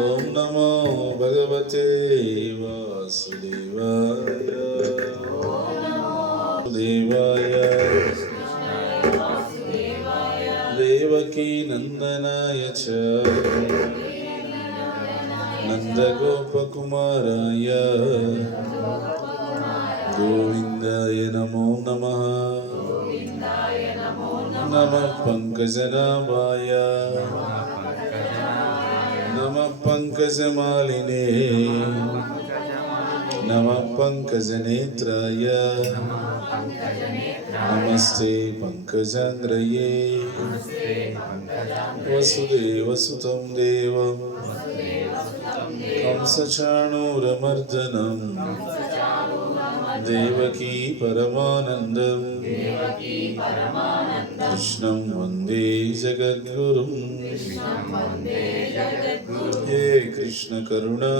ఓం నమో భగవతే వాసుదేవాయ దేవాయ దేవకీ నందనాయ చ నందగోపకుమారాయ గోవిందాయ నమో నమః నమః పంకజనాభాయ నమః పంకజమాలినే నమః పంకజనేత్రాయ నమస్తే పంకజాంగ్రయే వసుదేవసుతం దేవం కంసచాణూరమర్దనం దేవకీ పరమానందం కృష్ణం వందే జగద్గురుం హే కృష్ణ కరుణా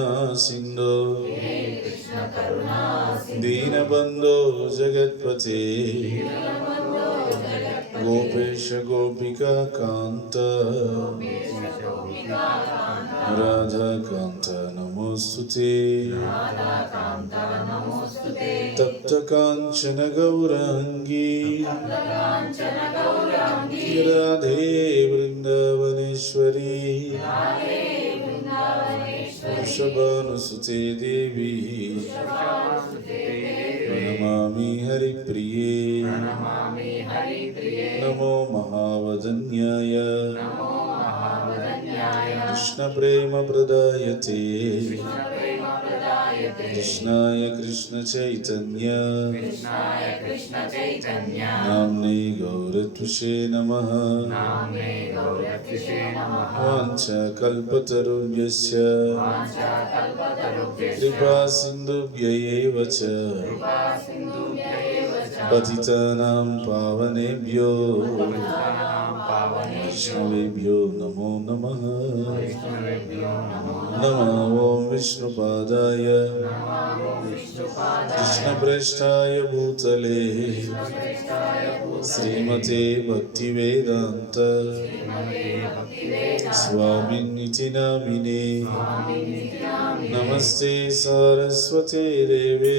సింధో దీనబంధో జగత్పతే గోపేశ గోపికా కాంత రాధాకాంత నమోస్తుతే తప్త కాంచన గౌరాంగీ రాధే వృందావనేశ్వరీ వృషభానుసుతే దేవి ప్రణమామి హరిప్రియే నమో మహావదన్యాయ కృష్ణ ప్రేమ ప్రదాయతే కృష్ణాయ కృష్ణ చైతన్య నామ్నే గౌరత్విషే నమః వాంఛాకల్పతరుభ్యశ్చ కృపా సింధుభ్య ఏవ చ పతితానాం పావనేభ్యో వైష్ణవేభ్యో నమో నమః నమః ఓం విష్ణుపాదాయ కృష్ణప్రేష్ఠాయ భూతలే శ్రీమతే భక్తివేదాంత స్వామినితి నామినే నమస్తే సారస్వతే దేవే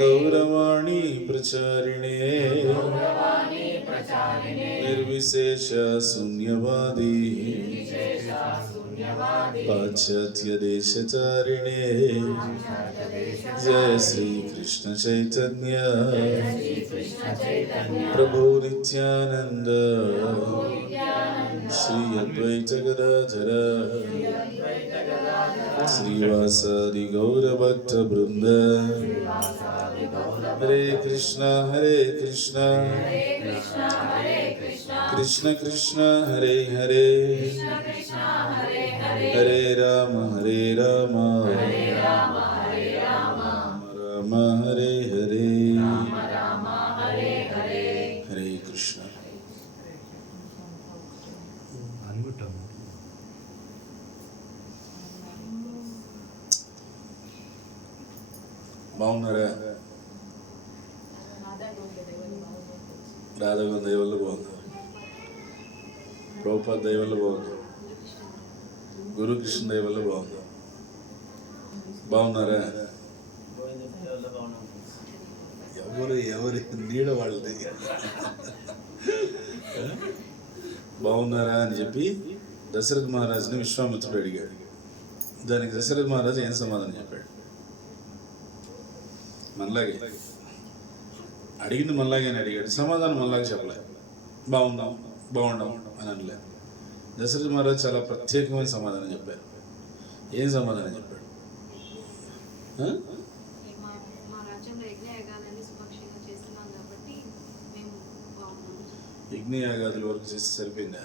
గౌరవాణి ప్రచారిణే నిర్విశేష శూన్యవాది పాశ్చాత్య దేశచారిణే జయ శ్రీ కృష్ణ చైతన్య ప్రభు నిత్యానంద శ్రీ అద్వైత గదాధర శ్రీవాసాది గౌరభక్త బృంద హరే కృష్ణ కృష్ణ కృష్ణ హరే హరే హరే రామ రామ హరే హరే హరే కృష్ణ. బాగున్నారా? రాధాగోవింద దయ వల్ల బాగుంది, ప్రభుపాద దయ వల్ల బాగుంది, గురుకృష్ణ దయ వల్ల బాగుంది. బాగున్నారా? ఎవరి నీడ వాళ్ళది. బాగున్నారా అని చెప్పి దశరథ మహారాజుని విశ్వామిత్రుడు అడిగాడు. దానికి దశరథ మహారాజు ఏం సమాధానం చెప్పాడు? మనలాగే అడిగింది, మనలాగే అని అడిగాడు. సమాధానం మనలాగే చెప్పలేదు. బాగుందాం బాగుండాం అని అనలేదు. దశరథ మహారాజు చాలా ప్రత్యేకమైన సమాధానం చెప్పారు. ఏం సమాధానం చెప్పాడు? యజ్ఞయాగాదుల వరకు చేస్తే సరిపోయిందా?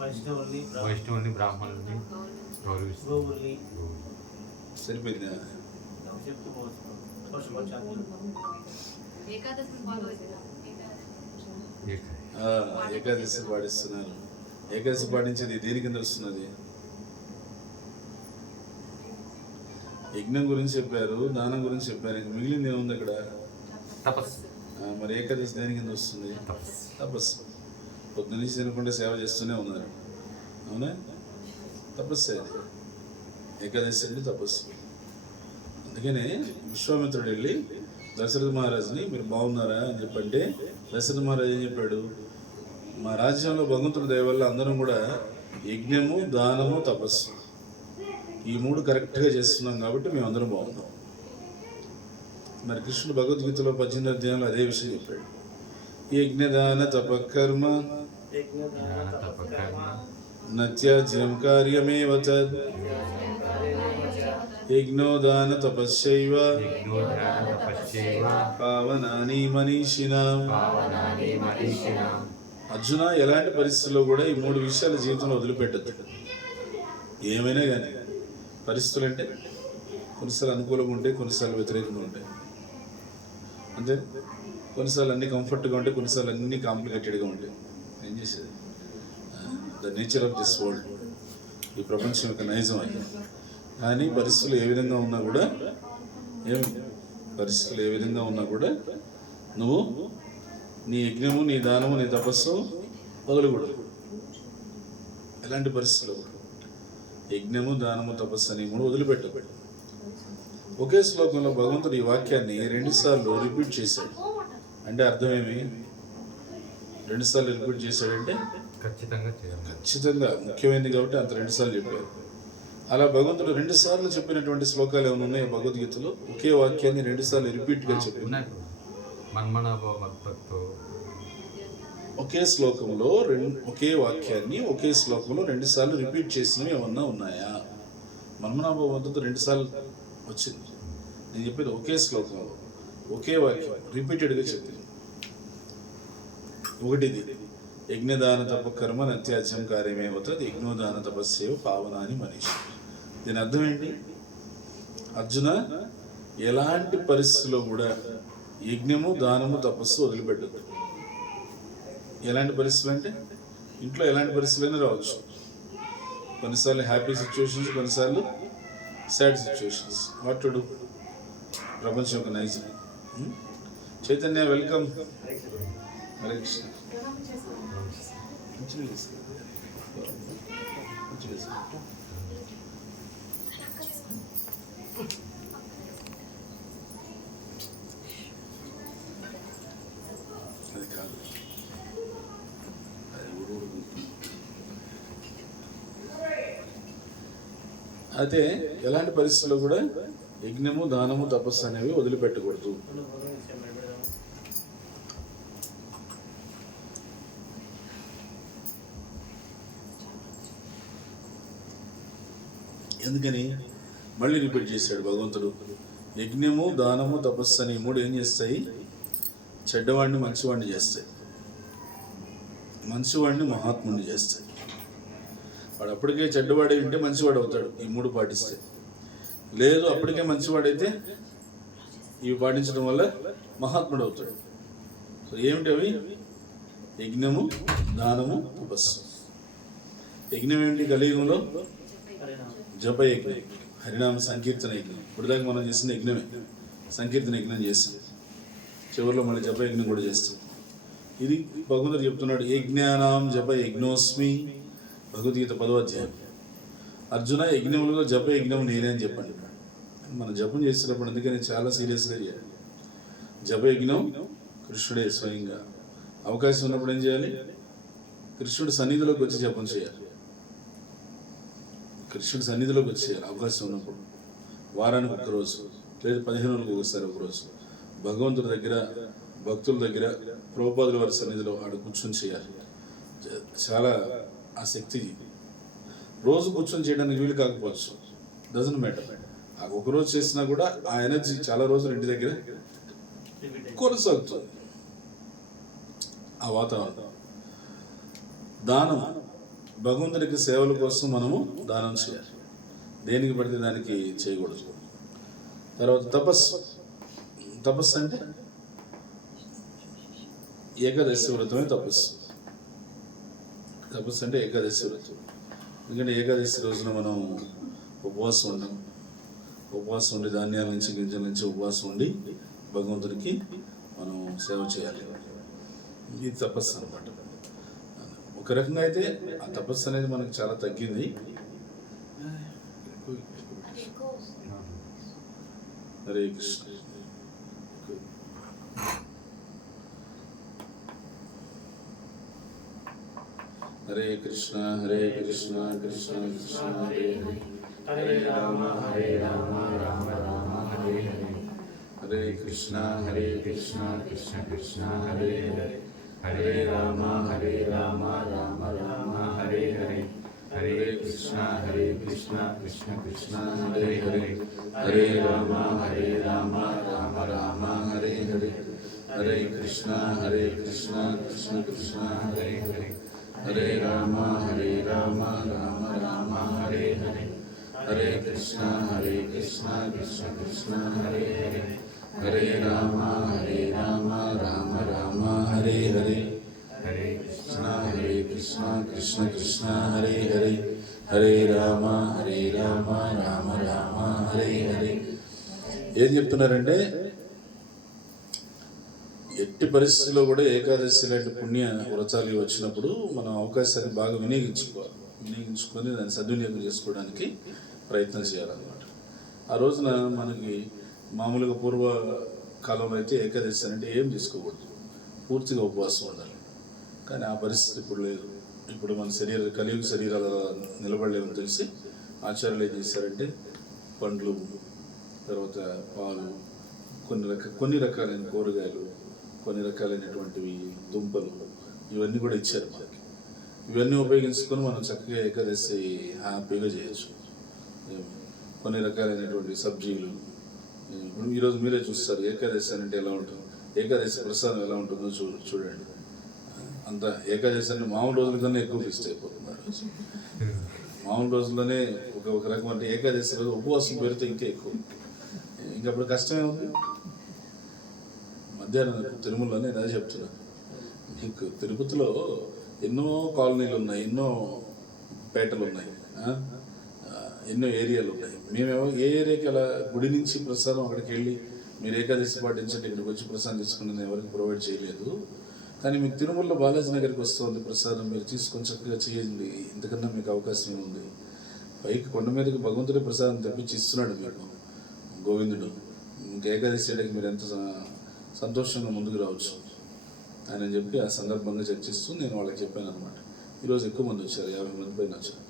వైష్ణవుల్ని బ్రాహ్మణుల్ని సరిపోయిందా? ఏకాదశి పాటిస్తున్నారు. ఏకాదశి పాటించేది దేని కింద వస్తున్నది? యజ్ఞం గురించి చెప్పారు, దానం గురించి చెప్పారు. ఇంక మిగిలింది ఏముంది అక్కడ? తపస్సు. మరి ఏకాదశి దేని కింద వస్తుంది? తపస్సు. పొద్దు నుంచి తినకుండా సేవ చేస్తూనే ఉన్నారు, అవునా? తపస్సు అది. ఏకాదశి అంటే తపస్సు. అందుకనే విశ్వామిత్రుడు వెళ్ళి దశరథ మహారాజుని మీరు బాగున్నారా అని చెప్పంటే దశరథ మహారాజు ఏం చెప్పాడు? మా రాజ్యంలో భగవంతుడి దయ వల్ల అందరం కూడా యజ్ఞము, దానము, తపస్సు ఈ మూడు కరెక్ట్గా చేస్తున్నాం కాబట్టి మేము అందరం బాగున్నాం. మరి కృష్ణుడు భగవద్గీతలో 18వ అధ్యాయంలో అదే విషయం చెప్పాడు. యజ్ఞదాన తపకర్మ నత్యాజ్యం కార్యమేవ తద్ యజ్ఞోదాన తపస్యైవ పావనాని మనీషిణాం. అర్జున, ఎలాంటి పరిస్థితుల్లో కూడా ఈ మూడు విషయాల జీవితంలో వదిలిపెట్టద్దు. ఏమైనా కానీ పరిస్థితులు అంటే కొన్నిసార్లు అనుకూలంగా ఉంటాయి, కొన్నిసార్లు వ్యతిరేకంగా ఉంటాయి, అంతే. కొన్నిసార్లు అన్నీ కంఫర్ట్గా ఉంటాయి, కొన్నిసార్లు అన్నీ కాంప్లికేటెడ్గా ఉంటాయి. ఏం చేసేది? The nature of this world, ఈ ప్రపంచం యొక్క నైజం అది. కానీ పరిస్థితులు ఏ విధంగా ఉన్నా కూడా పరిస్థితులు ఏ విధంగా ఉన్నా కూడా నువ్వు నీ యజ్ఞము, నీ దానము, నీ తపస్సు వదలకూడదు. ఎలాంటి పరిస్థితులు యజ్ఞము, దానము, తపస్సు అని మూడు వదిలిపెట్టబడి. ఒకే శ్లోకంలో భగవంతుడు ఈ వాక్యాన్ని 2 సార్లు రిపీట్ చేశాడు. అంటే అర్థమేమి? 2 సార్లు రిపీట్ చేశాడంటే ఖచ్చితంగా ముఖ్యమైనది కాబట్టి అంత 2 సార్లు చెప్పారు. అలా భగవంతుడు 2 సార్లు చెప్పినటువంటి శ్లోకాలు ఏమైనా ఉన్నాయో భగవద్గీతలో? ఒకే వాక్యాన్ని 2 సార్లు రిపీట్గా చెప్పి ఒకే శ్లోకంలో ఒకే వాక్యాన్ని ఒకే శ్లోకంలో 2 సార్లు రిపీట్ చేసినవి ఏమన్నా ఉన్నాయా? మన్మనాభవంతుతో 2 సార్లు వచ్చింది. నేను చెప్పేది ఒకే శ్లోకంలో ఒకే వాక్యం రిపీటెడ్గా చెప్పింది. ఒకటిది యజ్ఞదాన తపకర్మ నత్యాజ్యం కార్యమేవతద్ యజ్ఞోదాన తపస్సేవ పావనాని మనీషి. దీని అర్థం ఏంటి? అర్జున, ఎలాంటి పరిస్థితుల్లో కూడా యజ్ఞము, దానము, తపస్సు వదిలిపెట్టద్దు. ఎలాంటి పరిస్థితులు అంటే ఇంట్లో ఎలాంటి పరిస్థితులైనా రావచ్చు. కొన్నిసార్లు హ్యాపీ సిచ్యువేషన్స్, కొన్నిసార్లు sad situations. What to do? ప్రపంచం యొక్క నైజం. చైతన్య, వెల్కమ్. హరే కృష్ణ. అది కాదు, అయితే ఎలాంటి పరిస్థితుల్లో కూడా యజ్ఞము, దానము, తపస్సు అనేవి వదిలిపెట్టకూడదు. ఎందుకని మళ్ళీ రిపీట్ చేశాడు భగవంతుడు. యజ్ఞము, దానము, తపస్సు అని 3 ఏం చేస్తాయి? చెడ్డవాడిని మంచివాడిని చేస్తాయి, మంచివాడిని మహాత్ముడిని చేస్తాయి. వాడు అప్పటికే చెడ్డవాడే ఉంటే మంచివాడు అవుతాడు ఈ 3 పాటిస్తే. లేదు అప్పటికే మంచివాడైతే ఇవి పాటించడం వల్ల మహాత్ముడు అవుతాడు. సో ఏమిటి అవి? యజ్ఞము, దానము, తపస్సు. యజ్ఞం ఏమిటి? కలియుగంలో జపయజ్ఞం, హరినామ సంకీర్తన యజ్ఞం. ఇప్పటిదాకా మనం చేసిన యజ్ఞమే, సంకీర్తన యజ్ఞం చేస్తాం. చివరిలో మళ్ళీ జపయజ్ఞం కూడా చేస్తాం. ఇది భగవంతుడు చెప్తున్నాడు, యజ్ఞానాం జప యజ్ఞోస్మి. భగవద్గీత 10వ అధ్యాయం. అర్జున, యజ్ఞములలో జప యజ్ఞం నేనే అని చెప్పండి. మనం జపం చేసినప్పుడు అందుకని చాలా సీరియస్గా చేయాలి. జపయజ్ఞం కృష్ణుడే స్వయంగా. అవకాశం ఉన్నప్పుడు ఏం చేయాలి? కృష్ణుడి సన్నిధిలోకి వచ్చి జపం చేయాలి. కృష్ణుడి సన్నిధిలోకి వచ్చి చేయాలి అవకాశం ఉన్నప్పుడు. వారానికి 1 రోజు, లేదు 15 రోజులకు ఒకసారి 1 రోజు భగవంతుడి దగ్గర, భక్తుల దగ్గర, ప్రభుపాదుల వారి సన్నిధిలో ఆడ కూర్చొని చేయాలి. చాలా ఆ శక్తి. రోజు కూర్చొని చేయడానికి వీలు కాకపోవచ్చు, డజంట్ మ్యాటర్. ఆ 1 రోజు చేసినా కూడా ఆ ఎనర్జీ చాలా రోజులు ఇంటి దగ్గర కొనసాగుతుంది. ఆ వాతావరణం. దానం, భగవంతుడికి సేవల కోసం మనము దానం చేయాలి. దేనికి పడితే దానికి చేయకూడదు. తర్వాత తపస్సు. తపస్సు అంటే ఏకాదశి వ్రతమే తపస్సు. తపస్సు అంటే ఏకాదశి వ్రతం. ఎందుకంటే ఏకాదశి రోజున మనం ఉపవాసం ఉన్నాం. ఉపవాసం ఉండి ధాన్యాల నుంచి, గింజల నుంచి ఉపవాసం ఉండి భగవంతుడికి మనం సేవ చేయాలి. ఇది తపస్సు అనమాట. ఒక రకంగా అయితే ఆ తపస్సు అనేది మనకు చాలా తగ్గింది. హరే కృష్ణ. హరే కృష్ణ హరే కృష్ణ కృష్ణ కృష్ణ హరే హరే, హరే రామ రామ రామ హరే హరే. హరే కృష్ణ కృష్ణ కృష్ణ హరే హరే, హరే రామ రామ రామ హరే హరే. హరే కృష్ణ కృష్ణ కృష్ణ హరే హరే, హరే రామ రామ రామ హరే హరే. హరే కృష్ణ కృష్ణ కృష్ణ హరే హరే, హరే రామ రామ రామ హరే హరే. హరే కృష్ణ కృష్ణ కృష్ణ హరే హరే, హరే రామ రామ రామ హరే హరే. హరే కృష్ణ కృష్ణ కృష్ణ హరే హరే, హరే రామ రామ రామ హరే హరే. ఏం చెప్తున్నారంటే, ఎట్టి పరిస్థితుల్లో కూడా ఏకాదశి లాంటి పుణ్య వ్రతాలు వచ్చినప్పుడు మనం అవకాశాన్ని బాగా వినియోగించుకొని దాన్ని సద్వినియోగం చేసుకోవడానికి ప్రయత్నం చేయాలన్నమాట. ఆ రోజున మనకి మామూలుగా పూర్వకాలంలో అయితే ఏకాదశి అంటే ఏం తీసుకోకూడదు, పూర్తిగా ఉపవాసం ఉండాలి. కానీ ఆ పరిస్థితి ఇప్పుడు లేదు. ఇప్పుడు మన కలియుగ శరీరాలు నిలబడలేమని తెలిసి ఆచార్యులు ఏం చేశారంటే పండ్లు, తర్వాత పాలు, కొన్ని రకాలైన కూరగాయలు, కొన్ని రకాలైనటువంటివి దుంపలు, ఇవన్నీ కూడా ఇచ్చారు మనకి. ఇవన్నీ ఉపయోగించుకొని మనం చక్కగా ఏకాదశి హ్యాపీగా చేయొచ్చు. కొన్ని రకాలైనటువంటి సబ్జీలు. ఇప్పుడు ఈరోజు మీరే చూస్తారు ఏకాదశి అంటే ఎలా ఉంటుంది, ఏకాదశి ప్రసాదం ఎలా ఉంటుందో చూడండి. అంత ఏకాదశి అంటే మామూలు రోజుల కన్నా ఎక్కువ ఫిస్ట్ అయిపోతున్నారు. మామూలు రోజుల్లోనే ఒక రకం అంటే ఏకాదశి రోజు ఉపవాసం పెడితే ఇంకా ఎక్కువ. ఇంకప్పుడు కష్టమే ఉంది. మధ్యాహ్నం తిరుమలలోనే అదే చెప్తున్నాను మీకు, తిరుపతిలో ఎన్నో కాలనీలు ఉన్నాయి, ఎన్నో పేటలు ఉన్నాయి, ఎన్నో ఏరియాలు ఉన్నాయి. మేమేమో ఏ ఏరియాకి అలా గుడి నుంచి ప్రసాదం అక్కడికి వెళ్ళి మీరు ఏకాదశి పాటించండి ఇక్కడికి వచ్చి ప్రసాదం తీసుకుని ఎవరికి ప్రొవైడ్ చేయలేదు. కానీ మీకు తిరుమలలో బాలాజీ నగర్కి వస్తుంది ప్రసాదం, మీరు తీసుకొని చక్కగా చేయండి. ఇంతకన్నా మీకు అవకాశం ఉంది. పైకి కొండ మీదకి భగవంతుడి ప్రసాదం తెప్పించి ఇస్తున్నాడు మీకు గోవిందుడు. ఇంకా ఏకాదశి చేయడానికి మీరు ఎంత సంతోషంగా ముందుకు రావచ్చు అని చెప్పి ఆ సందర్భంగా చర్చిస్తూ నేను వాళ్ళకి చెప్పాను అనమాట. ఈరోజు ఎక్కువ మంది వచ్చారు, 50 మంది పైన వచ్చారు.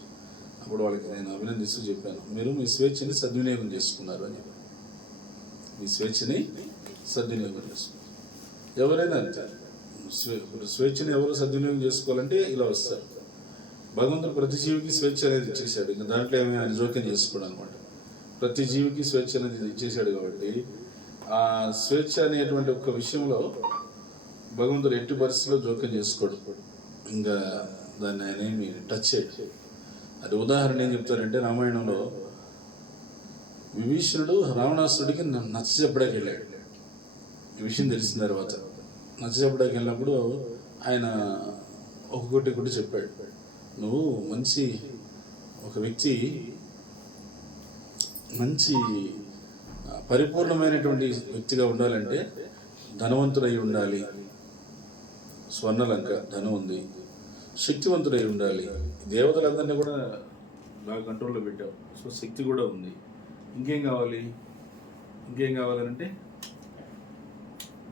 అప్పుడు వాళ్ళకి నేను అభినందిస్తూ చెప్పాను, మీరు మీ స్వేచ్ఛని సద్వినియోగం చేసుకున్నారు అని. మీ స్వేచ్ఛని సద్వినియోగం చేసుకున్నారు. ఎవరైనా అంతే, స్వేచ్ఛని ఎవరు సద్వినియోగం చేసుకోవాలంటే ఇలా వస్తారు. భగవంతుడు ప్రతి జీవికి స్వేచ్ఛ అనేది ఇచ్చేసాడు. ఇంకా దాంట్లో ఏమైనా జోక్యం చేసుకోవడం అనమాట. ప్రతి జీవికి స్వేచ్ఛ అనేది ఇచ్చేసాడు కాబట్టి ఆ స్వేచ్ఛ అనేటువంటి ఒక విషయంలో భగవంతుడు ఎట్టి పరిస్థితిలో జోక్యం చేసుకోడు. ఇంకా దాన్ని ఆయన ఏమి టచ్ చేయడు. అది ఉదాహరణ ఏం చెప్తారంటే, రామాయణంలో విభీషణుడు రావణాసుడికి నచ్చ చెప్పడానికి వెళ్ళాడు. ఈ విషయం తెలిసిన తర్వాత నచ్చ చెప్పడానికి వెళ్ళినప్పుడు ఆయన ఒకటి చెప్పాడు, నువ్వు ఒక వ్యక్తి మంచి పరిపూర్ణమైనటువంటి వ్యక్తిగా ఉండాలంటే ధనవంతుడై ఉండాలి, స్వర్ణలంక ధనం ఉంది, శక్తివంతుడై ఉండాలి. దేవతలందరినీ కూడా బాగా కంట్రోల్లో పెట్టావు, సో శక్తి కూడా ఉంది. ఇంకేం కావాలంటే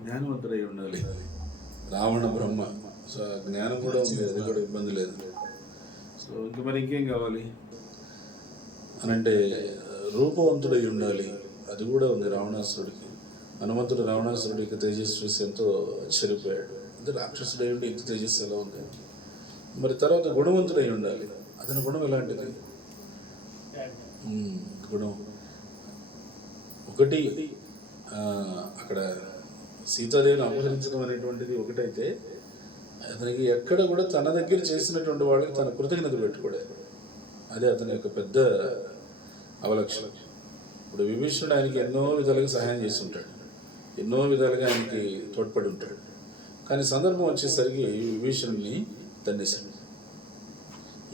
జ్ఞానవంతుడై ఉండాలి. రావణ బ్రహ్మ, సో జ్ఞానం కూడా ఉంది, అది కూడా ఇబ్బంది లేదు. సో ఇంక మరి ఇంకేం కావాలి అని అంటే రూపవంతుడై ఉండాలి, అది కూడా ఉంది రావణాసురుడికి. హనుమంతుడు రావణాసురుడికి తేజస్సు చూసి ఎంతో ఆశ్చర్యపోయాడు. అంటే రాక్షసుడై ఉండి ఇంత తేజస్సు ఎలా ఉంది. మరి తర్వాత గుణవంతుడై ఉండాలి, అతని గుణం ఎలాంటిది? గుణం ఒకటి, అక్కడ సీతాదేవిని అపహరించడం అనేటువంటిది ఒకటైతే, అతనికి ఎక్కడ కూడా తన దగ్గర చేసినటువంటి వాళ్ళకి తన కృతజ్ఞత పెట్టుకోలేదు. అదే అతని యొక్క పెద్ద అవలక్షణం. ఇప్పుడు విభీషణుడు ఆయనకి ఎన్నో విధాలుగా సహాయం చేసి ఉంటాడు, ఎన్నో విధాలుగా ఆయనకి తోడ్పడి ఉంటాడు. కానీ సందర్భం వచ్చేసరికి విభీషణుడిని దండేశాడు.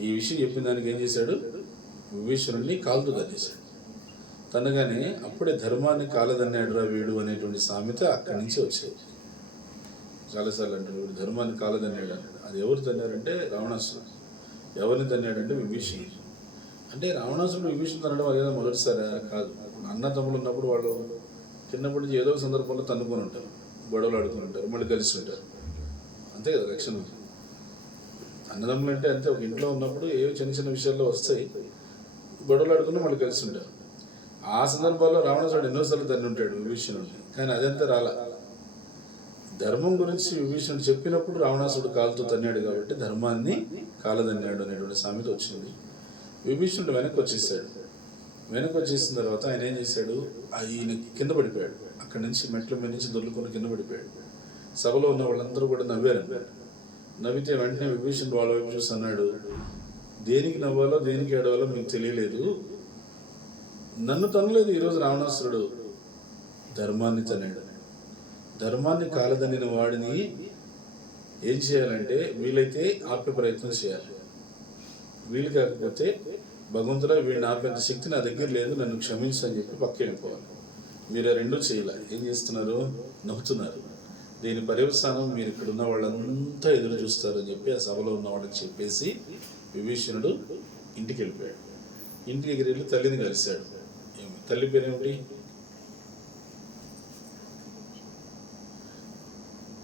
ఈ విషయం చెప్పిన దానికి ఏం చేశాడు, విభీషణుడిని కాలుతో దండేశాడు. తనగానే అప్పుడే ధర్మాన్ని కాలదన్నాడురా వీడు అనేటువంటి సామెత అక్కడి నుంచి వచ్చేది. చాలాసార్లు అంటాడు వీడు ధర్మాన్ని కాలదన్నాడు అన్నాడు. అది ఎవరు తన్నారంటే రావణాసురుడు. ఎవరిని తన్నాడంటే విభీషణుడు. అంటే రావణాసురుడు విభీషణుడు తనడం అది ఏదో మొదటిసారా కాదు. అన్న తమ్ముడు ఉన్నప్పుడు వాళ్ళు చిన్నప్పటి నుంచి ఏదో ఒక సందర్భంలో తన్నుకొని ఉంటారు, గొడవలు ఆడుకుని ఉంటారు, మళ్ళీ కలిసి ఉంటారు. అంతే కదా లక్షణం. అన్నదమ్ములు అంటే అంతే, ఒక ఇంట్లో ఉన్నప్పుడు ఏవో చిన్న చిన్న విషయాల్లో వస్తాయి, గొడవలు ఆడుకుని మళ్ళీ కలిసి ఉంటారు. ఆ సందర్భాల్లో రావణాసురుడు ఎన్నోసార్లు తన్ని ఉంటాడు విభీషణుడిని, కానీ అదంతా రాలా. ధర్మం గురించి విభీషణుడు చెప్పినప్పుడు రావణాసురుడు కాలుతో తన్నాడు కాబట్టి ధర్మాన్ని కాలదన్నాడు అనేటువంటి సామెత వచ్చింది. విభీషణుడు వెనక్కి వచ్చేసాడు. వెనక్కి వచ్చేసిన తర్వాత ఆయన ఏం చేశాడు, ఆయన కింద పడిపోయాడు. అక్కడి నుంచి మెట్ల మీద నుంచి దొర్లుకొని కింద పడిపోయాడు. సభలో ఉన్న వాళ్ళందరూ కూడా నవ్వారు. నవ్వితే వెంటనే విభీషణుడు వాళ్ళ వైపు చూసి అన్నాడు, దేనికి నవ్వాలో దేనికి ఏడవాలో మీకు తెలియలేదు. నన్ను తనలేదు ఈరోజు రావణాసురుడు, ధర్మాన్ని తన్నాడు. ధర్మాన్ని కాలదన్నిన వాడిని ఏం చేయాలంటే వీలైతే ఆపే ప్రయత్నం చేయాలి. వీలు కాకపోతే భగవంతుడా వీడిని ఆపేంత శక్తి నా దగ్గర లేదు, నన్ను క్షమించు అని చెప్పి పక్క వెళ్ళిపోవాలి. మీరు రెండూ చేయలే. ఏం చేస్తున్నారు, నవ్వుతున్నారు. దీని పర్యవసానం మీరు ఇక్కడ ఉన్న వాళ్ళంతా ఎదురు చూస్తారని చెప్పి ఆ సభలో ఉన్న వాళ్ళకి చెప్పేసి విభీషణుడు ఇంటికి వెళ్ళిపోయాడు. ఇంటికి దగ్గర వెళ్ళి తల్లిని కలిశాడు. తల్లి పేరేమిటి,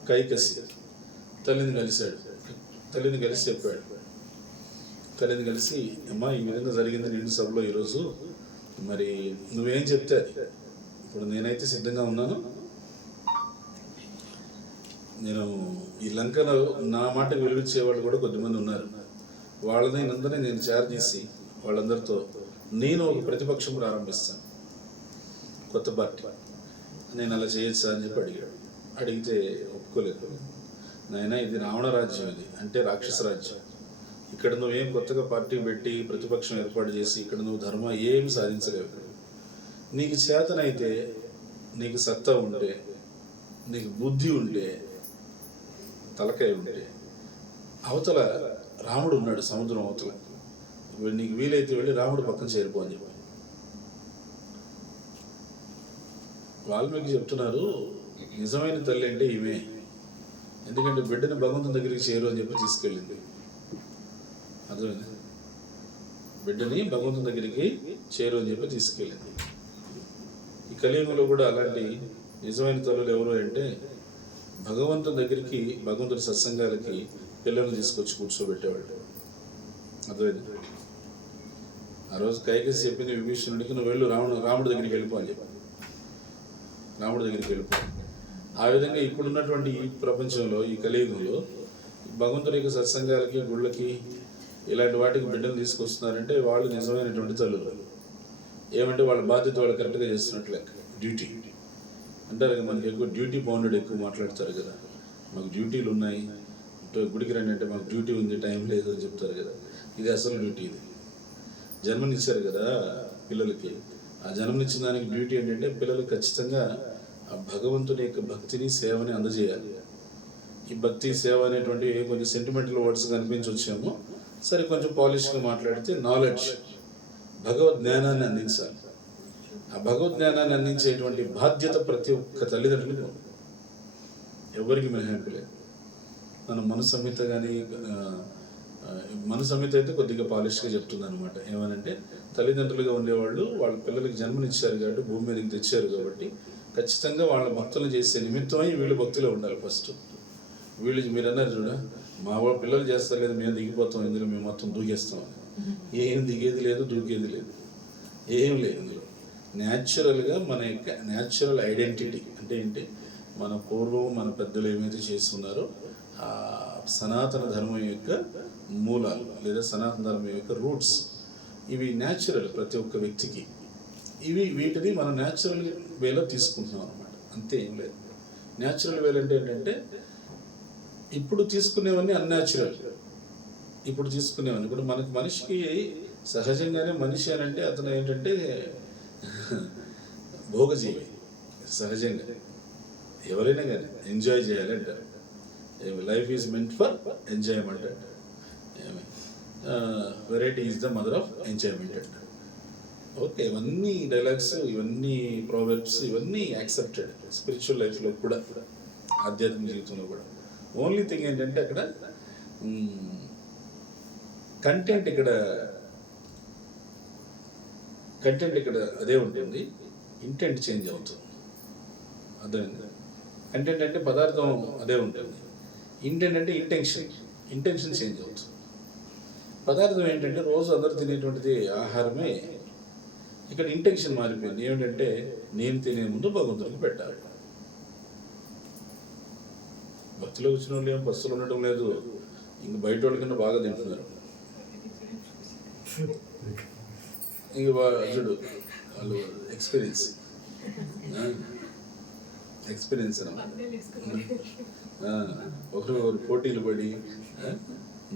కైకసి. తల్లిని కలిశాడు. తల్లిని కలిసి చెప్పాడు. తల్లిని కలిసి అమ్మా ఈ విధంగా జరిగింది నిండు సభలో ఈరోజు, మరి నువ్వేం చెప్తే అది. ఇప్పుడు నేనైతే సిద్ధంగా ఉన్నాను. నేను ఈ లంకలో నా మాటకు విలువిచ్చే వాళ్ళు కూడా కొద్దిమంది ఉన్నారు. వాళ్ళని అందరినీ నేను చార్జ్ చేసి వాళ్ళందరితో నేను ఒక ప్రతిపక్షం ప్రారంభిస్తాను, కొత్త పార్టీ. నేను అలా చేయొచ్చా అని చెప్పి అడిగాడు. అడిగితే ఒప్పుకోలేదు. నాయన ఇది రావణ రాజ్యం, ఇది అంటే రాక్షస రాజ్యం. ఇక్కడ నువ్వేం కొత్తగా పార్టీ పెట్టి ప్రతిపక్షం ఏర్పాటు చేసి ఇక్కడ నువ్వు ధర్మం ఏం సాధించలేవు. నీకు చేతనైతే, నీకు సత్తా ఉంటే, నీకు బుద్ధి ఉంటే, తలకాయ ఉంటే అవతల రాముడు ఉన్నాడు సముద్రం అవతల, నీకు వీలైతే వెళ్ళి రాముడు పక్కన చేరిపో అని చెప్పి వాల్మీకి చెప్తున్నారు. నిజమైన తల్లి అంటే ఈమె. ఎందుకంటే బిడ్డని భగవంతుని దగ్గరికి చేరు అని చెప్పి తీసుకెళ్ళింది. అర్థమైంది, బిడ్డని భగవంతుని దగ్గరికి చేరు అని చెప్పి తీసుకెళ్ళింది. ఈ కలియుగంలో కూడా అలాంటి నిజమైన తల్లులు ఎవరు అంటే భగవంతుని దగ్గరికి, భగవంతుడి సత్సంగాలకి పిల్లల్ని తీసుకొచ్చి కూర్చోబెట్టేవాళ్ళు. అర్థమైంది. ఆ రోజు కైకసి చెప్పింది విభీషణుడికి, నువ్వు వెళ్ళు రాముడి దగ్గరికి వెళ్ళిపో అని చెప్పి. రాముడి దగ్గరికి వెళ్ళిపో. ఆ విధంగా ఇప్పుడున్నటువంటి ఈ ప్రపంచంలో, ఈ కలియుగంలో భగవంతుడి యొక్క సత్సంగాలకి, గుళ్ళకి, ఇలాంటి వాటికి బిడ్డలు తీసుకొస్తున్నారంటే వాళ్ళు నిజమైనటువంటి తల్లులు. ఏమంటే వాళ్ళ బాధ్యత వాళ్ళు కరెక్ట్గా చేస్తున్నట్లు లెక్క. డ్యూటీ అంటారు కదా, మనకి ఎక్కువ డ్యూటీ బౌండెడ్ ఎక్కువ మాట్లాడతారు కదా. మాకు డ్యూటీలు ఉన్నాయి, గుడికి రండి అంటే మాకు డ్యూటీ ఉంది, టైం లేదు అని చెప్తారు కదా. ఇది అసలు డ్యూటీ. ఇది జన్మనిచ్చారు కదా పిల్లలకి. ఆ జన్మనిచ్చిన దానికి డ్యూటీ ఏంటంటే పిల్లలు ఖచ్చితంగా ఆ భగవంతుని యొక్క భక్తిని, సేవని అందజేయాలి. ఈ భక్తి, సేవ అనేటువంటి కొంచెం సెంటిమెంటల్ వర్డ్స్ కనిపించొచ్చేమో, సరే కొంచెం పాలిష్గా మాట్లాడితే నాలెడ్జ్, భగవద్ జ్ఞానాన్ని అందించాలి. ఆ భగవద్ జ్ఞానాన్ని అందించేటువంటి బాధ్యత ప్రతి ఒక్క తల్లిదండ్రులకు ఎవరికి మినహాయింపు లేదు. మనం మనుసంహిత కానీ, మనుసంహిత అయితే కొద్దిగా పాలిష్గా చెప్తుంది అనమాట. ఏమనంటే తల్లిదండ్రులుగా ఉండేవాళ్ళు వాళ్ళ పిల్లలకి జన్మనిచ్చారు కాబట్టి, భూమి మీదకి తెచ్చారు కాబట్టి ఖచ్చితంగా వాళ్ళ భక్తులు చేసే నిమిత్తమై వీళ్ళు భక్తులే ఉండాలి ఫస్ట్. వీళ్ళు మీరు అన్నారు చూడ, మా వాళ్ళ పిల్లలు చేస్తారు లేదు, మేము దిగిపోతాం ఇందులో, మేము మొత్తం దూకేస్తాం. ఏం దిగేది లేదు, దూకేది లేదు, ఏం లేదు. ఇందులో న్యాచురల్గా మన యొక్క న్యాచురల్ ఐడెంటిటీ అంటే ఏంటి, మన పూర్వం మన పెద్దలు ఏమైతే చేస్తున్నారో ఆ సనాతన ధర్మం యొక్క మూలాలు లేదా సనాతన ధర్మం యొక్క రూట్స్, ఇవి న్యాచురల్ ప్రతి ఒక్క వ్యక్తికి. వీటిని మనం న్యాచురల్ వేలో తీసుకుంటున్నాం అనమాట. అంతే, ఏం లేదు. న్యాచురల్ వేలు అంటే ఏంటంటే ఇప్పుడు తీసుకునేవన్నీ అన్యాచురల్. ఇప్పుడు తీసుకునేవన్నీ ఇప్పుడు మనిషికి సహజంగానే, మనిషి అని అంటే అతను ఏంటంటే భోగజీవి. సహజంగా ఎవరైనా కానీ ఎంజాయ్ చేయాలి అంటారు. Life is meant for enjoyment అంటారు. Variety is the mother of enjoyment అంటారు. ఓకే, ఇవన్నీ డైలాగ్స్, ఇవన్నీ ప్రోవర్బ్స్, ఇవన్నీ యాక్సెప్టెడ్ స్పిరిచువల్ లైఫ్లో కూడా, ఆధ్యాత్మిక జీవితంలో కూడా. ఓన్లీ థింగ్ ఏంటంటే అక్కడ కంటెంట్ ఇక్కడ అదే ఉంటుంది, ఇంటెంట్ చేంజ్ అవుతుంది. అర్థమైంది? కంటెంట్ అంటే పదార్థం అదే ఉంటుంది, ఇంటెంట్ అంటే ఇంటెన్షన్ చేంజ్ అవుతుంది. పదార్థం ఏంటంటే రోజు అందరూ తినేటువంటిది ఆహారమే, ఇక్కడ ఇంటెన్షన్ మారిపోయింది. ఏమిటంటే నేను తినే ముందు భగవంతుడికి పెట్టాలి. భక్తిలో వచ్చిన వాళ్ళు ఏం పస్తులు ఉండటం లేదు, ఇంక బయట వాళ్ళ కన్నా బాగా తింటున్నారు. ఇంక చూడు వాళ్ళు ఎక్స్పీరియన్స్ అన్నమాట. ఒకరు పోటీలు పడి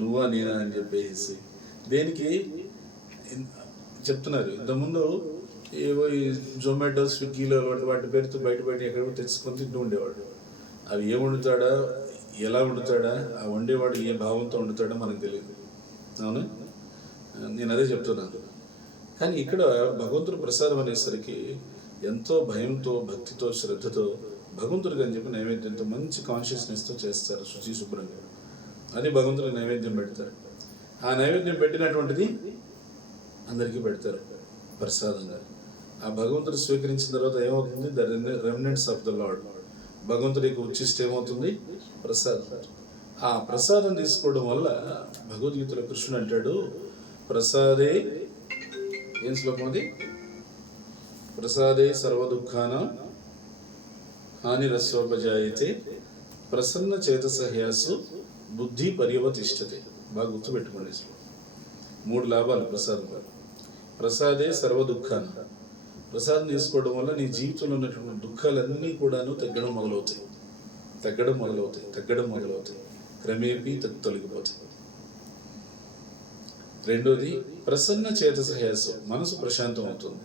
నువ్వా నేనా అని చెప్పేసి దేనికి చెప్తున్నారు. ఇంతకుముందు ఏవో ఈ జొమాటో స్విగ్గీలో వాటి పేరుతో బయట ఎక్కడ తెచ్చుకొని తింటూ ఉండేవాడు. అవి ఏం వండుతాడా, ఎలా వండుతాడా, ఆ వండేవాడు ఏ భావంతో వండుతాడో మనకు తెలియదు. అవును, నేను అదే చెప్తున్నాను. కానీ ఇక్కడ భగవంతుడు ప్రసాదం అనేసరికి ఎంతో భయంతో, భక్తితో, శ్రద్ధతో భగవంతుడికి అని చెప్పి నైవేద్యంతో మంచి కాన్షియస్నెస్తో చేస్తారు, శుచి శుభ్రంగా. అది భగవంతుడికి నైవేద్యం పెడతారు. ఆ నైవేద్యం పెట్టినటువంటిది అందరికీ పెడతారు ప్రసాదంగా. ఆ భగవంతుడు స్వీకరించిన తర్వాత ఏమవుతుంది? The remnants of the lord. భగవంతుడికి ఉచ్చిష్ట ఏమవుతుంది? ప్రసాదం. ఆ ప్రసాదం తీసుకోవడం వల్ల భగవద్గీతలో కృష్ణుడు అంటాడు, ప్రసాదే, ఏం శ్లోకం అది? ప్రసాదే సర్వదుఃఖానాం హానిరస్వోపజాయతే ప్రసన్న చేతసహ్యాసు బుద్ధి పర్యవతిష్టతే. బాగా గుర్తుపెట్టుకోండి. 3 లాభాలు ప్రసాదం వల్ల. ప్రసాదే సర్వదుఃఖాన, ప్రసాదం తీసుకోవడం వల్ల నీ జీవితంలో ఉన్నటువంటి దుఃఖాలన్నీ కూడాను తగ్గడం మొదలవుతాయి, క్రమేపీ తొలగిపోతాయి. రెండోది ప్రసన్న చేతసహ్యాసం, మనసు ప్రశాంతం అవుతుంది.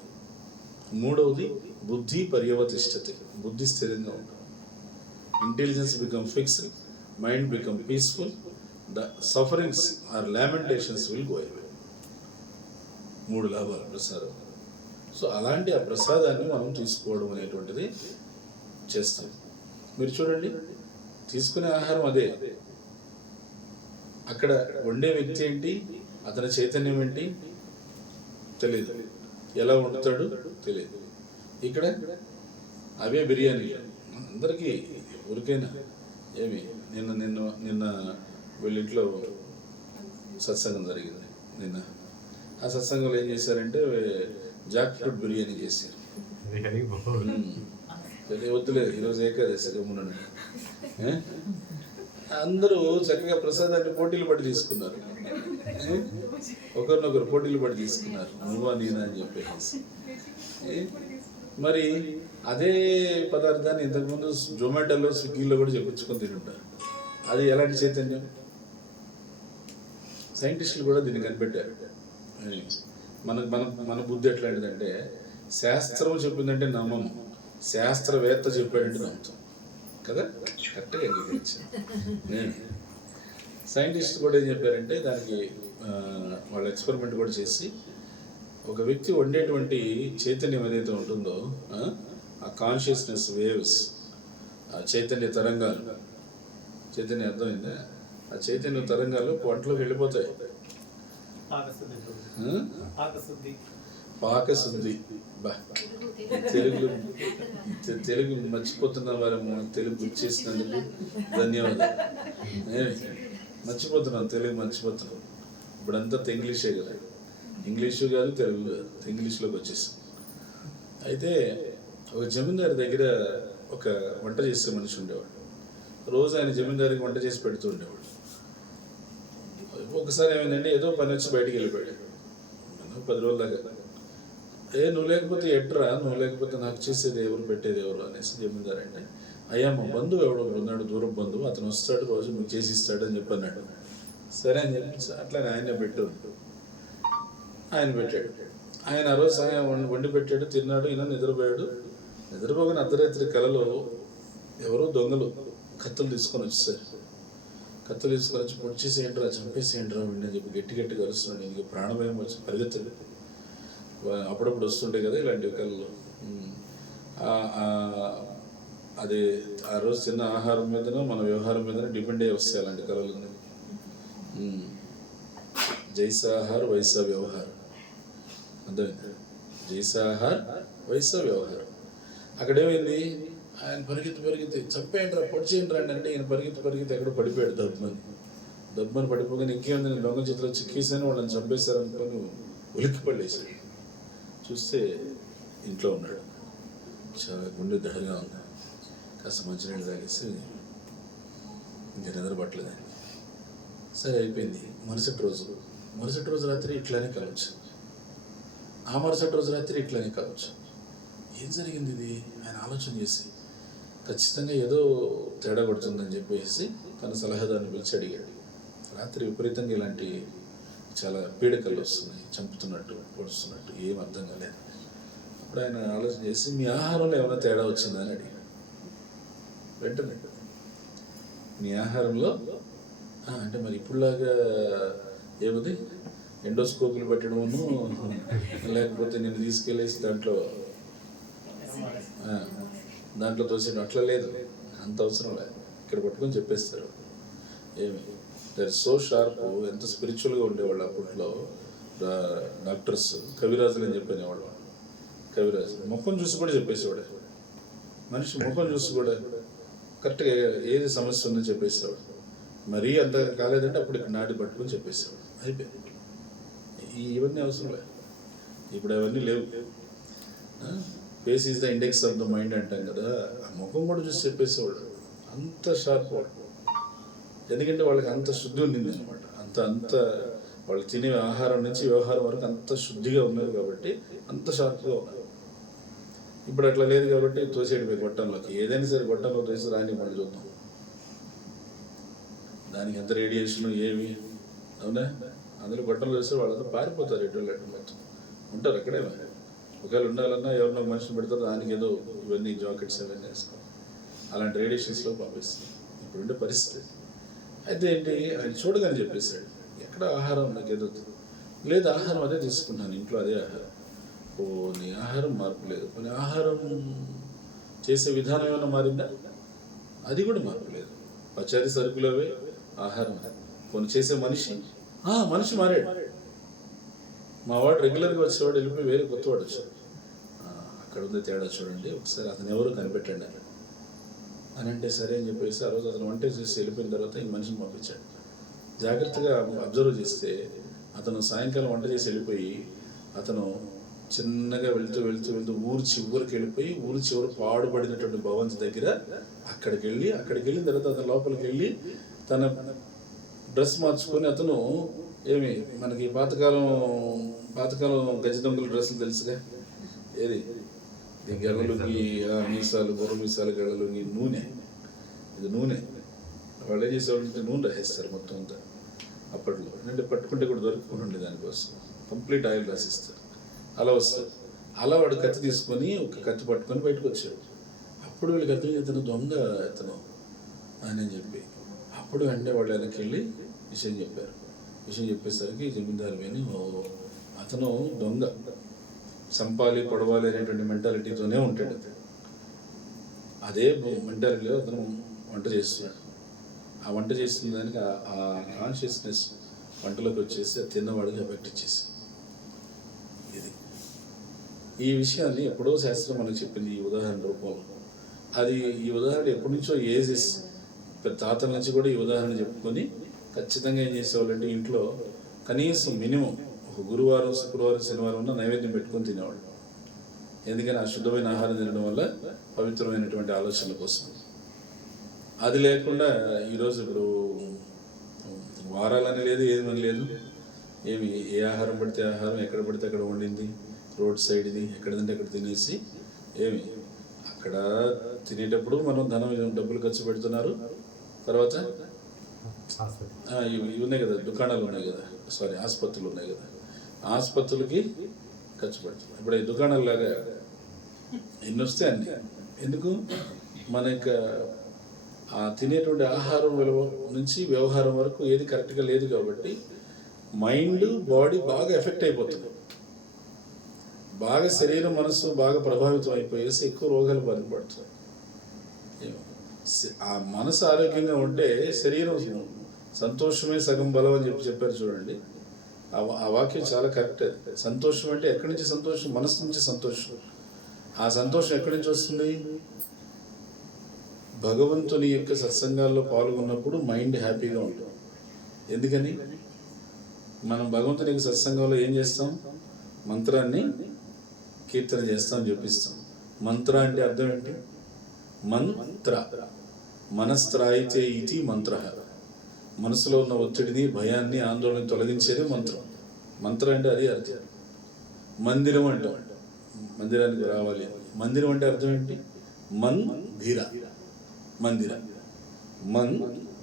మూడవది బుద్ధి పర్యవతిష్టతే, బుద్ధి స్థిరంగా ఉంటుంది. Intelligence become fixed, mind become peaceful, the sufferings or lamentations will go away. 3 లాభాలు ప్రసాదం. సో అలాంటి ఆ ప్రసాదాన్ని మనం తీసుకోవడం అనేటువంటిది చేస్తాం. మీరు చూడండి, తీసుకునే ఆహారం అదే, అక్కడ వండే వ్యక్తి ఏంటి, అతని చైతన్యం ఏంటి తెలియదు, ఎలా వండుతాడు తెలియదు. ఇక్కడ అవే బిర్యానీ అందరికీ ఊరికైనా. ఏమి నిన్న వీళ్ళింట్లో సత్సంగం జరిగింది. నిన్న ఆ సత్సంగంలో ఏం చేశారంటే జాక్ ఫ్రూట్ బిర్యానీ చేశారు. వద్దులేదు, ఈరోజు ఏకాదశి గమ్మున. అందరూ చక్కగా ప్రసాదాన్ని పోటీలు పడి తీసుకున్నారు, ఒకరినొకరు పోటీలు పడి తీసుకున్నారు, నువ్వా నేనా అని చెప్పేసి. మరి అదే పదార్థాన్ని ఇంతకుముందు జొమాటోలో, స్విగ్గీలో కూడా చెప్పించుకొని తింటుంటారు. అది ఎలాంటి చైతన్యం? సైంటిస్టులు కూడా దీన్ని కనిపెట్టారు. మన బుద్ధి ఎట్లాంటిదంటే, శాస్త్రం చెప్పిందంటే నమ్మము, శాస్త్రవేత్త చెప్పాడంటే నమ్ముతాం కదా. కరెక్ట్గా అంగీకరించాను నేను. సైంటిస్ట్ కూడా ఏం చెప్పారంటే, దానికి వాళ్ళు ఎక్స్పెరిమెంట్ కూడా చేసి, ఒక వ్యక్తి వండేటువంటి చైతన్యం ఏదైతే ఉంటుందో, ఆ కాన్షియస్నెస్ వేవ్స్, ఆ చైతన్య తరంగాలు, చైతన్యం అర్థమైందా? ఆ చైతన్య తరంగాలు వంటలోకి వెళ్ళిపోతాయి. పాకశుద్ధి. బా, తెలుగు మర్చిపోతున్న వారేమో, తెలుగు గుర్తు చేసినందుకు ధన్యవాదాలు. మర్చిపోతున్నాను, తెలుగు మర్చిపోతున్నాను. ఇప్పుడంతా ఇంగ్లీషే కదా, ఇంగ్లీషు కాదు తెలుగు కాదు, ఇంగ్లీష్లోకి వచ్చేసాం. అయితే ఒక జమీందారు దగ్గర ఒక వంట చేసే మనిషి ఉండేవాడు. రోజు ఆయన జమీందారికి వంట చేసి పెడుతూ ఉండేవాడు. ఒకసారి ఏమైందంటే, ఏదో పని వచ్చి బయటికి వెళ్ళిపోయాడు 10 రోజుల దాకా. నువ్వు లేకపోతే ఎట్రా, నువ్వు లేకపోతే నాకు చేసేది ఎవరు, పెట్టేది ఎవరు అనేసి జమీందారు అంటే, అయ్యా మా బంధువు ఎవడో ఉన్నాడు, దూరం బంధువు, అతను వస్తాడు, రోజు మీకు చేసి ఇస్తాడు అని చెప్పి అన్నాడు. సరే అని చెప్పి అట్లానే ఆయనే పెట్టు, ఆయన పెట్టాడు. ఆయన ఆ రోజు సాయం వండి పెట్టాడు, తిన్నాడు. ఈయన నిద్రపోయాడు. నిద్రపోగానే అర్ధరాత్రి కలలో ఎవరో దొంగలు కత్తులు తీసుకొని వచ్చేసారు. కత్తులు తీసుకొని వచ్చి పొడిచేసేయండిరా, చంపేసేయండిరా వీడిని అని చెప్పి గట్టిగా అరుస్తున్నాడు. ఇంక ప్రాణభయం వచ్చి పరిగెత్తాడు. అప్పుడప్పుడు వస్తుంటాయి కదా ఇలాంటి కళలు. అది ఆ రోజు తిన్న ఆహారం మీదనో మన వ్యవహారం మీదనో డిపెండ్ అయ్యి వస్తాయి అలాంటి కళలు. జైసాహార్ వైసా వ్యవహారం, అర్థమైంది? జైసాహార్ వైసా వ్యవహారం. అక్కడేమైంది, ఆయన పరిగెత్తి చంపేయండిరా, పొడి చేయండిరా అంటే ఈయన పరిగెత్తి ఎక్కడ పడిపోయాడు. దబ్బని పడిపోగానే ఇంకేముంది, నేను దొంగ చేతిలో చిక్కేసాను, వాళ్ళని చంపేశారు అనుకొని ఉలిక్కి పడేసాడు. చూస్తే ఇంట్లో ఉన్నాడు, చాలా గుండె దడగా ఉంది. కాస్త మంచినీళ్ళు తాగేసి ఇంకా నిద్ర పట్టలేదని సరే అయిపోయింది. మరుసటి రోజు రాత్రి ఇట్లానే కలవచ్చు, ఆ మరుసటి రోజు రాత్రి ఇట్లానే కలవచ్చు. ఏం జరిగింది ఇది ఆయన ఆలోచన చేసి ఖచ్చితంగా ఏదో తేడా కొడుతుందని చెప్పేసి తన సలహాదారుని పిలిచి అడిగాడు. రాత్రి విపరీతంగా ఇలాంటి చాలా పీడకలు వస్తున్నాయి, చంపుతున్నట్టు పొడుస్తున్నట్టు, ఏం అర్థం కాలేదు. అప్పుడు ఆయన ఆలోచన చేసి మీ ఆహారంలో ఏమైనా తేడా వచ్చిందా అని అడిగాడు. వెంటనే మీ ఆహారంలో అంటే మరి ఇప్పుడులాగా ఏముంది, ఎండోస్కోపులు పెట్టడము, లేకపోతే నేను తీసుకెళ్ళేసి దాంట్లో తోసేయడం అట్లా లేదు, అంత అవసరం లేదు. ఇక్కడ పట్టుకొని చెప్పేస్తారు. ఏమి దట్ సో షార్ప్, ఎంత స్పిరిచువల్గా ఉండేవాళ్ళు అప్పట్లో డాక్టర్స్. కవిరాజులు అని చెప్పేవాళ్ళు. కవిరాజు ముఖం చూసి కూడా చెప్పేసేవాడు, మనిషి ముఖం చూసి కూడా కరెక్ట్గా ఏది సమస్య ఉందో చెప్పేసేవాడు. మరీ అంత కాలేదంటే అప్పుడు ఇక్కడ నాటి పట్టుకొని చెప్పేసేవాడు, అయిపోయింది. ఇవన్నీ అవసరం లేదు, ఇప్పుడు అవన్నీ లేవు. Face is the index of the mind అంటాం కదా, ఆ ముఖం కూడా చూసి చెప్పేసేవాడు. అంత షార్ప్ వాడు, ఎందుకంటే వాళ్ళకి అంత శుద్ధి ఉండింది అనమాట. అంత వాళ్ళు తినే ఆహారం నుంచి వ్యవహారం వరకు అంత శుద్ధిగా ఉన్నారు కాబట్టి అంత షార్ప్గా ఉన్నారు. ఇప్పుడు అట్లా లేదు కాబట్టి తోసేయడమే గొట్టంలోకి. ఏదైనా సరే గొట్టంలో తోసి రాని మళ్ళీ చూద్దాం, దానికి ఎంత రేడియేషన్ ఏమి, అవునా? అందులో గొట్టంలో వేస్తే వాళ్ళంతా పారిపోతారు, ఎటు మొత్తం ఉంటారు అక్కడే. ఒకవేళ ఉండాలన్నా ఎవరినో మనిషిని పెడతారు, దానికి ఏదో ఇవన్నీ జాకెట్స్ అవన్నీ వేసుకోవాలి. అలాంటి రేడియేషన్స్లో పంపిస్తుంది ఇప్పుడుండే పరిస్థితి. అయితే ఏంటి, ఆయన చూడగానే చెప్పేశాడు, ఎక్కడ ఆహారం నాకు ఏదో లేదు, ఆహారం అదే తీసుకున్నాను, ఇంట్లో అదే ఆహారం. నీ ఆహారం మార్పు లేదు. కొన్ని ఆహారం చేసే విధానం ఏమైనా మారిందా? అది కూడా మార్పు లేదు. పచారీ సరుకులవే ఆహారం. కొన్ని చేసే మనిషి మారాడు. మా వాడు రెగ్యులర్గా వచ్చేవాడు, వెళ్ళిపోయి వేరే కొత్తవాడు వచ్చాడు. అక్కడ ఉంది తేడా చూడండి, ఒకసారి అతను ఎవరు కనిపెట్టండి అని అంటే సరే అని చెప్పేసి ఆ రోజు అతను వంట చేసి వెళ్ళిపోయిన తర్వాత ఈ మనిషిని పంపించాడు. జాగ్రత్తగా అబ్జర్వ్ చేస్తే అతను సాయంకాలం వంట చేసి వెళ్ళిపోయి అతను చిన్నగా వెళ్తూ ఊరు చివరికి వెళ్ళిపోయి ఊరు చివరి పాడుపడినటువంటి భవన్స్ దగ్గర అక్కడికి వెళ్ళిన తర్వాత అతను లోపలికి వెళ్ళి తన డ్రెస్ మార్చుకొని, అతను ఏమి మనకి పాతకాలం గజ దొంగల డ్రెస్సులు తెలుసుగా, ఏది గెళ్ళలుంగి మీసాలు, బుర్ర మీసాలు, గెళ్ళలుంగి, నూనె వాళ్ళు ఏం చేసేవాళ్ళంటే నూనె రాసేస్తారు మొత్తం అంతా. అప్పట్లో అంటే పట్టుకుంటే కూడా దొరుకుని ఉండే దానికోసం కంప్లీట్ ఆయిల్ రాసిస్తారు. అలా వస్తారు. అలా వాడు కత్తి తీసుకొని ఒక కత్తి పట్టుకొని బయటకు వచ్చాడు. అప్పుడు వీళ్ళకి అర్థం ఇతను దొంగ అని చెప్పి అప్పుడు వెంటనే వాళ్ళు వెనక్కి వెళ్ళి విషయం చెప్పేసరికి జమీందారు విని అతను దొంగ, చంపాలి పొడవాలి అనేటువంటి మెంటాలిటీతోనే ఉంటాడు. అదే మెంటాలిటీలో అతను వంట చేస్తున్నాడు. ఆ వంట చేసిన దానికి ఆ కాన్షియస్నెస్ వంటలోకి వచ్చేసి అది తిన్నవాడికి ఎఫెక్ట్ ఇచ్చేసి ఇది. ఈ విషయాన్ని ఎప్పుడో శాస్త్రం మనకు చెప్పింది ఈ ఉదాహరణ రూపంలో. అది ఈ ఉదాహరణ ఎప్పటి నుంచో ఏజెస్ తాతల నుంచి కూడా ఈ ఉదాహరణ చెప్పుకొని ఖచ్చితంగా ఏం చేసేవాళ్ళంటే ఇంట్లో కనీసం మినిమం ఒక గురువారం, శుక్రవారం, శనివారం ఉన్న నైవేద్యం పెట్టుకొని తినేవాళ్ళు. ఎందుకని ఆ శుద్ధమైన ఆహారం తినడం వల్ల పవిత్రమైనటువంటి ఆలోచనల కోసం. అది లేకుండా ఈరోజు ఇప్పుడు వారాలని లేదు, ఏమని లేదు, ఏ ఆహారం పడితే ఆహారం, ఎక్కడ పడితే అక్కడ వండింది, రోడ్ సైడ్ది, ఎక్కడిదంటే అక్కడ తినేసి అక్కడ తినేటప్పుడు మనం డబ్బులు ఖర్చు పెడుతున్నారు. తర్వాత ఇవి ఉన్నాయి కదా, దుకాణాలు ఉన్నాయి కదా, ఆసుపత్రులు ఉన్నాయి కదా, ఆసుపత్రులకి ఖర్చు పెడుతున్నారు. ఇప్పుడు ఈ దుకాణాలలాగా ఎన్ని వస్తే అన్ని. ఎందుకు? మన యొక్క ఆ తినేటువంటి ఆహారం విలువ నుంచి వ్యవహారం వరకు ఏది కరెక్ట్గా లేదు కాబట్టి మైండ్, బాడీ బాగా ఎఫెక్ట్ అయిపోతుంది. బాగా శరీరం, మనసు బాగా ప్రభావితం అయిపోయేసి ఎక్కువ రోగాలు బాధపడుతుంది. ఆ మనసు ఆరోగ్యంగా ఉంటే శరీరం సంతోషమే సగం బలం అని చెప్పారు చూడండి. ఆ వాక్యం చాలా కరెక్ట్. సంతోషం అంటే ఎక్కడి నుంచి సంతోషం? మనసు నుంచి సంతోషం. ఆ సంతోషం ఎక్కడి నుంచి వస్తుంది? భగవంతుని యొక్క సత్సంగాల్లో పాల్గొన్నప్పుడు మైండ్ హ్యాపీగా ఉంటుంది. ఎందుకని? మనం భగవంతుని యొక్క సత్సంగంలో ఏం చేస్తాం? మంత్రాన్ని కీర్తన చేస్తాం, జపిస్తాం. మంత్ర అంటే అర్థం ఏంటి? మంత్ర మనస్త్రాయితే ఇది మంత్ర. మనసులో ఉన్న ఒత్తిడిని, భయాన్ని, ఆందోళన తొలగించేది మంత్రం. మంత్రం అంటే అది అర్థం. మందిరం అంటాం, మందిరానికి రావాలి. మందిరం అంటే అర్థం ఏంటి? మందిర, మందిర,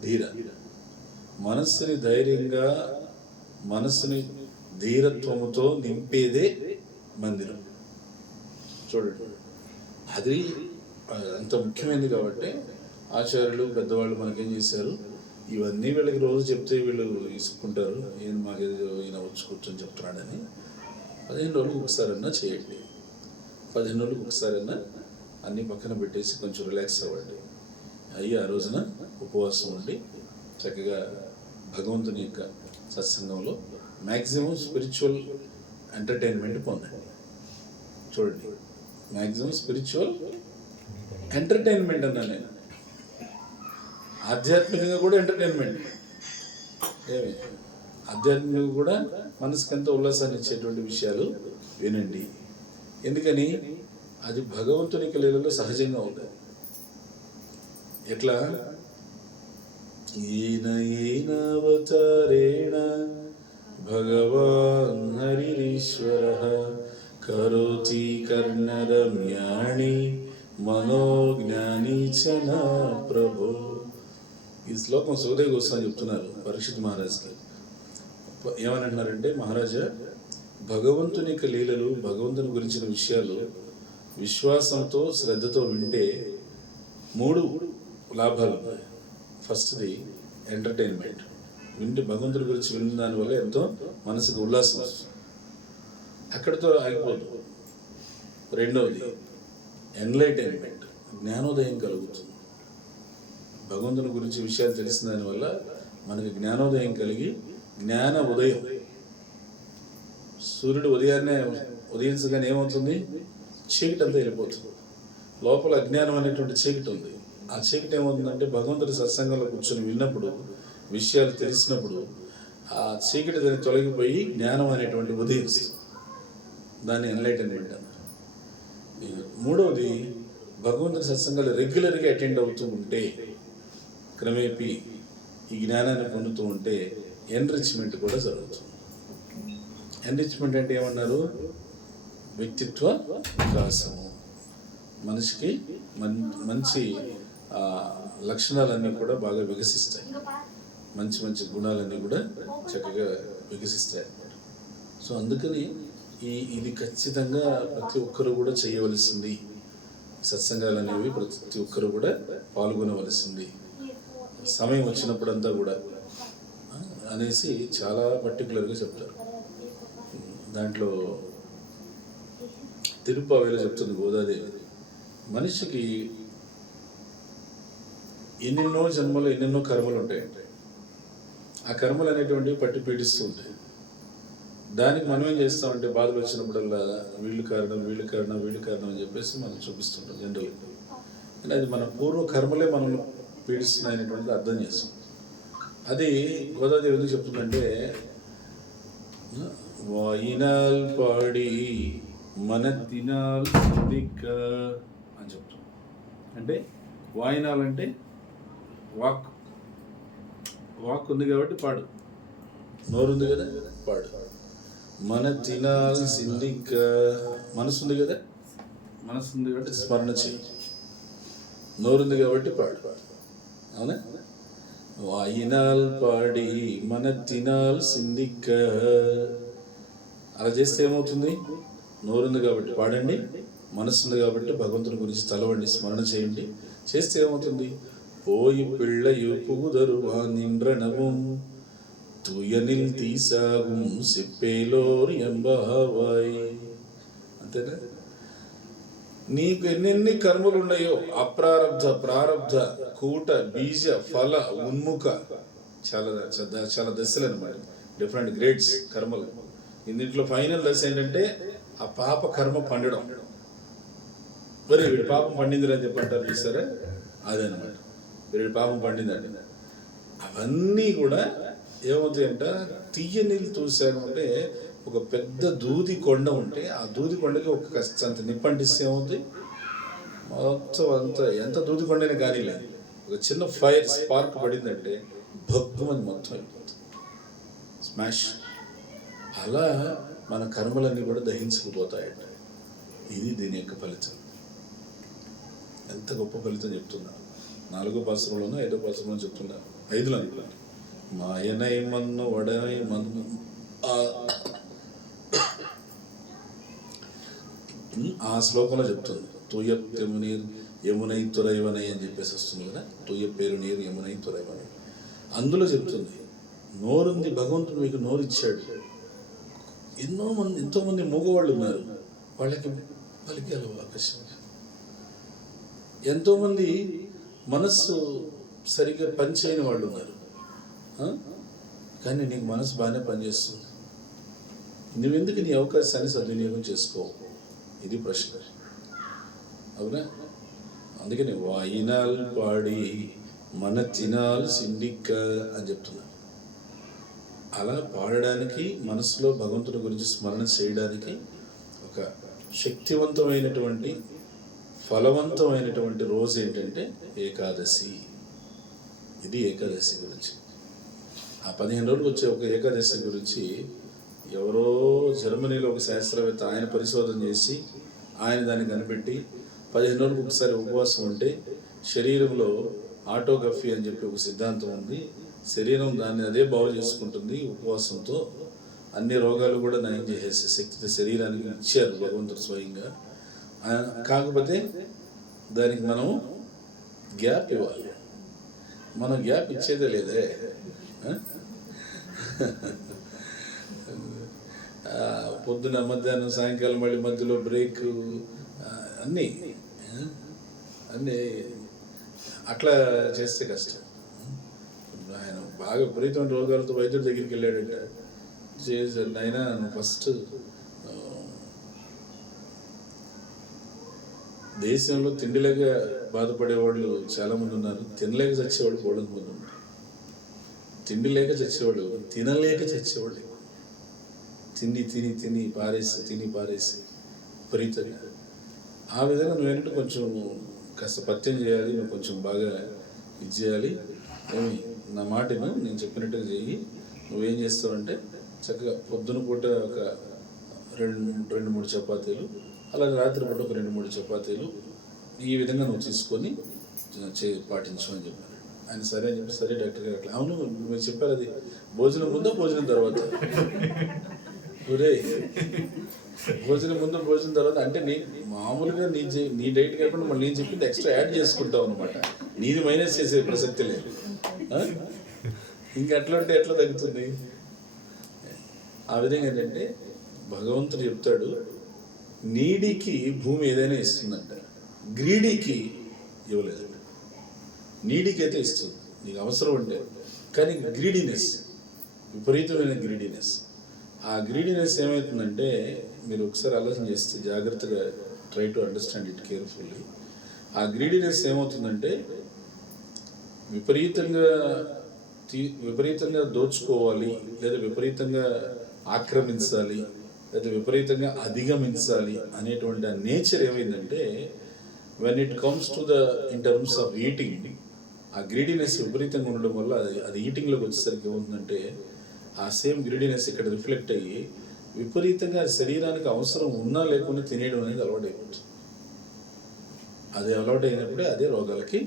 మందిర. మనస్సుని ధైర్యంగా, మనస్సుని ధీరత్వముతో నింపేదే మందిరం. చూడండి, అది అంత ముఖ్యమైనది. కాబట్టి ఆచార్యులు, పెద్దవాళ్ళు మనకేం చేశారు? ఇవన్నీ వీళ్ళకి రోజు చెప్తే వీళ్ళు తీసుకుంటారు. ఏం మాకేదో ఈయన వచ్చి కూర్చొని చెప్తున్నాడని. 15 రోజులకు ఒకసారన్నా చేయండి. 15 రోజులకు ఒకసారన్నా అన్నీ పక్కన పెట్టేసి కొంచెం రిలాక్స్ అవ్వండి. అయ్యి ఆ రోజున ఉపవాసం ఉండి చక్కగా భగవంతుని యొక్క సత్సంగంలో మ్యాక్సిమం స్పిరిచువల్ ఎంటర్టైన్మెంట్ పొందండి. చూడండి, మ్యాక్సిమం స్పిరిచువల్ ఎంటర్టైన్మెంట్ అన్నా నేను. ఆధ్యాత్మికంగా కూడా ఎంటర్టైన్మెంట్. ఏమి ఆధ్యాత్మికంగా కూడా మనసుకి ఎంతో ఉల్లాసాన్ని ఇచ్చేటువంటి విషయాలు వినండి. ఎందుకని? అది భగవంతునికి లీలలో సహజంగా ఉంటుంది. ఎట్లా? ఈయనవతారేణ భగవాన్ హరిరీశ్వరః కరోతి కర్ణరమ్యాణి మనోజ్ఞాని చ నా ప్రభో. ఈ శ్లోకం సుఖదేవ్ గోస్వామి చెప్తున్నారు పరీక్షిత్ మహారాజ్కి. ఏమని అంటున్నారంటే, మహారాజా, భగవంతుని యొక్క లీలలు, భగవంతుని గురించిన విషయాలు విశ్వాసంతో, శ్రద్ధతో వింటే 3 లాభాలు ఉన్నాయి. ఫస్ట్ది ఎంటర్టైన్మెంట్. వింటే భగవంతుడి గురించి విన్న దానివల్ల ఎంతో మనసుకు ఉల్లాసం వస్తుంది. అక్కడితో ఆగిపోదు. రెండవది ఎన్లైటైన్మెంట్, జ్ఞానోదయం కలుగుతుంది. భగవంతుని గురించి విషయాలు తెలిసిన దానివల్ల మనకి జ్ఞానోదయం కలిగి, జ్ఞాన ఉదయం. సూర్యుడు ఉదయించగానే ఏమవుతుంది? చీకటి అంతా వెళ్ళిపోతుంది. లోపల అజ్ఞానం అనేటువంటి చీకటి ఉంది. ఆ చీకటి ఏమవుతుందంటే, భగవంతుడి సత్సంగంలో కూర్చొని విన్నప్పుడు, విషయాలు తెలిసినప్పుడు ఆ చీకటి దాన్ని తొలగిపోయి జ్ఞానం అనేటువంటి ఉదయిస్తుంది. దాన్ని ఎన్లైటైన్మెంట్ అన్నారు. మూడవది, భగవంతుడి సత్సంగాలు రెగ్యులర్గా అటెండ్ అవుతూ ఉంటే, క్రమేపీ ఈ జ్ఞానాన్ని పొందుతూ ఉంటే ఎన్రిచ్మెంట్ కూడా జరుగుతుంది. ఎన్రిచ్మెంట్ అంటే ఏమన్నారు? వ్యక్తిత్వ వికాసము. మనిషికి మంచి లక్షణాలన్నీ కూడా బాగా వికసిస్తాయి. మంచి మంచి గుణాలన్నీ కూడా చక్కగా వికసిస్తాయి అన్నమాట. సో అందుకని ఇది ఖచ్చితంగా ప్రతి ఒక్కరు కూడా చేయవలసింది. సత్సంగాలు అనేవి ప్రతి ఒక్కరు కూడా పాల్గొనవలసింది. సమయం వచ్చినప్పుడంతా కూడా అనేసి చాలా పర్టికులర్గా చెప్తారు. దాంట్లో తిరుప్పావేలో చెప్తుంది గోదాదేవి, మనిషికి ఎన్నెన్నో జన్మలు, ఎన్నెన్నో కర్మలు ఉంటాయంటే, ఆ కర్మలు అనేటువంటివి పట్టి పీడిస్తూ ఉంటాయి. దానికి మనం ఏం చేస్తామంటే, బాధలు వచ్చినప్పుడల్లా వీళ్ళు కారణం, వీళ్ళు కారణం, వీళ్ళు కారణం అని చెప్పేసి మనం చూపిస్తుంటాం జనరల్గా. కానీ అది మన పూర్వ కర్మలే మనల్ని పీడిస్తున్నాయనేటువంటిది అర్థం చేస్తాం. అది గోదాదేవి ఎందుకు చెప్తుందంటే, వాయినాల్ పాడి మనతినాల్ దిక్క అని చెప్తాం. అంటే వాయినాల్ అంటే వాక్. వాక్ ఉంది కాబట్టి పాడు, నోరు ఉంది కదా పాడు. మన తినాల్ సిందిక్క, మనసు ఉంది కదా, మనసు ఉంది కాబట్టి స్మరణ చేయి. నోరుంది కాబట్టి పాడు. అవునా? వాయినాల్ పాడి మన తినాల్ సిందిక్క. అలా చేస్తే ఏమవుతుంది? నోరుంది కాబట్టి పాడండి, మనసు ఉంది కాబట్టి భగవంతుని గురించి తలవండి, స్మరణ చేయండి. చేస్తే ఏమవుతుంది? పోయి పిళ్ళయు పుగుదరువా నిండ్రణవం తూయనిల్ తీసాగుం చెప్పేలోర్ ఎంబావాయ్. అంతేనా? నీకు ఎన్నెన్ని కర్మలు ఉన్నాయో అప్రారబ్ధ, ప్రారబ్ధ, కూట, బీజ, ఫల, ఉన్ముఖ, చాలా చాలా దశలు అనమాట, డిఫరెంట్ గ్రేడ్స్ కర్మలు. ఇందులో ఫైనల్ దశ ఏంటంటే ఆ పాప కర్మ పండడం. మరి వీడి పాపం పండింది అని చెప్పి అంటారు చూసారా, అదనమాట. వీడి పాపం పండిందండి. అవన్నీ కూడా ఏమవుతాయంట, తీయ నీళ్ళు చూసామంటే ఒక పెద్ద దూది కొండ ఉంటే ఆ దూది కొండకి ఒక అంత నిప్పంటిస్తే ఏమవుతుంది, మొత్తం అంత ఎంత దూది కొండనే కానీ లేదు, ఒక చిన్న ఫైర్ స్పార్క్ పడిందంటే భగ్గుమని మొత్తం అయిపోతుంది, స్మాష్. అలా మన కర్మలన్నీ కూడా దహించుకుపోతాయంట. ఇది దీని యొక్క ఫలితం. ఎంత గొప్ప ఫలితం చెప్తున్నా. 4వ పాశ్రంలోనూ 5వ పాశ్రంలో చెప్తున్నా, 5లో అనుకున్నాను. మాయనై మన్ను వడనై మన్ను ఆ శ్లోకంలో చెప్తుంది. తూయ నీరు యమునై తురైవనై అని చెప్పేసి వస్తుంది కదా, తూయ పేరు నీరు యమునై తురైవనై. అందులో చెప్తుంది, నోరుంది, భగవంతుడు మీకు నోరు ఇచ్చాడు. ఎంతోమంది మూగవాళ్ళు ఉన్నారు, వాళ్ళకి పలికేలు అవకాశం. ఎంతోమంది మనస్సు సరిగ్గా పనిచేయని వాళ్ళు ఉన్నారు, కానీ నీకు మనసు బాగానే పనిచేస్తుంది. నువ్వెందుకు నీ అవకాశాన్ని సద్వినియోగం చేసుకోవు? ఇది ప్రశ్న, అవునా? అందుకని వాయినాల్ పాడి మన తినాల్ సిండిక్క అని చెప్తున్నారు. అలా పాడడానికి, మనసులో భగవంతుడి గురించి స్మరణ చేయడానికి ఒక శక్తివంతమైనటువంటి, ఫలవంతమైనటువంటి రోజు ఏంటంటే ఏకాదశి. ఇది ఏకాదశి గురించి. ఆ 15 రోజులకు వచ్చే ఒక ఏకాదశి గురించి ఎవరో జర్మనీలో ఒక శాస్త్రవేత్త ఆయన పరిశోధన చేసి ఆయన దాన్ని కనిపెట్టి 15 రోజులకు ఒకసారి ఉపవాసం ఉంటే శరీరంలో ఆటోగ్రఫీ అని చెప్పి ఒక సిద్ధాంతం ఉంది. శరీరం దాన్ని అదే బాగు చేసుకుంటుంది. ఉపవాసంతో అన్ని రోగాలు కూడా నయం చేసే శక్తి శరీరానికి ఇచ్చారు భగవంతుడు స్వయంగా. కాకపోతే దానికి మనం గ్యాప్ ఇవ్వాలి. మనం గ్యాప్ ఇచ్చేదే లేదే. పొద్దున, మధ్యాహ్నం, సాయంకాలం, మళ్ళీ మధ్యలో బ్రేక్, అన్నీ అట్లా చేస్తే కష్టం. ఆయన బాగా విపరీతమైన రోగాలతో వైద్యుడి దగ్గరికి వెళ్ళాడంట. చేశాడు, ఆయన ఫస్ట్ దేశంలో తిండిలేక బాధపడేవాళ్ళు చాలామంది ఉన్నారు, తినలేక చచ్చేవాళ్ళు బోళ్ళంత మంది ఉన్నారు. తిండి లేక చచ్చేవాళ్ళు, తినలేక చచ్చేవాళ్ళు. తిని తిని తిని పారేసి విపరీతంగా. ఆ విధంగా నువ్వేంటంటే కొంచెం కాస్త పత్యం చేయాలి, నువ్వు కొంచెం బాగా ఇది చేయాలి. ఏమి నా మాటను నేను చెప్పినట్టుగా చెయ్యి. నువ్వేం చేస్తావంటే చక్కగా పొద్దున పూట ఒక 2-3 చపాతీలు, అలాగే రాత్రి పూట ఒక 2-3 చపాతీలు, ఈ విధంగా నువ్వు తీసుకొని పాటించు అని చెప్పారు. ఆయన సరే అని చెప్పి, సరే డాక్టర్ గారు అట్లా. అవును మీరు చెప్పారు, అది భోజనం ముందు భోజనం తర్వాత. ఒరే, భోజనం ముందు భోజనం తర్వాత అంటే మామూలుగా నీ డైట్ కాకుండా మళ్ళీ నేను చెప్పింది ఎక్స్ట్రా యాడ్ చేసుకుంటావు అనమాట. నీది మైనస్ చేసే ప్రసక్తి లేదు. ఇంకా అట్లా ఉంటే ఎట్లా తగ్గుతుంది? ఆ విధంగా ఏంటంటే భగవంతుడు చెప్తాడు, నీడికి భూమి ఏదైనా ఇస్తుందంట, గ్రీడీకి ఇవ్వలేదంట. నీడికి అయితే ఇస్తుంది నీకు అవసరం ఉంటే, కానీ గ్రీడీనెస్, విపరీతమైన గ్రీడీనెస్. ఆ గ్రీడీనెస్ ఏమవుతుందంటే, మీరు ఒకసారి ఆలోచన చేస్తే జాగ్రత్తగా try to understand it carefully. ఆ గ్రీడీనెస్ ఏమవుతుందంటే విపరీతంగా దోచుకోవాలి, లేదా విపరీతంగా ఆక్రమించాలి, లేదా విపరీతంగా అధిగమించాలి అనేటువంటి ఆ నేచర్ ఏమైందంటే, when it comes to in terms of eating, ఆ గ్రీడీనెస్ విపరీతంగా ఉండడం వల్ల అది ఈటింగ్లోకి వచ్చేసరికి ఏమవుతుందంటే, ఆ సేమ్ గ్రీడీనెస్ ఇక్కడ రిఫ్లెక్ట్ అయ్యి విపరీతంగా శరీరానికి అవసరం ఉన్నా లేకుండా తినేయడం అనేది అలవాటు అయిపోతుంది. అది అలవాటు అయినప్పుడే అదే రోగాలకి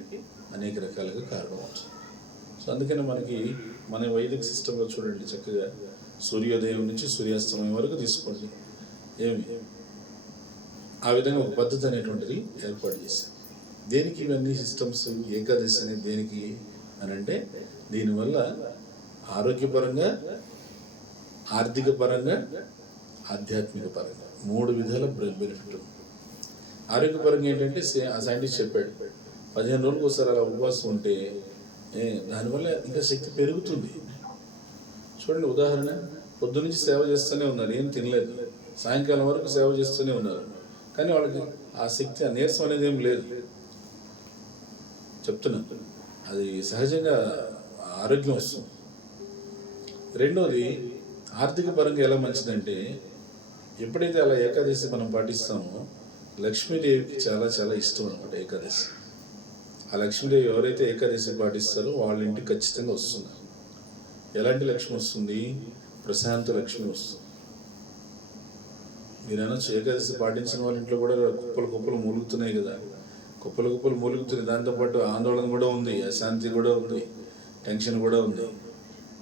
అనేక రకాలుగా కారణం అవుతుంది. సో అందుకని మన వైదిక సిస్టంలో చూడండి, చక్కగా సూర్యోదయం నుంచి సూర్యాస్తమయం వరకు తీసుకోండి. ఆ విధంగా ఒక పద్ధతి అనేటువంటిది ఏర్పాటు చేశారు. దేనికి ఇవన్నీ సిస్టమ్స్? ఏకాదశి అనేది దేనికి అని అంటే, దీనివల్ల ఆరోగ్యపరంగా, ఆర్థిక పరంగా, ఆధ్యాత్మిక పరంగా 3 విధాల బెనిఫిట్ ఉంది. ఆరోగ్యపరంగా ఏంటంటే ఆ సైంటిస్ట్ చెప్పాడు 15 రోజులకు ఒకసారి అలా ఉపవాసం ఉంటే దానివల్ల ఇంకా శక్తి పెరుగుతుంది. చూడండి ఉదాహరణ, పొద్దునుంచి సేవ చేస్తూనే ఉన్నారు, ఏం తినలేదు, సాయంకాలం వరకు సేవ చేస్తూనే ఉన్నారు, కానీ వాళ్ళకి ఆ శక్తి ఆ నీరసం అనేది ఏం లేదు. చెప్తున్నా, అది సహజంగా ఆరోగ్యం వస్తుంది. రెండోది ఆర్థిక పరంగా ఎలా మంచిదంటే, ఎప్పుడైతే అలా ఏకాదశి మనం పాటిస్తామో లక్ష్మీదేవికి చాలా చాలా ఇష్టం అనమాట ఏకాదశి. ఆ లక్ష్మీదేవి ఎవరైతే ఏకాదశి పాటిస్తారో వాళ్ళ ఇంటికి ఖచ్చితంగా వస్తుంది. ఎలాంటి లక్ష్మి వస్తుంది? ప్రశాంత లక్ష్మి వస్తుంది. మీరు అనొచ్చు, ఏకాదశి పాటించిన వాళ్ళ ఇంట్లో కూడా కుప్పలు మూలుగుతున్నాయి కదా. కుప్పలు మూలుగుతున్నాయి, దాంతోపాటు ఆందోళన కూడా ఉంది, అశాంతి కూడా ఉంది, టెన్షన్ కూడా ఉంది,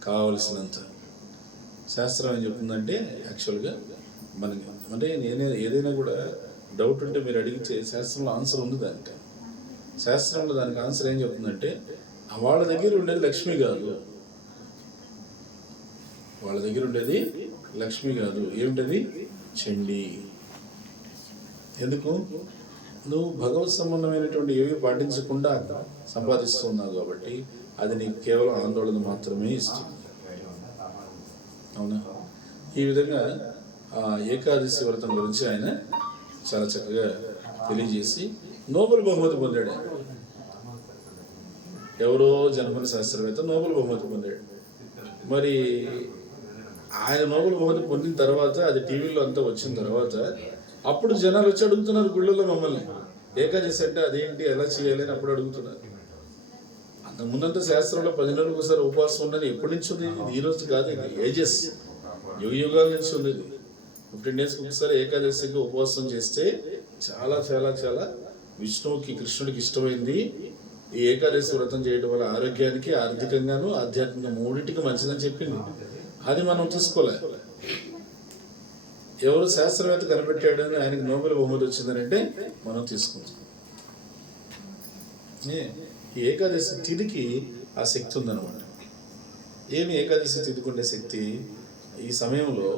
కావలసినంత. శాస్త్రం ఏం చెప్తుందంటే, యాక్చువల్గా మనకి అంటే ఏదైనా కూడా డౌట్ ఉంటే మీరు అడిగితే శాస్త్రంలో ఆన్సర్ ఉంది దానికి. శాస్త్రంలో దానికి ఆన్సర్ ఏం చెప్తుందంటే, వాళ్ళ దగ్గర ఉండేది లక్ష్మి కాదు, వాళ్ళ దగ్గర ఉండేది లక్ష్మి కాదు, ఏమిటది? చండీ. ఎందుకు? నువ్వు భగవత్ సంబంధమైనటువంటి ఏవి పాటించకుండా సంపాదిస్తున్నావు కాబట్టి అది నీకు కేవలం ఆందోళన మాత్రమే ఇస్తుంది. అవునా? ఈ విధంగా ఏకాదశి వ్రతం గురించి ఆయన చాలా చక్కగా తెలియజేసి నోబెల్ బహుమతి పొందాడు. ఎవరో జనపద శాస్త్రవేత్త నోబెల్ బహుమతి పొందాడు. మరి ఆయన నోబెల్ బహుమతి పొందిన తర్వాత, అది టీవీలో అంతా వచ్చిన తర్వాత, అప్పుడు జనాలు వచ్చి అడుగుతున్నారు గుళ్ళల్లో మమ్మల్ని, ఏకాదశి అంటే అదేంటి, ఎలా చేయాలి అని అప్పుడు అడుగుతున్నారు. అంత ముందంతా శాస్త్రంలో 10 రోజులకు ఒకసారి ఉపవాసం ఉన్నది ఎప్పటి నుంచి ఉంది? ఈ రోజు కాదు, ఇది ఏజెస్, యుగాల నుంచి ఉంది. 15 డేస్కి ఒకసారి ఏకాదశికి ఉపవాసం చేస్తే చాలా చాలా చాలా విష్ణువుకి, కృష్ణుడికి ఇష్టమైంది. ఈ ఏకాదశి వ్రతం చేయడం వల్ల ఆరోగ్యానికి, ఆర్థికంగాను, ఆధ్యాత్మిక మూడింటికి మంచిదని చెప్పింది. అది మనం తీసుకోలే. ఎవరు శాస్త్రవేత్త కనిపెట్టాడు అని ఆయనకి నోబెల్ బహుమతి వచ్చిందనంటే మనం తీసుకుంటాం. ఈ ఏకాదశి తిథికి ఆ శక్తి ఉందన్నమాట. ఏమి ఏకాదశి తిథికి ఉండే శక్తి? ఈ సమయంలో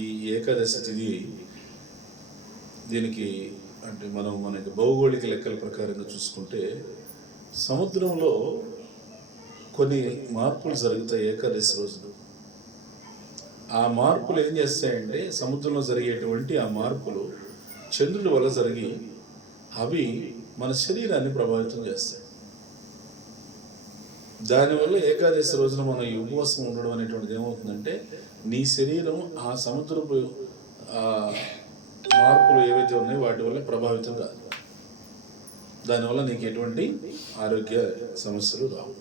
ఈ ఏకాదశి తిథి, దీనికి అంటే మనకి భౌగోళిక లెక్కల ప్రకారంగా చూసుకుంటే సముద్రంలో కొన్ని మార్పులు జరుగుతాయి ఏకాదశి రోజున. ఆ మార్పులు ఏం చేస్తాయంటే, సముద్రంలో జరిగేటువంటి ఆ మార్పులు చంద్రుడి వల్ల జరిగి అవి మన శరీరాన్ని ప్రభావితం చేస్తాయి. దానివల్ల ఏకాదశి రోజున మనం ఈ ఉపవాసం ఉండడం అనేటువంటిది ఏమవుతుందంటే, నీ శరీరం ఆ సముద్రపు మార్పులు ఏవైతే ఉన్నాయో వాటి వల్ల ప్రభావితం కాదు. దానివల్ల నీకు ఎటువంటి ఆరోగ్య సమస్యలు రావు.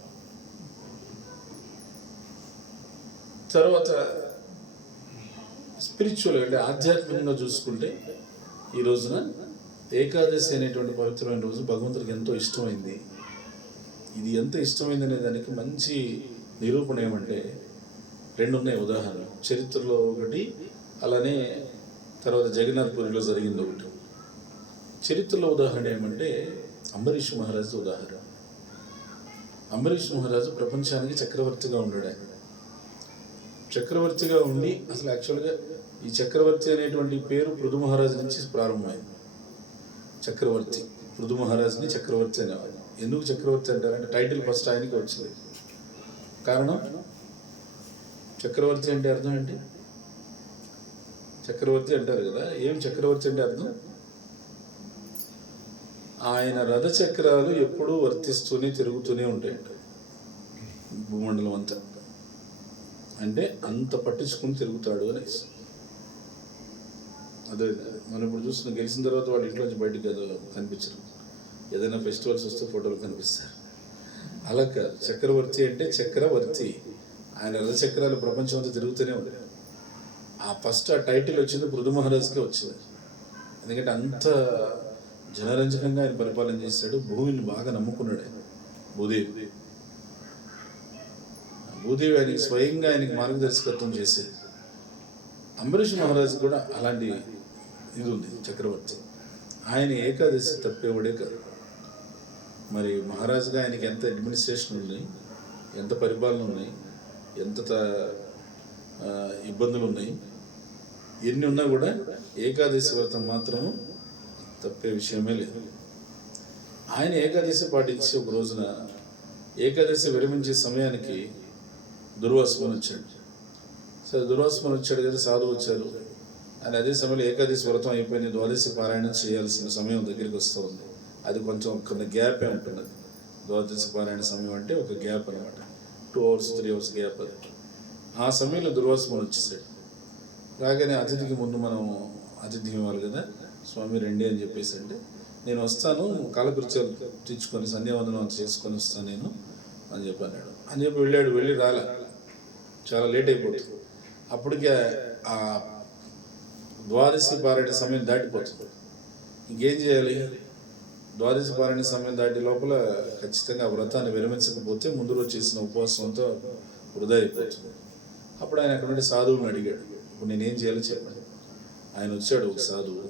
తర్వాత స్పిరిచువల్ అంటే ఆధ్యాత్మికంగా చూసుకుంటే, ఈ రోజున ఏకాదశి అనేటువంటి పవిత్రమైన రోజు భగవంతుడికి ఎంతో ఇష్టమైంది. ఇది ఎంత ఇష్టమైంది అనే దానికి మంచి నిరూపణ ఏమంటే, 2 ఉన్నాయి ఉదాహరణలు. చరిత్రలో ఒకటి, అలానే తర్వాత జగన్నాథ్పురిలో జరిగింది ఒకటి. చరిత్రలో ఉదాహరణ ఏమంటే అంబరీష్ మహారాజు ఉదాహరణ. అంబరీష్ మహారాజు ప్రపంచానికి చక్రవర్తిగా ఉన్నాడు. ఆయన చక్రవర్తిగా ఉండి, అసలు యాక్చువల్గా ఈ చక్రవర్తి అనేటువంటి పేరు పృథు మహారాజు నుంచి ప్రారంభమైంది. చక్రవర్తి, పృథు మహారాజుని చక్రవర్తి అనేవాడు. ఎందుకు చక్రవర్తి అంటారంటే, టైటిల్ ఫస్ట్ ఆయనకి వచ్చింది. కారణం, చక్రవర్తి అంటే అర్థం ఏంటి? చక్రవర్తి అంటారు కదా, ఏం చక్రవర్తి అంటే అర్థం? ఆయన రథచక్రాలు ఎప్పుడూ వర్తిస్తూనే తిరుగుతూనే ఉంటాయంట భూమండలం అంతా. అంటే అంత పట్టించుకుని తిరుగుతాడు అని. అదే మనం ఇప్పుడు చూస్తున్నాం, గెలిచిన తర్వాత వాడు ఇంట్లోంచి బయటికి కనిపించరు. ఏదైనా ఫెస్టివల్స్ వస్తే ఫోటోలు కనిపిస్తారు. అలా కాదు, చక్రవర్తి అంటే చక్రవర్తి, ఆయన రథచక్రాలు ప్రపంచం అంతా తిరుగుతూనే ఉంటాయి. ఫస్ట్ ఆ టైటిల్ వచ్చింది పృథు మహారాజుకే వచ్చింది. ఎందుకంటే అంత జనరంజకంగా ఆయన పరిపాలన చేశాడు. భూమిని బాగా నమ్ముకున్నాడు ఆయన. భూదేవి ఆయనకి స్వయంగా ఆయనకి మార్గదర్శకత్వం చేసేది. అంబరీష్ మహారాజు కూడా అలాంటి ఇది ఉంది, చక్రవర్తి. ఆయన ఏకాదశి తప్పేవాడే కాదు. మరి మహారాజుగా ఆయనకి ఎంత అడ్మినిస్ట్రేషన్ ఉన్నాయి, ఎంత పరిపాలన ఉన్నాయి, ఎంత ఇబ్బందులు ఉన్నాయి, ఎన్ని ఉన్నా కూడా ఏకాదశి వ్రతం మాత్రము తప్పే విషయమే లేదు. ఆయన ఏకాదశి పాటించి ఒక రోజున ఏకాదశి విరమించే సమయానికి దుర్వాసుమని వచ్చాడు. సరే దుర్వాసుమని వచ్చాడు కదా, సాధువు వచ్చారు. ఆయన అదే సమయంలో ఏకాదశి వ్రతం అయిపోయింది, ద్వాదశి పారాయణం చేయాల్సిన సమయం దగ్గరికి వస్తూ ఉంది. అది కొంచెం కొంత గ్యాపే ఉంటుంది. ద్వాదశి పారాయణ సమయం అంటే ఒక గ్యాప్ అనమాట, 2 hours 3 hours గ్యాప్. అది ఆ సమయంలో దుర్వాసుమని వచ్చేసాడు. రాగానే అతిథికి ముందు మనం అతిథి ఇవ్వాలి కదా, స్వామి రండి అని చెప్పేసి అంటే, నేను వస్తాను, కాలకృత్యాలు తెచ్చుకొని సంధ్యావందనం చేసుకొని వస్తాను నేను అని చెప్పాడు. అని చెప్పి వెళ్ళాడు. వెళ్ళి రాలే, చాలా లేట్ అయిపోతుంది. అప్పటికే ఆ ద్వాదశి పారాయణ సమయం దాటిపోతుంది. ఇంకేం చేయాలి? ద్వాదశి పారాయణ సమయం దాటి లోపల ఖచ్చితంగా వ్రతాన్ని విరమించకపోతే ముందు రోజు చేసిన ఉపవాసంతో వృధా అయిపోతుంది. అప్పుడు ఆయన అక్కడ నుండి సాధువుని అడిగాడు, ఇప్పుడు నేనేం చేయాలో చెప్పండి. ఆయన వచ్చాడు, ఒక సాధువు,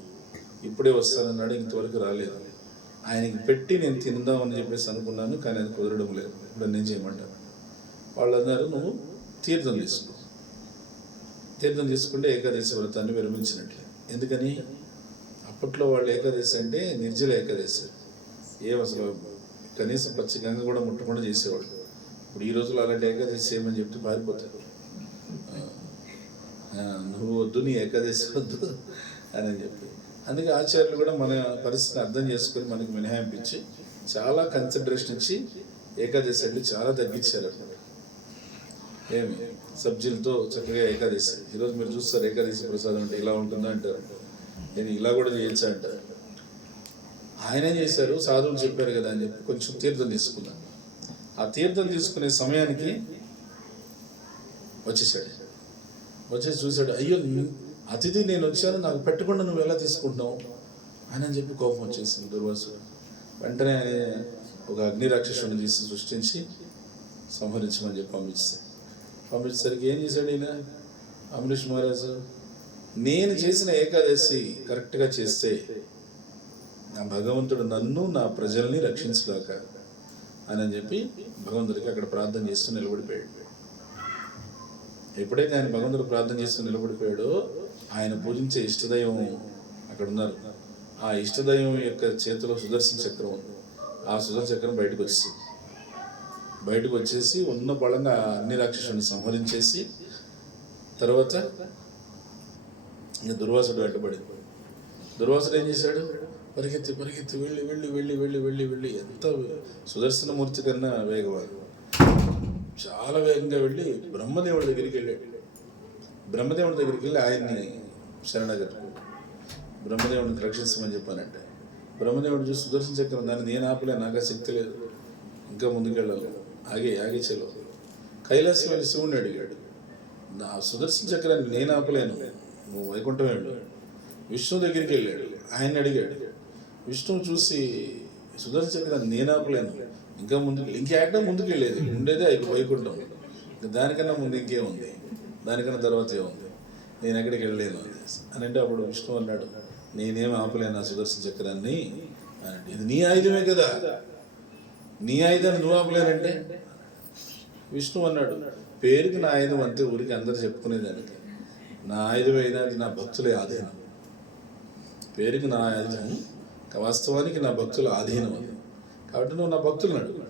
ఇప్పుడే వస్తానన్నాడు, ఇంతవరకు రాలేదు. ఆయనకి పెట్టి నేను తిందామని చెప్పేసి అనుకున్నాను, కానీ అది కుదరడం లేదు. ఇప్పుడు నేను చేయమంటాను. వాళ్ళు అన్నారు, నువ్వు తీర్థం తీసుకో. తీర్థం తీసుకుంటే ఏకాదశి వ్రతాన్ని విరమించినట్లే. ఎందుకని? అప్పట్లో వాళ్ళు ఏకాదశి అంటే నిర్జల ఏకాదశి, అసలు కనీసం పచ్చి గంగ కూడా ముట్టకుండా చేసేవాళ్ళు. ఇప్పుడు ఈ రోజులు అలాంటి ఏకాదశి చేయమని చెప్తే పారిపోతారు. నువ్వు వద్దు, నీ ఏకాదశి వద్దు అని చెప్పి. అందుకే ఆచార్యులు కూడా మన పరిస్థితిని అర్థం చేసుకొని మనకి మినహాయింపించి చాలా కన్సిడరేషన్ ఇచ్చి ఏకాదశి అంటే చాలా తగ్గించారు. ఏమి సబ్జీలతో చక్కగా ఏకాదశి. ఈరోజు మీరు చూస్తారు ఏకాదశి ప్రసాదం అంటే ఇలా ఉంటుందా అంటారు, నేను ఇలా కూడా చేయొచ్చా అంటారు. ఆయన ఏం చేశారు, సాధువులు చెప్పారు కదా అని చెప్పి కొంచెం తీర్థం తీసుకున్నాను. ఆ తీర్థం తీసుకునే సమయానికి వచ్చేసాడు. వచ్చేసి చూశాడు, అయ్యో అతిథి నేను వచ్చాను, నాకు పెట్టకుండా నువ్వు ఎలా తీసుకుంటున్నావు అని చెప్పి కోపం వచ్చేసింది దుర్వాసుడు. వెంటనే ఒక అగ్ని రాక్షసుని తీసి సృష్టించి సంహరించమని చెప్పి పంపించేసరికి ఏం చేశాడు ఈయన అంబరీష్ మహారాజు, నేను చేసిన ఏకాదశి కరెక్ట్గా చేస్తే నా భగవంతుడు నన్ను నా ప్రజల్ని రక్షించగాక అని చెప్పి భగవంతుడికి అక్కడ ప్రార్థన చేస్తూ నిలబడిపోయాడు. ఎప్పుడైతే ఆయన భగవంతుడు ప్రార్థన చేస్తూ నిలబడిపోయాడో ఆయన పూజించే ఇష్టదైవం అక్కడ ఉన్నారు. ఆ ఇష్టదైవం యొక్క చేతిలో సుదర్శన చక్రం ఉంది. ఆ సుదర్శన చక్రం బయటకు వచ్చేసి ఉన్న బలంగా అన్ని రాక్షసుని సంహరించేసి తర్వాత ఇంకా దుర్వాసుడు వెంటబడి, దుర్వాసుడు ఏం చేశాడు, పరిగెత్తి వెళ్ళి ఎంత సుదర్శనమూర్తి కన్నా వేగవాడు, చాలా వేగంగా వెళ్ళి బ్రహ్మదేవుడి దగ్గరికి వెళ్ళాడు. బ్రహ్మదేవుడి దగ్గరికి వెళ్ళి ఆయన్ని శరణాగతి, బ్రహ్మదేవుడిని రక్షించమని చెప్పానంటే, బ్రహ్మదేవుడు చూసి సుదర్శన చక్రం దాన్ని నేను ఆపలే, నాకు ఆ శక్తి లేదు, ఇంకా ముందుకెళ్ళాలి, ఆగి చెలో. కైలాసం వెళ్ళి శివుణ్ణి అడిగాడు, నా సుదర్శన చక్రాన్ని నేను ఆపలేను, నువ్వు వైకుంఠం వెళ్ళు. విష్ణువు దగ్గరికి వెళ్ళాడు, ఆయన్ని అడిగాడు. విష్ణువు చూసి సుదర్శన చక్రాన్ని నేను ఆపలేను, ఇంకా ముందుకు వెళ్ళేది ఉండేదే వైకుంఠం, దానికన్నా ముందు ఇంకేముంది, దానికన్నా తర్వాత ఏముంది, నేను ఎక్కడికి వెళ్ళలేను అని అంటే అప్పుడు విష్ణువు అన్నాడు, నేనేం ఆపలేను ఆ సుదర్శన చక్రాన్ని అని. ఇది నీ ఆయుధమే కదా, నీ ఆయుధాన్ని నువ్వు ఆపలేనంటే? విష్ణువు అన్నాడు, పేరుకి నా ఆయుధం అంతే, ఊరికి అందరు చెప్పుకునేదానికి. నా ఆయుధం అయినా అది నా భక్తులే ఆధీనం. పేరుకి నా ఆయుధం, వాస్తవానికి నా భక్తుల ఆధీనం అది. కాబట్టి నువ్వు నా భక్తులను అడుగు,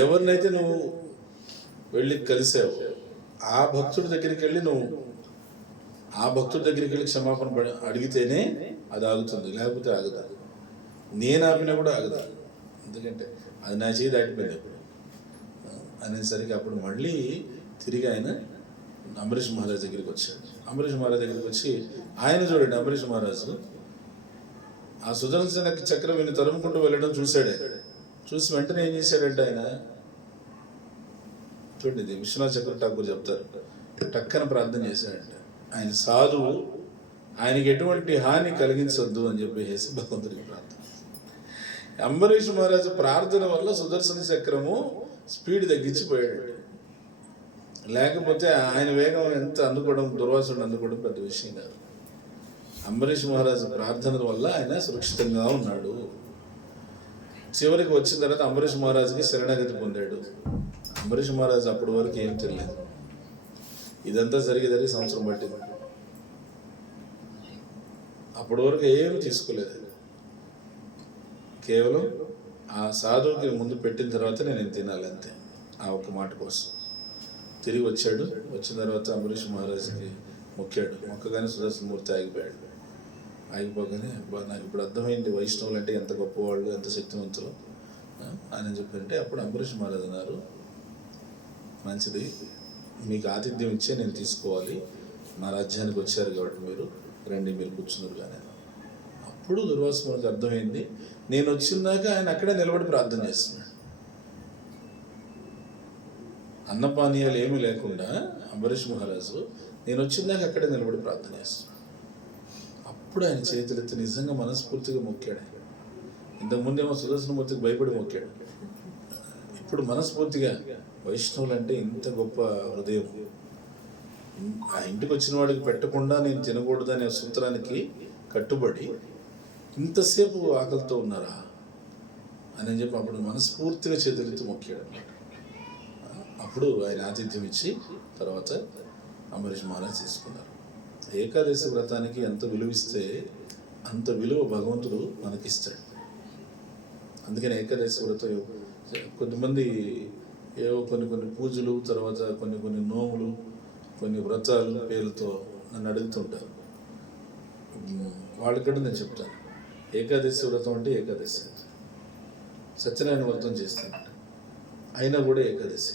ఎవరినైతే నువ్వు వెళ్ళి కలిసావు ఆ భక్తుడి దగ్గరికి వెళ్ళి క్షమాపణ అడిగితేనే అది ఆగుతుంది, లేకపోతే ఆగదు. నేను ఆపినా కూడా ఆగదు, ఎందుకంటే అది నా చేయి దాటిపోయింది అప్పుడు అనేసరికి అప్పుడు మళ్ళీ తిరిగి ఆయన అంబరీష్ మహారాజ్ దగ్గరికి వచ్చాడు. అంబరీష్ మహారాజ్ దగ్గరికి వచ్చి ఆయన చూడండి, అంబరీష్ మహారాజు ఆ సుదర్శన చక్రం ఈయన తరుముకుంటూ వెళ్ళడం చూశాడు. చూసి వెంటనే ఏం చేశాడంటే ఆయన చూడండి, ఇది విశ్వనాథ్ చక్ర ఠాకూర్ చెప్తారు, టక్కన ప్రార్థన చేశాడంట. ఆయన సాధువు, ఆయనకి ఎటువంటి హాని కలిగించొద్దు అని చెప్పేసి భగవంతుడికి ప్రార్థన. అంబరీష్ మహారాజు ప్రార్థన వల్ల సుదర్శన చక్రము స్పీడ్ తగ్గించిపోయాడు. లేకపోతే ఆయన వేగం ఎంత అందుకోవడం, దుర్వాసుడు అందుకోవడం పెద్ద విషయం కాదు. అంబరీష్ మహారాజు ప్రార్థన వల్ల ఆయన సురక్షితంగా ఉన్నాడు. చివరికి వచ్చిన తర్వాత అంబరీష్ మహారాజుకి శరణాగతి పొందాడు. అంబరీష్ మహారాజు అప్పటి వరకు ఏం తెలియదు, ఇదంతా జరిగి సంవత్సరం పట్టింది. అప్పటి వరకు ఏమి తీసుకోలేదు. కేవలం ఆ సాధువుకి ముందు పెట్టిన తర్వాత నేను తినాలి అంతే, ఆ ఒక్క మాట కోసం. తిరిగి వచ్చాడు. వచ్చిన తర్వాత అంబరీష్ మహారాజుకి మొక్కాడు. మొక్కగానే సుదర్శనమూర్తి ఆగిపోయాడు. ఆగిపోగానే నాకు ఇప్పుడు అర్థమైంది వైష్ణవులు అంటే ఎంత గొప్పవాళ్ళు, ఎంత శక్తివంతులు అని చెప్పంటే, అప్పుడు అంబరీష్ మహారాజు అన్నారు, మంచిది, మీకు ఆతిథ్యం ఇచ్చే నేను తీసుకోవాలి, మా రాజ్యానికి వచ్చారు కాబట్టి మీరు రండి, మీరు కూర్చున్నారు. కానీ అప్పుడు దుర్వాస మునికి అర్థమైంది, నేను వచ్చిందాక ఆయన అక్కడే నిలబడి ప్రార్థన చేస్తున్నాడు. అన్నపానీయాలు ఏమీ లేకుండా అంబరీష్ మహారాజు నేను వచ్చిందాక అక్కడే నిలబడి ప్రార్థన చేస్తున్నాడు. అప్పుడు ఆయన చేతులెత్తి నిజంగా మనస్ఫూర్తిగా మొక్కాడు. ఇంతకుముందేమో సుదర్శనమూర్తికి భయపడి మొక్కాడు. ఇప్పుడు మనస్ఫూర్తిగా వైష్ణవులు అంటే ఇంత గొప్ప హృదయం, ఆ ఇంటికి వచ్చిన వాడికి పెట్టకుండా నేను తినకూడదు అనే సూత్రానికి కట్టుబడి ఇంతసేపు ఆకలితో ఉన్నారా అని చెప్పి అప్పుడు మనస్ఫూర్తిగా చేతులెత్తి మొక్కాడు అన్నమాట. అప్పుడు ఆయన ఆతిథ్యం ఇచ్చి తర్వాత అంబరీష్ మహారాజ్ తీసుకున్నారు. ఏకాదశి వ్రతానికి ఎంత విలువిస్తే అంత విలువ భగవంతుడు మనకిస్తాడు. అందుకని ఏకాదశి వ్రతం కొంతమంది ఏవో కొన్ని పూజలు, తర్వాత కొన్ని నోములు, కొన్ని వ్రతాలు పేరుతో నన్ను అడుగుతుంటారు. వాళ్ళకి నేను చెప్తాను, ఏకాదశి వ్రతం అంటే ఏకాదశి, సత్యనారాయణ వ్రతం చేస్తాను అయినా కూడా ఏకాదశి,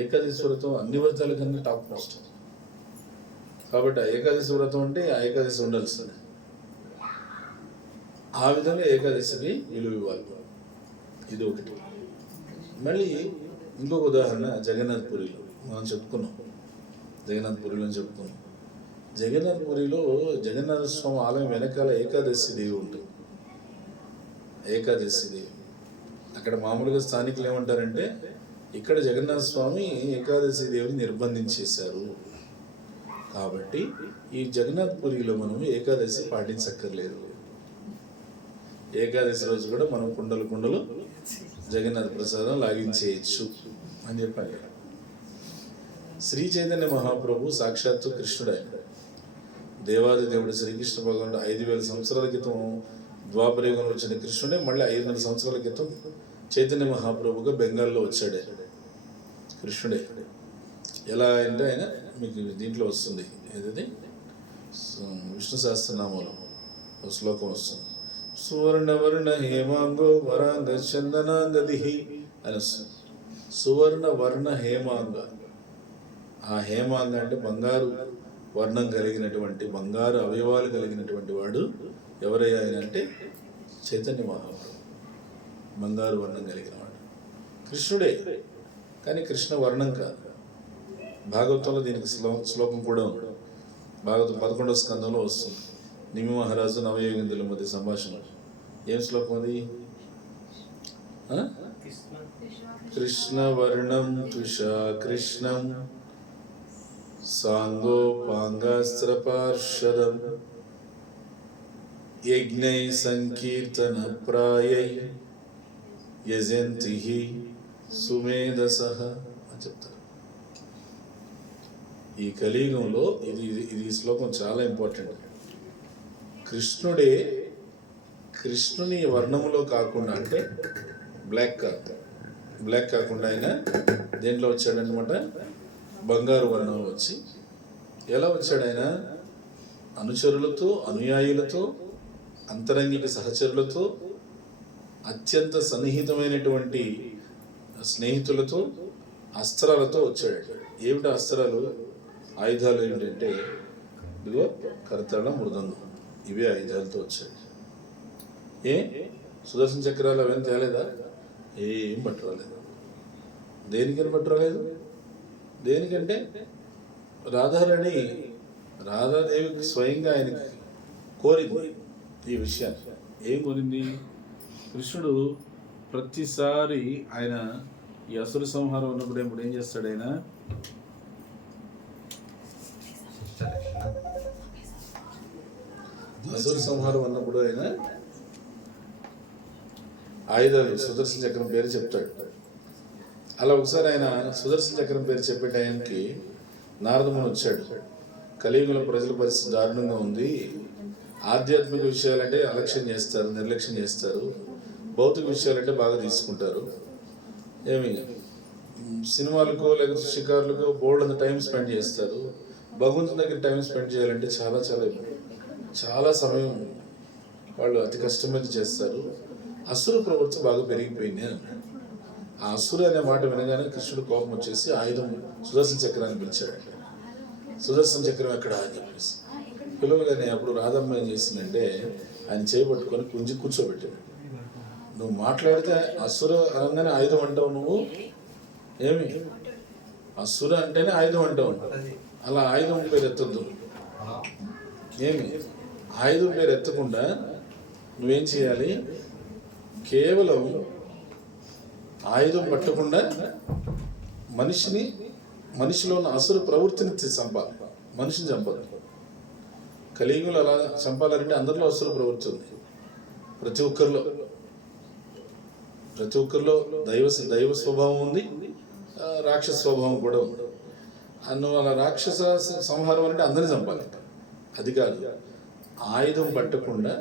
ఏకాదశి వ్రతం అన్ని వ్రతాల కన్నా టాప్ మోస్ట్. కాబట్టి ఆ ఏకాదశి వ్రతం అంటే ఆ ఏకాదశి ఉండాల్సింది. ఆ విధంగా ఏకాదశికి విలువ ఇవ్వాలి. ఇది ఒకటి. మళ్ళీ ఇంకొక ఉదాహరణ జగన్నాథ్పురిలో మనం చెప్పుకున్నాం. జగన్నాథ్పురిలో జగన్నాథ స్వామి ఆలయం వెనకాల ఏకాదశి దేవి ఉంటుంది. అక్కడ మామూలుగా స్థానికులు ఏమంటారంటే, ఇక్కడ జగన్నాథ స్వామి ఏకాదశి దేవిని నిర్బంధించేశారు కాబట్టి ఈ జగన్నాథ్పురిలో మనం ఏకాదశి పాటించక్కర్లేదు. ఏకాదశి రోజు కూడా మనం కుండలు జగన్నాథ ప్రసాదం లాగించేయచ్చు అని చెప్పారు. శ్రీ చైతన్య మహాప్రభు సాక్షాత్తు కృష్ణుడే. దేవాది దేవుడు శ్రీకృష్ణ భగవానుడు 5000 సంవత్సరాల క్రితం ద్వాపరయుగంలో వచ్చిన కృష్ణుడే మళ్ళీ 500 సంవత్సరాల క్రితం చైతన్య మహాప్రభుగా బెంగాల్లో వచ్చాడే కృష్ణుడే. ఎలా అంటే ఆయన మీకు దీంట్లో వస్తుంది, ఏదది విష్ణు సహస్రనామంలో ఒక శ్లోకం వస్తుంది, సువర్ణవర్ణ హేమాంగో వరాంగ చందనాంగది అని వస్తుంది. సువర్ణవర్ణ హేమాంగ, ఆ హేమాంగ అంటే బంగారు వర్ణం కలిగినటువంటి, బంగారు అవయవాలు కలిగినటువంటి వాడు ఎవరయ్యా ఆయన అంటే చైతన్య మహాప్రభు. బంగారు వర్ణం కలిగిన వాడు కృష్ణుడే, కానీ కృష్ణ వర్ణం కాదు. భాగవతంలో దీనికి శ్లోకం కూడా ఉంది. భాగవతం 11వ స్కందంలో వస్తుంది. నిమి మహారాజు నవయోగిందుల మధ్య సంభాషణ. ఏం శ్లోకం అది? కృష్ణవర్ణం తుషా కృష్ణం సాంగోపాంగాస్త్రపార్షదం యజ్ఞై సంకీర్తన ప్రాయై యజంతి సుమేధసః అని చెప్తారు. ఈ కలియుగంలో ఇది శ్లోకం చాలా ఇంపార్టెంట్. కృష్ణుని వర్ణములో కాకుండా, అంటే బ్లాక్ కాకుండా ఆయన దేంట్లో వచ్చాడనమాట? బంగారు వర్ణంలో వచ్చి. ఎలా వచ్చాడు ఆయన? అనుచరులతో, అనుయాయులతో, అంతరంగిక సహచరులతో, అత్యంత సన్నిహితమైనటువంటి స్నేహితులతో, అస్త్రాలతో వచ్చాడు. ఏమిటి అస్త్రాలు, ఆయుధాలు ఏమిటంటే, ఇదిగో కరతాళ, మృదంగం, ఇవే ఆయుధాలతో వచ్చాడు. సుదర్శన చక్రాలు అవన్నీ తేలేదా? ఏం పట్టురాలేదు. దేనికని పట్టురాలేదు? దేనికంటే రాధాదేవికి స్వయంగా ఆయనకి కోరింది ఈ విషయాన్ని. ఏం కోరింది? కృష్ణుడు ప్రతిసారి ఆయన ఈ అసుర సంహారం ఉన్నప్పుడు ఏం చేస్తాడు? ఆయన అసుర సంహారం అన్నప్పుడు ఆయన ఆయుధాలు సుదర్శన చక్రం పేరు చెప్తాడు. అలా ఒకసారి ఆయన సుదర్శన చక్రం పేరు చెప్పే టైంకి నారదముని వచ్చాడు. కలియుగంలో ప్రజల పరిస్థితి దారుణంగా ఉంది, ఆధ్యాత్మిక విషయాలంటే అలక్ష్యం చేస్తారు, నిర్లక్ష్యం చేస్తారు. భౌతిక విషయాలంటే బాగా తీసుకుంటారు. ఏమి సినిమాలకో లేకపోతే షికార్లకో బోల్డ్ అంత టైం స్పెండ్ చేస్తారు. భగవంతుని దగ్గర టైం స్పెండ్ చేయాలంటే చాలా చాలా చాలా సమయం వాళ్ళు అతి కష్టం మీద చేస్తారు. అసుర ప్రవృత్తి బాగా పెరిగిపోయింది అన్నాడు. ఆ అసుర అనే మాట వినగానే కృష్ణుడు కోపం వచ్చేసి ఆయుధం సుదర్శన చక్రాన్ని పిలిచాడు. సుదర్శన చక్రం ఎక్కడ అని చెప్పేసి పిలవగానే అప్పుడు రాధమ్మ ఏం చేసిందంటే ఆయన చేపట్టుకొని కుంజి కూర్చోబెట్టాడు. నువ్వు మాట్లాడితే అసుర అనగానే ఆయుధం అంటావు, నువ్వు ఏమి అసుర అంటేనే ఆయుధం అంటావు. అలా ఆయుధం పేరు ఎత్తద్దు. ఏమి ఆయుధం పేరు ఎత్తకుండా నువ్వేం చేయాలి, కేవలం ఆయుధం పట్టకుండా మనిషిలో ఉన్న అసుర ప్రవృత్తిని చంపాలి. మనిషిని చంపాలి. కలియుగంలో అలా చంపాలంటే అందరిలో అసుర ప్రవృత్తి ఉంది. ప్రతి ఒక్కరిలో దైవ స్వభావం ఉంది, రాక్షస స్వభావం కూడా ఉంది. నువ్వు అలా రాక్షస సంహారం అంటే అందరిని చంపాలి. అది కాదు, ఆయుధం పట్టకుండా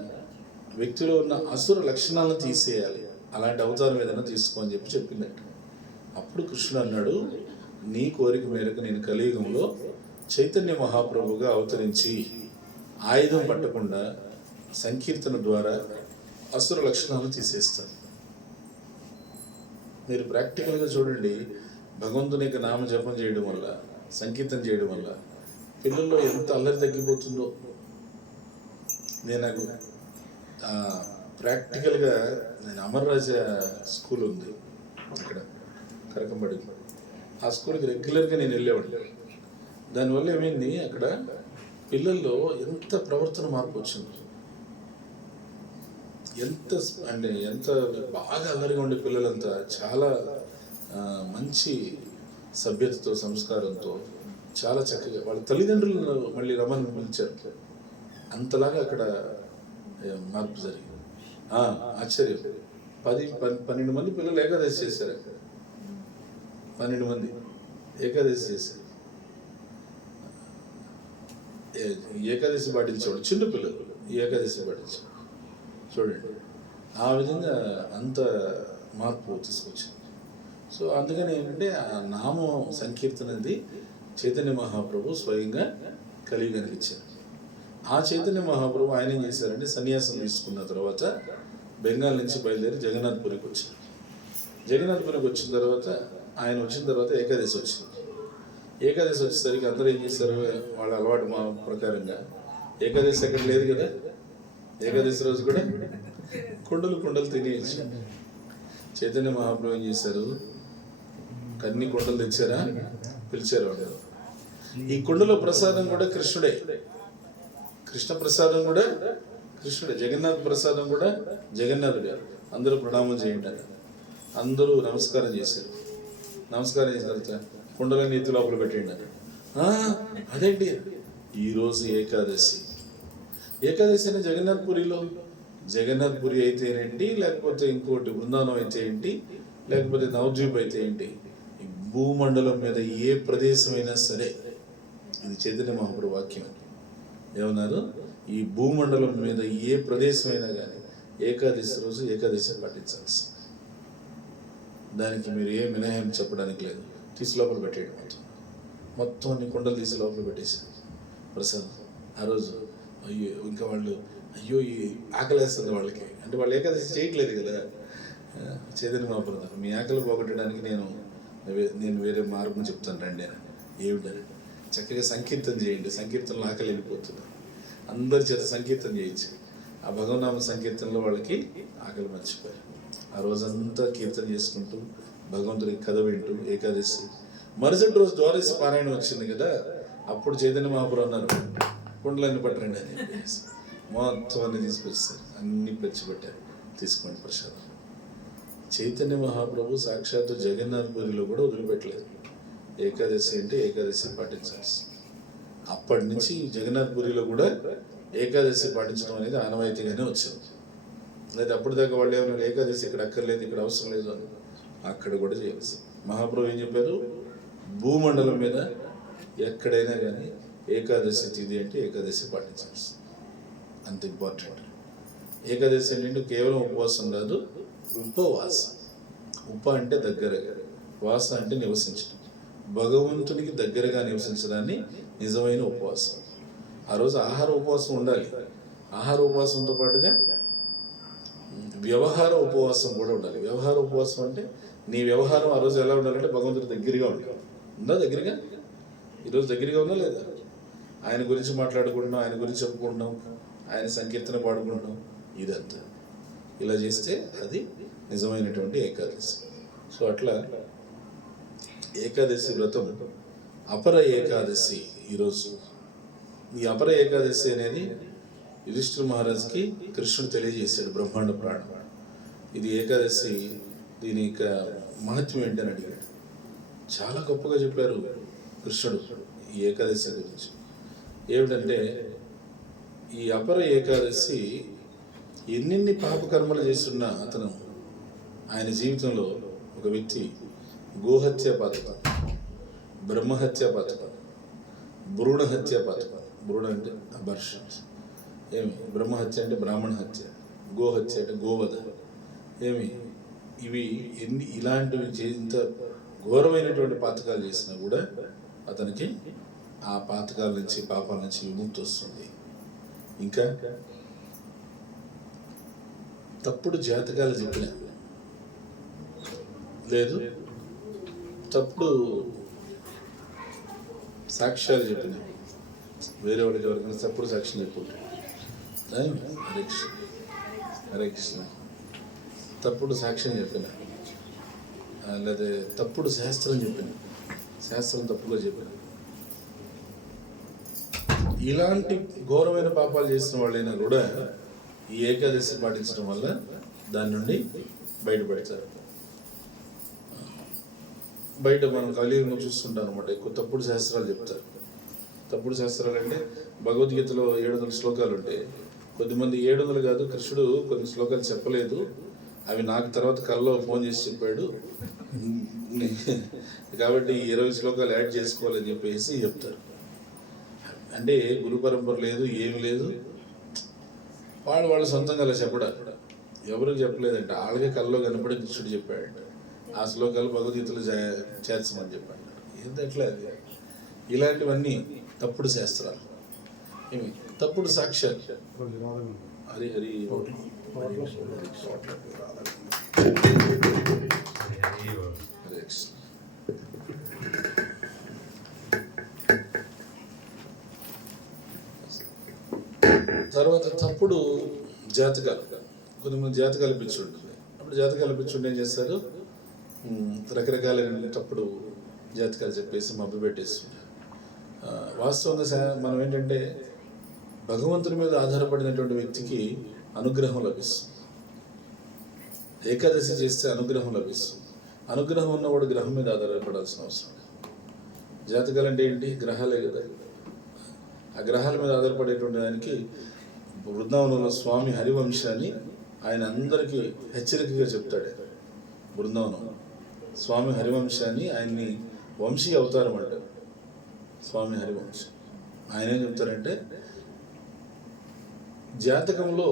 వ్యక్తిలో ఉన్న అసుర లక్షణాలను తీసేయాలి. అలాంటి అవతారం ఏదైనా తీసుకో అని చెప్పిందట. అప్పుడు కృష్ణుడు అన్నాడు, నీ కోరిక మేరకు నేను కలియుగంలో చైతన్య మహాప్రభుగా అవతరించి ఆయుధం పట్టకుండా సంకీర్తన ద్వారా అసుర లక్షణాలను తీసేస్తాను. మీరు ప్రాక్టికల్గా చూడండి, భగవంతుని యొక్క నామ జపం చేయడం వల్ల, సంకీర్తన చేయడం వల్ల పిల్లల్లో ఎంత అల్లరి తగ్గిపోతుందో. నేను ప్రాక్టికల్గా అమర్ రాజా స్కూల్ ఉంది అక్కడ కరకంబడి, ఆ స్కూల్కి రెగ్యులర్గా నేను వెళ్ళేవాడిని. దానివల్ల ఏమైంది, అక్కడ పిల్లల్లో ఎంత ప్రవర్తన మార్పు వచ్చింది. ఎంత బాగా అల్లరిగా ఉండే పిల్లలంతా చాలా మంచి సభ్యతతో, సంస్కారంతో చాలా చక్కగా వాళ్ళ తల్లిదండ్రులను మళ్ళీ రమ్మని పిలిచారు. అంతలాగా అక్కడ మార్పు జరిగింది. ఆశ్చర్యం. 12 మంది పిల్లలు ఏకాదశి చేశారు. 12 మంది ఏకాదశి చేశారు. ఏకాదశి పాటించేవాడు చిన్న పిల్లలు ఏకాదశి పాటించారు. చూడండి, ఆ విధంగా అంత మార్పు తీసుకొచ్చింది. సో అందుకని ఏంటంటే ఆ నామం సంకీర్తనది చైతన్య మహాప్రభు స్వయంగా కలియుగానికి ఇచ్చారు. ఆ చైతన్య మహాప్రభు ఆయన ఏం చేశారంటే సన్యాసం తీసుకున్న తర్వాత బెంగాల్ నుంచి బయలుదేరి జగన్నాథ్పురికి వచ్చారు. జగన్నాథ్పురికి వచ్చిన తర్వాత ఆయన వచ్చిన తర్వాత ఏకాదశి వచ్చింది. ఏకాదశి వచ్చేసరికి అందరూ ఏం చేశారు, వాళ్ళ అలవాటు మా ప్రకారంగా ఏకాదశి ఎక్కడ లేదు కదా, ఏకాదశి రోజు కూడా కుండలు తినేయచ్చు. చైతన్య మహాప్రభు ఏం చేశారు, కన్ని కుండలు తెచ్చారా, పిలిచారు వాళ్ళు. ఈ కుండలో ప్రసాదం కూడా కృష్ణుడే, కృష్ణ ప్రసాదం కూడా కృష్ణుడే, జగన్నాథ్ ప్రసాదం కూడా జగన్నాథుడే. అందరూ ప్రణామం చేయండి అని అందరూ నమస్కారం చేశారు. నమస్కారం చేసిన తర్వాత కుండలని ఎత్తి లోపల పెట్టేయండి అని. అదేంటి, ఈరోజు ఏకాదశి. ఏకాదశి అనే జగన్నాథ్పురి అయితే ఏంటి, లేకపోతే ఇంకోటి బృందావనం అయితే ఏంటి, లేకపోతే నవద్వీప్ అయితే ఏంటి, భూమండలం మీద ఏ ప్రదేశమైనా సరే, ఇది చైతన్య మహాప్రభు వాక్యం. ఏమన్నారు, ఈ భూమండలం మీద ఏ ప్రదేశమైనా కానీ ఏకాదశి రోజు ఏకాదశి పాటించాల్సి. దానికి మీరు ఏ మినహాయం చెప్పడానికి లేదు. తీసి లోపల పెట్టేయడం, మొత్తం అన్ని కుండలు తీసి లోపల పెట్టేసారు ప్రసాదం. ఆ రోజు ఇంకా వాళ్ళు ఈ ఆకలేస్తుంది వాళ్ళకి, అంటే వాళ్ళు ఏకాదశి చేయట్లేదు కదా. చైతన్య మహాప్రభు, మీ ఆకలి పోగొట్టడానికి నేను వేరే మార్గం చెప్తాను రండి అని. ఏమిటని, చక్కగా సంకీర్తన చేయండి, సంకీర్తనలో ఆకలి వెళ్ళిపోతుంది. అందరి చేత సంకీర్తన చేయించి ఆ భగవన్నామ సంకీర్తనలో వాళ్ళకి ఆకలి మర్చిపోయారు. ఆ రోజంతా కీర్తన చేసుకుంటూ భగవంతుడికి కథ వింటూ ఏకాదశి. మరుసటి రోజు ద్వాదశి పారాయణం వచ్చింది కదా, అప్పుడు చైతన్య మహాప్రభు అన్నారు, కుండలన్నీ పట్టరండి అని చెప్పేసి మొత్తం అన్ని తీసుకొచ్చారు, అన్ని పెంచిపెట్టారు, తీసుకోండి ప్రసాదం. చైతన్య మహాప్రభు సాక్షాత్తు జగన్నాథ్పురిలో కూడా వదిలిపెట్టలేదు. ఏకాదశి అంటే ఏకాదశి పాటించాల్సి. అప్పటి నుంచి జగన్నాథ్పురిలో కూడా ఏకాదశి పాటించడం అనేది ఆనవాయితీగానే వచ్చింది. లేదా అప్పటిదాకా వాళ్ళు ఏమైనా ఏకాదశి ఇక్కడ అక్కర్లేదు, ఇక్కడ అవసరం లేదు అని అక్కడ కూడా చేయాల్సి. మహాప్రభు ఏం చెప్పారు, భూమండలం మీద ఎక్కడైనా కానీ ఏకాదశి తిథి అంటే ఏకాదశి పాటించాల్సి. అంత ఇంపార్టెంట్. ఏకాదశి ఏంటంటే కేవలం ఉపవాసం కాదు, ఉపవాసం. ఉప అంటే దగ్గరగా, వాస అంటే నివసించడం. భగవంతునికి దగ్గరగా నివసించడాన్ని నిజమైన ఉపవాసం. ఆ రోజు ఆహార ఉపవాసం ఉండాలి. ఆహార ఉపవాసంతో పాటుగా వ్యవహార ఉపవాసం కూడా ఉండాలి. వ్యవహార ఉపవాసం అంటే నీ వ్యవహారం ఆ రోజు ఎలా ఉండాలంటే భగవంతుడి దగ్గరగా ఉండాలి. ఉందా దగ్గరగా? ఈరోజు దగ్గరగా ఉందా లేదా? ఆయన గురించి మాట్లాడుకుంటున్నాం, ఆయన గురించి చెప్పుకుంటున్నాం, ఆయన సంకీర్తన పాడుకుంటున్నాం. ఇదంతా ఇలా చేస్తే అది నిజమైనటువంటి ఏకాదశి. సో అట్లా ఏకాదశి వ్రతం అపర ఏకాదశి. ఈరోజు ఈ అపర ఏకాదశి అనేది యుధిష్ఠిర మహారాజుకి కృష్ణుడు తెలియజేశాడు బ్రహ్మాండ పురాణం. ఇది ఏకాదశి, దీని యొక్క మహత్యం ఏంటని అడిగాడు. చాలా గొప్పగా చెప్పారు కృష్ణుడు ఈ ఏకాదశి గురించి. ఏమిటంటే ఈ అపర ఏకాదశి ఎన్నెన్ని పాపకర్మలు చేస్తున్నా అతను ఆయన జీవితంలో ఒక వ్యక్తి గోహత్య పాతకం, బ్రహ్మహత్య పాతకం, భ్రూణ హత్య పాతకం. భ్రూణ అంటే అబర్షన్, ఏమి బ్రహ్మహత్య అంటే బ్రాహ్మణ హత్య, గోహత్య అంటే గోవధ, ఏమి ఇవి ఎన్ని ఇలాంటివి ఇంత ఘోరమైనటువంటి పాతకాలు చేసినా కూడా అతనికి ఆ పాతకాల నుంచి, పాపాల నుంచి విముక్తి వస్తుంది. ఇంకా తప్పుడు జాతకాలు చెప్పిన లేదు, తప్పుడు సాక్ష్యాలు చెప్పిన, వేరే వాడికి ఎవరికైనా తప్పుడు సాక్ష్యం చెప్పుకుంటాడు. హరే కృష్ణ, హరే కృష్ణ. తప్పుడు సాక్ష్యం చెప్పిన, లేదా తప్పుడు శాస్త్రం చెప్పిన, శాస్త్రం తప్పుగా చెప్పిన, ఇలాంటి ఘోరమైన పాపాలు చేసిన వాళ్ళైనా కూడా ఈ ఏకాదశి పాటించడం వల్ల దాని నుండి బయటపడతారు. బయట మనం కలియుగంలో చూస్తుంటాం అనమాట, ఎక్కువ తప్పుడు శాస్త్రాలు చెప్తారు. తప్పుడు శాస్త్రాలు అంటే భగవద్గీతలో 700 శ్లోకాలు ఉంటాయి. కొద్దిమంది 700 కాదు, కృష్ణుడు కొన్ని శ్లోకాలు చెప్పలేదు, అవి నాకు తర్వాత కల్లో ఫోన్ చేసి చెప్పాడు కాబట్టి 20 శ్లోకాలు యాడ్ చేసుకోవాలని చెప్పేసి చెప్తారు. అంటే గురు పరంపర లేదు, ఏమి లేదు, వాళ్ళు సొంతంగా అలా చెప్పడారు. ఎవరికి చెప్పలేదంటే వాళ్ళకే కల్లో కనపడి కృష్ణుడు చెప్పాడంట, ఆ శ్లోకాలు భగవద్గీతలు చేర్చమని చెప్పాడు. ఏంటట్లా అది? ఇలాంటివన్నీ తప్పుడు శాస్త్రాలు, ఏమి తప్పుడు సాక్ష్యాలు. హరి హరి తర్వాత తప్పుడు జాతకాలు. కొంతమంది జాతకాలు పిచ్చి ఉంటుంది. అప్పుడు జాతకాలు పిచ్చి ఉంటే ఏం చేస్తారు, రకరకాలైన తప్పుడు జాతకాలు చెప్పేసి మభ్య పెట్టేస్తుంటారు. వాస్తవంగా మనం ఏంటంటే భగవంతుని మీద ఆధారపడినటువంటి వ్యక్తికి అనుగ్రహం లభిస్తుంది. ఏకాదశి చేస్తే అనుగ్రహం లభిస్తుంది. అనుగ్రహం ఉన్నవాడు గ్రహం మీద ఆధారపడాల్సిన అవసరం. జాతకాలు అంటే ఏంటి? గ్రహాలే కదా. ఆ గ్రహాల మీద ఆధారపడేటువంటి దానికి బృందావనంలో స్వామి హరివంశాన్ని ఆయన అందరికీ హెచ్చరికగా చెప్తాడు. బృందావనం స్వామి హరివంశాన్ని ఆయన్ని వంశీ అవతారం అంటారు. స్వామి హరివంశం ఆయన ఏం చెప్తారంటే, జాతకంలో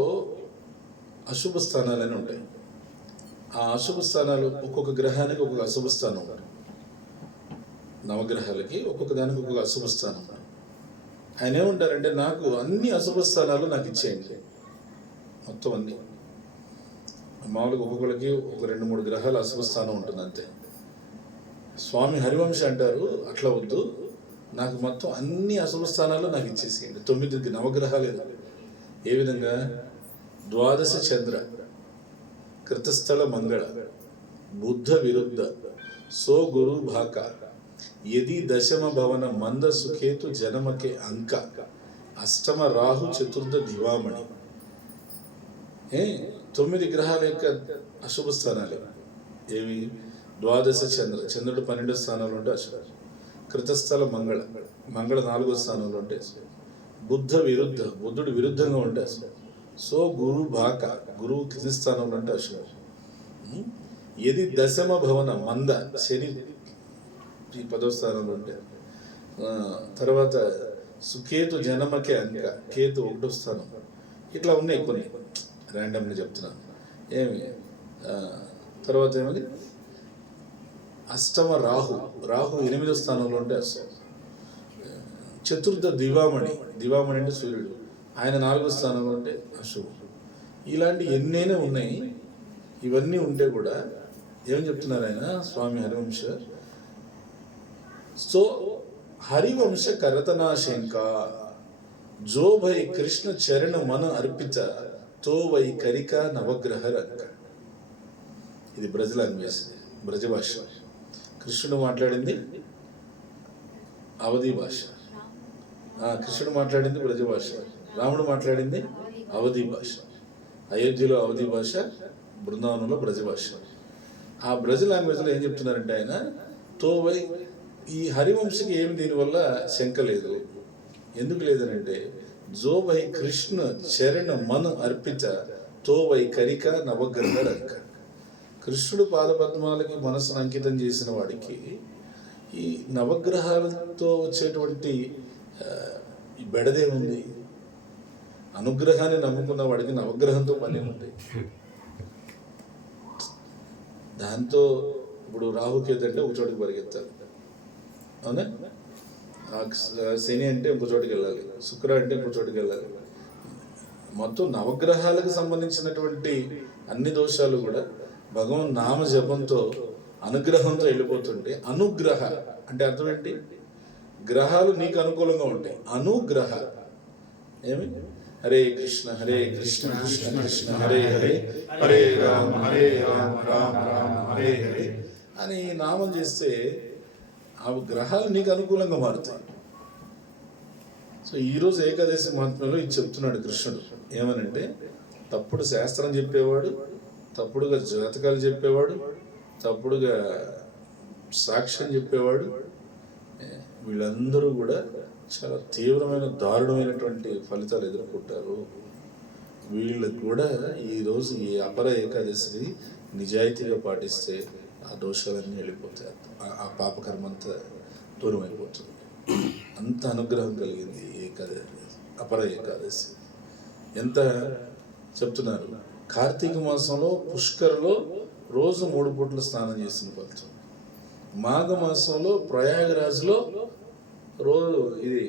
అశుభ స్థానాలని ఉంటాయి. ఆ అశుభ స్థానాలు ఒక్కొక్క గ్రహానికి ఒక్కొక్క అశుభ స్థానం ఉంటుంది. నవగ్రహాలకి ఒక్కొక్క దానికి ఒక్కొక్క అశుభ స్థానం ఉంటుంది. ఆయన ఏమంటారంటే, నాకు అన్ని అశుభ స్థానాలు నాకు ఇచ్చేయండి, మొత్తం అన్ని. మామూలుగా ఒక్కొక్కరికి ఒక 2-3 గ్రహాల అశుభ స్థానం ఉంటుంది అంతే. స్వామి హరివంశ అంటారు, అట్లా వద్దు, నాకు మొత్తం అన్ని అశుభ స్థానాలు నాకు ఇచ్చేసేయండి. 9 నవగ్రహాలు. ఏ విధంగా? ద్వాదశ చంద్ర, కృతస్థల మంగళ, బుద్ధ విరుద్ధ, సో గురు భాక, యది దశమ భవన మంద సుఖేతు జనమకే అంక, అష్టమ రాహు చతుర్థ దివామణి. 9 గ్రహాల యొక్క అశుభ స్థానాలు ఏవి? ద్వాదశ చంద్ర, చంద్రుడు 12 స్థానంలో ఉంటే అశుభ. కృతస్థల మంగళ, మంగళ 4వ స్థానంలో ఉంటే అశుభ. బుద్ధ విరుద్ధ, బుద్ధుడు విరుద్ధంగా ఉంటే అశుభ. సో గురు భాక, గురువు కింది స్థానంలో ఉంటే అశుభ. యది దశమ భవన మంద, శని 10వ స్థానంలో ఉంటే. తర్వాత సుకేతు జనమకే అంక, కేతు 1వ స్థానం. ఇట్లా ఉన్నాయి కొన్ని, ర్యాండమ్గా చెప్తున్నాను. ఏమి తర్వాత ఏమది అష్టమ రాహు, రాహు 8వ స్థానంలో ఉంటే అష్టం. చతుర్థ దివామణి, దివామణి అంటే సూర్యుడు, ఆయన 4వ స్థానంలో ఉంటే అశుభం. ఇలాంటి ఎన్నైనా ఉన్నాయి. ఇవన్నీ ఉంటే కూడా ఏం చెప్తున్నారు ఆయన స్వామి హరివంశ, సో హరివంశ కరతనాశంక జో భై కృష్ణ చరణ మన అర్పిత తో వై కరిక నవగ్రహ రంక. ఇది బ్రజ లాంగ్వేజ్, బ్రజ భాష. కృష్ణుడు మాట్లాడింది అవధి భాష, కృష్ణుడు మాట్లాడింది బ్రజ భాష, రాముడు మాట్లాడింది అవధి భాష. అయోధ్యలో అవధి భాష, బృందావనంలో బ్రజ భాష. ఆ బ్రజ లాంగ్వేజ్లో ఏం చెప్తున్నారంటే ఆయన తోవై, ఈ హరివంశకి ఏమి దీనివల్ల శంక లేదు. ఎందుకు లేదనంటే జో వై కృష్ణ చరణ మన అర్పిత తో వై కరిక నవగ్రహ రంక. కృష్ణుడు పాదపద్మాలకి మనసును అంకితం చేసిన వాడికి ఈ నవగ్రహాలతో వచ్చేటువంటి ఈ బెడదే ఉంది. అనుగ్రహాన్ని నమ్ముకున్న వాడికి నవగ్రహంతో పని ఉంది. దాంతో ఇప్పుడు రాహుకేతు అంటే ఒక చోటికి పరిగెత్తాలి, అవునా? శని అంటే ఇంకో చోటికి వెళ్ళాలి, శుక్ర అంటే ఇంకో చోటికి వెళ్ళాలి. మొత్తం నవగ్రహాలకు సంబంధించినటువంటి అన్ని దోషాలు కూడా భగవన్ నామ జపంతో అనుగ్రహంతో వెళ్ళిపోతుంటే, అనుగ్రహ అంటే అర్థం ఏంటి? గ్రహాలు నీకు అనుకూలంగా ఉంటాయి. అనుగ్రహ ఏమి? హరే కృష్ణ కృష్ణ కృష్ణ హరే హరే, హరే రామ రామ రామ హరే హరే అని నామం చేస్తే ఆ గ్రహాలు నీకు అనుకూలంగా మారుతాయి. సో ఈరోజు ఏకాదశి మహాత్మ్యంలో ఇది చెప్తున్నాడు కృష్ణుడు. ఏమనంటే తప్పుడు శాస్త్రం చెప్పేవాడు, తప్పుడుగా జాతకాలు చెప్పేవాడు, తప్పుడుగా సాక్ష్యం చెప్పేవాడు, వీళ్ళందరూ కూడా చాలా తీవ్రమైన దారుణమైనటువంటి ఫలితాలు ఎదుర్కొంటారు. వీళ్ళకు కూడా ఈరోజు ఈ అపర ఏకాదశిని నిజాయితీగా పాటిస్తే ఆ దోషాలన్నీ వెళ్ళిపోతాయి, ఆ పాపకర్మ అంతా దూరం అయిపోతుంది. అంత అనుగ్రహం కలిగింది అపర ఏకాదశి. ఎంత చెప్తున్నారు? కార్తీక మాసంలో పుష్కర్లో రోజు 3 పూట్ల స్నానం చేసిన ఫలితం. మాఘ మాసంలో ప్రయాగరాజ్లో రోజు, ఇది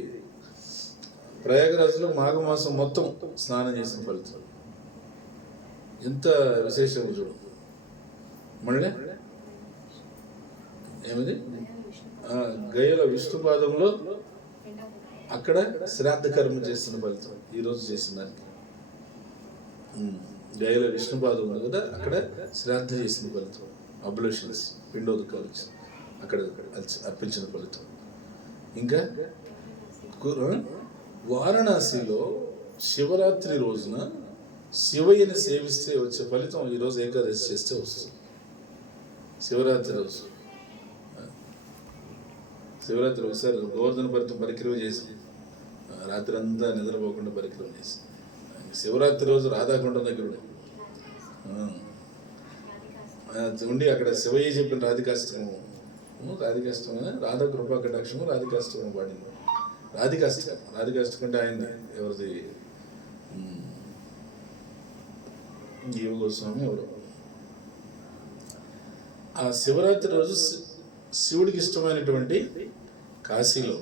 ప్రయాగరాజ్లో మాఘమాసం మొత్తం స్నానం చేసిన ఫలితం. ఎంత విశేషం చూడు. మళ్ళీ ఏమిది గయల విష్ణుపాదంలో అక్కడ శ్రాద్ధ కర్మ చేస్తున్న ఫలితం ఈరోజు చేసిన దానికి. గయల విష్ణుపాదం ఉంది కదా, అక్కడ శ్రాద్ధ చేసిన ఫలితం, అబ్లేషన్స్ పిండోదకాలు అక్కడ అర్పించిన ఫలితం. ఇంకా వారణాసిలో శివరాత్రి రోజున శివయ్యని సేవిస్తే వచ్చే ఫలితం ఈరోజు ఏకాదశి చేస్తే వస్తుంది. శివరాత్రి రోజు, శివరాత్రి ఒకసారి గోవర్ధన పరిక్రమ చేసి రాత్రి అంతా నిద్రపోకుండా పరిక్రమ చేసి, శివరాత్రి రోజు రాధాకుండం దగ్గర ఉండి అక్కడ శివయ్య చెప్పిన రాధికాష్టమం, రాధా కృపా కటాక్షము రాధికాష్టమం పాడింది. రాధికాష్టం అంటే ఆయన ఎవరిది? జీవ గోస్వామి ఎవరు. ఆ శివరాత్రి రోజు శివుడికి ఇష్టమైనటువంటి కాశీలో,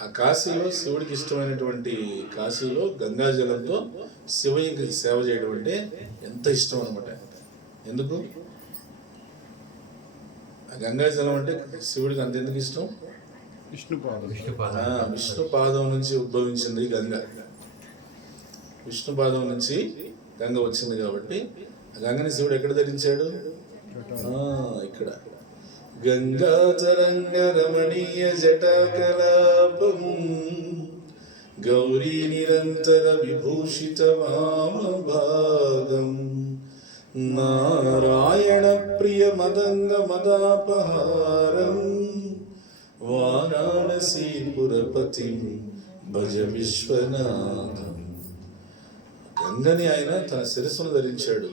ఆ కాశీలో శివుడికి ఇష్టమైనటువంటి కాశీలో గంగాజలంతో శివయ్యకి సేవ చేయడం అంటే ఎంత ఇష్టం అనమాట. ఎందుకు ఆ గంగాజలం అంటే శివుడికి అంత ఎందుకు ఇష్టం? విష్ణు పాదం నుంచి ఉద్భవించింది గంగ. విష్ణు పాదం నుంచి గంగ వచ్చింది కాబట్టి ఆ గంగని శివుడు ఎక్కడ ధరించాడు? ఇక్కడ. గంగాతరంగ రమణీయ జటాకలాపం గౌరీ నిరంతర విభూషిత వామభాగం నారాయణ ప్రియ మదంగ మదాపహారం వారాణసీపురపతి భజ విశ్వనాథం. గంగని ఆయన తన శిరస్సును ధరించాడు.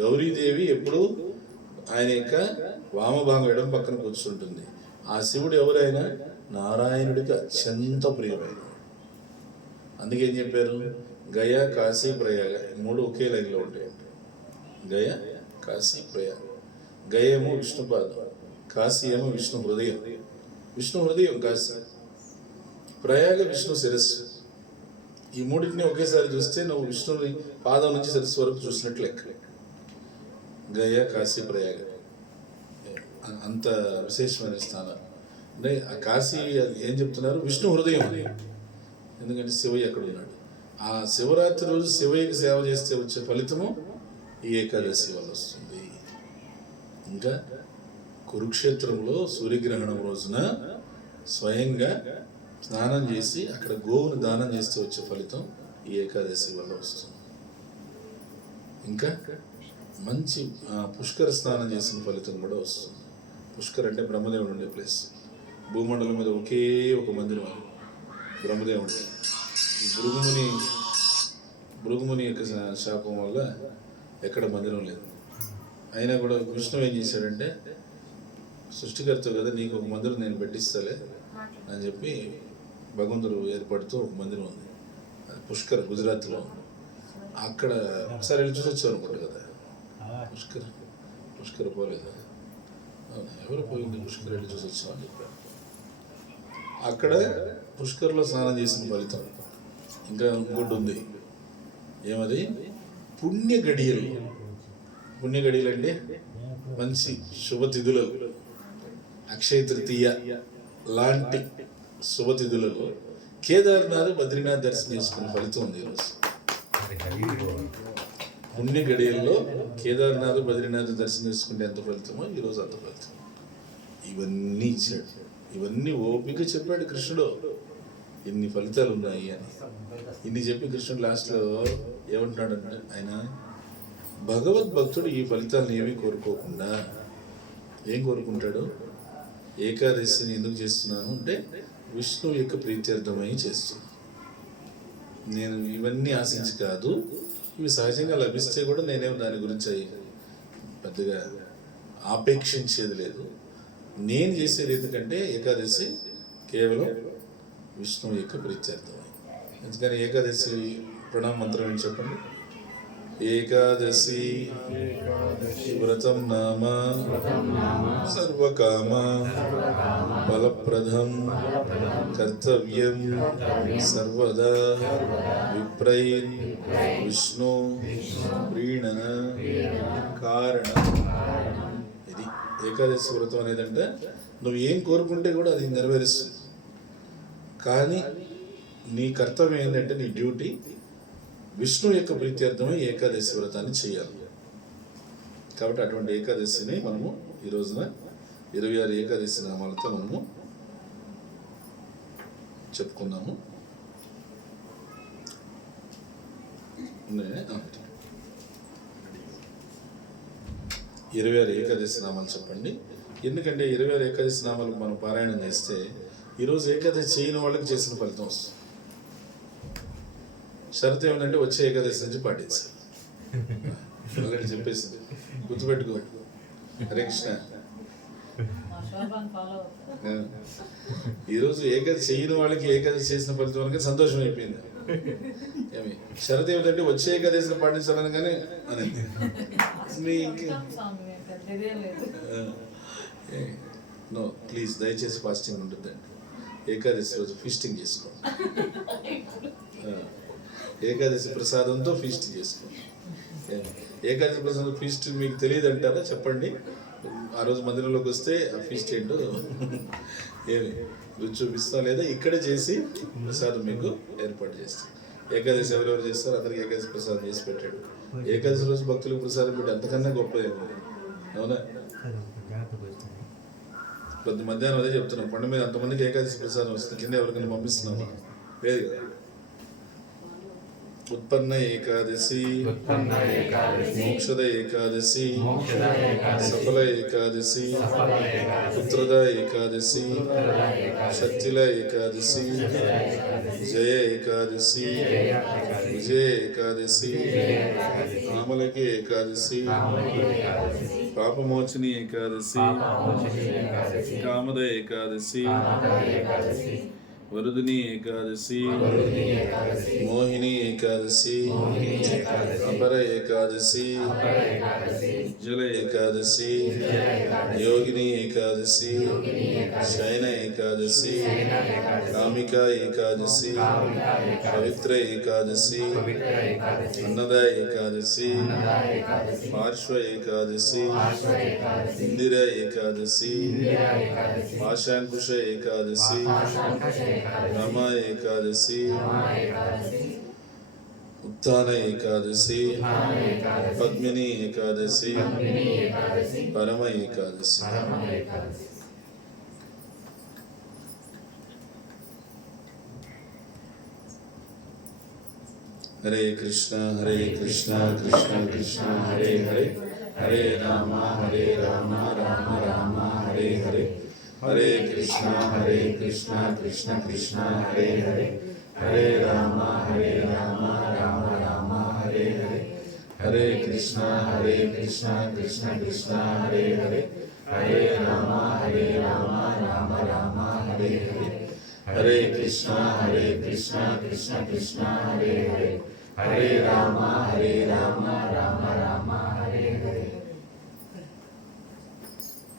గౌరీదేవి ఎప్పుడు ఆయన యొక్క వామభాగం ఎడం పక్కన కూర్చుంటుంది. ఆ శివుడు ఎవరైనా నారాయణుడికి అత్యంత ప్రియమైన. అందుకేం చెప్పారు? గయా, కాశీ, ప్రయాగ ఈ మూడు ఒకే లైన్లో ఉంటాయి. గయ, కాశీ, ప్రయాగ. గయ ఏమో విష్ణుపాదం, కాశీ ఏమో విష్ణు హృదయం. విష్ణు హృదయం కాశీ, ప్రయాగ విష్ణు శిరస్సు. ఈ మూడింటిని ఒకేసారి చూస్తే నువ్వు విష్ణుని పాదం నుంచి శిరస్సు వరకు చూసినట్లు లెక్క. గయ, కాశీ, ప్రయాగ అంత విశేషమైన స్థానం. అంటే ఆ కాశీ ఏం చెప్తున్నారు, విష్ణు హృదయం అని. ఎందుకంటే శివయ్య అక్కడ ఉన్నాడు. ఆ శివరాత్రి రోజు శివయ్యకి సేవ చేస్తే వచ్చే ఫలితము ఈ ఏకాదశి వల్ల వస్తుంది. ఇంకా కురుక్షేత్రంలో సూర్యగ్రహణం రోజున స్వయంగా స్నానం చేసి అక్కడ గోవును దానం చేస్తే వచ్చే ఫలితం ఈ ఏకాదశి వల్ల వస్తుంది. ఇంకా మంచి పుష్కర స్నానం చేసిన ఫలితం కూడా వస్తుంది. పుష్కర్ అంటే బ్రహ్మదేవుడు ఉండే ప్లేస్. భూమండలం మీద ఒకే ఒక మందిరం అది బ్రహ్మదేవుడు. ఈ భృగుముని యొక్క శాపం వల్ల ఎక్కడ మందిరం లేదు. అయినా కూడా విష్ణువు ఏం చేశాడంటే, సృష్టికర్త కదా, నీకు ఒక మందిరం నేను పెట్టిస్తాలే అని చెప్పి భగవంతుడు ఏర్పడుతూ ఒక మందిరం ఉంది. అది పుష్కర్, గుజరాత్లో ఉంది. అక్కడ ఒకసారి వెళ్ళి చూసి వచ్చారు అనుకోండి కదా. పుష్కర్ పోలేదు, ఎవరు పోయింది, పుష్కర్ వెళ్ళి చూసి వచ్చామని చెప్పారు. అక్కడ పుష్కర్లో స్నానం చేసిన ఫలితం. ఇంకా ఇంకోటి ఉంది, ఏమది, పుణ్య గడియలు. పుణ్య గడియలు అంటే మంచి శుభతిథులలో, అక్షయ తృతీయ లాంటి శుభతిథులలో కేదార్నాథ్, బద్రీనాథ్ దర్శనం చేసుకునే ఫలితం ఉంది ఈరోజు. పుణ్య గడియల్లో కేదార్నాథ్, బద్రీనాథ్ దర్శనం చేసుకుంటే ఎంత ఫలితమో ఈరోజు అంత ఫలితం. ఇవన్నీ ఇచ్చాడు, ఇవన్నీ ఓపిక చెప్పాడు కృష్ణుడు. ఇన్ని ఫలితాలు ఉన్నాయి అని ఇన్ని చెప్పి కృష్ణుడు లాస్ట్లో ఏమంటాడంటే, ఆయన భగవద్భక్తుడు ఈ ఫలితాలను ఏమీ కోరుకోకుండా ఏం కోరుకుంటాడు, ఏకాదశిని ఎందుకు చేస్తున్నాను అంటే విష్ణువు యొక్క ప్రీత్యర్థమై చేస్తున్నాను. నేను ఇవన్నీ ఆశించి కాదు, ఇవి సహజంగా లభిస్తే కూడా నేనేం దాని గురించి పెద్దగా ఆపేక్షించేది లేదు. నేను చేసేది ఎందుకంటే ఏకాదశి కేవలం విష్ణువు యొక్క ప్రీత్యర్థమై. ఎందుకని ఏకాదశి ప్రణామ మంత్రం ఏం చెప్పండి, ఏకాదశి వ్రతం నామ సర్వకామ ఫలప్రదం కర్తవ్యం సర్వదా విప్రై విష్ణు ప్రీణన కారణం. ఇది ఏకాదశి వ్రతం అనేదంటే నువ్వు ఏం కోరుకుంటే కూడా అది నెరవేరుస్తుంది. కానీ నీ కర్తవ్యం ఏంటంటే, నీ డ్యూటీ విష్ణు యొక్క ప్రీత్యర్థమై ఏకాదశి వ్రతాన్ని చేయాలి. కాబట్టి అటువంటి ఏకాదశిని మనము ఈ రోజున 26 ఏకాదశి నామాలతో మనము చెప్పుకుందాము. 26 ఏకాదశి నామాలు చెప్పండి. ఎందుకంటే 26 ఏకాదశి నామాలు మనం పారాయణం చేస్తే ఈరోజు ఏకాదశి చేయని వాళ్ళకి చేసిన ఫలితం వస్తుంది. షరతు ఏమిటంటే వచ్చే ఏకాదశి నుంచి పాటించాలి. ఆల్రెడీ చెప్పేసింది, గుర్తుపెట్టుకో. హరే కృష్ణ. ఈరోజు ఏకాదశి చేయని వాళ్ళకి ఏకాదశి చేసిన ఫలితం వరకు సంతోషం అయిపోయింది. ఏమి షరతు ఏమిటంటే వచ్చే ఏకాదశిని పాటించాలని కానీ అని నో, ప్లీజ్ దయచేసి ఫాస్టింగ్ ఉంటుందండి. ఏకాదశి రోజు ఫీస్టింగ్ చేసుకోండి. ఏకాదశి ప్రసాదంతో ఫీస్ట్ చేసుకోండి. ఏకాదశి ప్రసాదం ఫీస్ట్ మీకు తెలియదు అంటారా, చెప్పండి. ఆ రోజు మందిరంలోకి వస్తే ఆ ఫీస్ట్ ఏంటో ఏమి రుచి చూపిస్తాం, లేదా ఇక్కడే చేసి ప్రసాదం మీకు ఏర్పాటు చేస్తాం. ఏకాదశి ఎవరెవరు చేస్తారో అందరికి ఏకాదశి ప్రసాదం చేసి పెట్టాడు. ఏకాదశి రోజు భక్తులకు ప్రసాదం పెట్టి అంతకన్నా గొప్ప ఏమో, అవునా? కొద్ది మధ్యాహ్నం అదే చెప్తున్నాం, పండు మీద అంతమందికి ఏకాదశి ప్రసాదం వస్తుంది, కింద ఎవరికైనా పంపిస్తున్నామా? లేదు కదా. ఉత్పన్న ఏకాదశి, మోక్షద ఏకాదశి, సఫల ఏకాదశి, పుత్రద ఏకాదశి, శక్తిల ఏకాదశి, జయ ఏకాదశి, విజయ ఏకాదశి, కామలకి ఏకాదశి, పాపమోచని ఏకాదశి, కామద ఏకాదశి, వరుదిని ఏకాదశి, మోహిని ఏకాదశి, అపర ఏకాదశి, ఉజ్జల ఏకాదశి, యోగిని ఏకాదశి, శయన ఏకాదశి, కామిక ఏకాదశి, పవిత్ర ఏకాదశి, అన్నద ఏకాదశి, పార్శ్వ ఏకాదశి, ఇందిర ఏకాదశి, పాశాంకుశ ఏకాదశి, రమ ఏకాదశి, ఉత్థాన ఏకాదశి, పద్మిని ఏకాదశి, పరమ ఏకాదశి. హరే కృష్ణ హరే కృష్ణ కృష్ణ కృష్ణ హరే హరే, హరే రామ రామ రామ హరే హరే, హరే కృష్ణ కృష్ణ కృష్ణ హరే హరే, హరే రామ రామ రామ హరే హరే, హరే కృష్ణ కృష్ణ కృష్ణ హరే హరే, హరే రామ రామ రామ హరే హరే, హరే కృష్ణ కృష్ణ కృష్ణ హరే హరే, హరే రామ రామ రామ హరే హరే.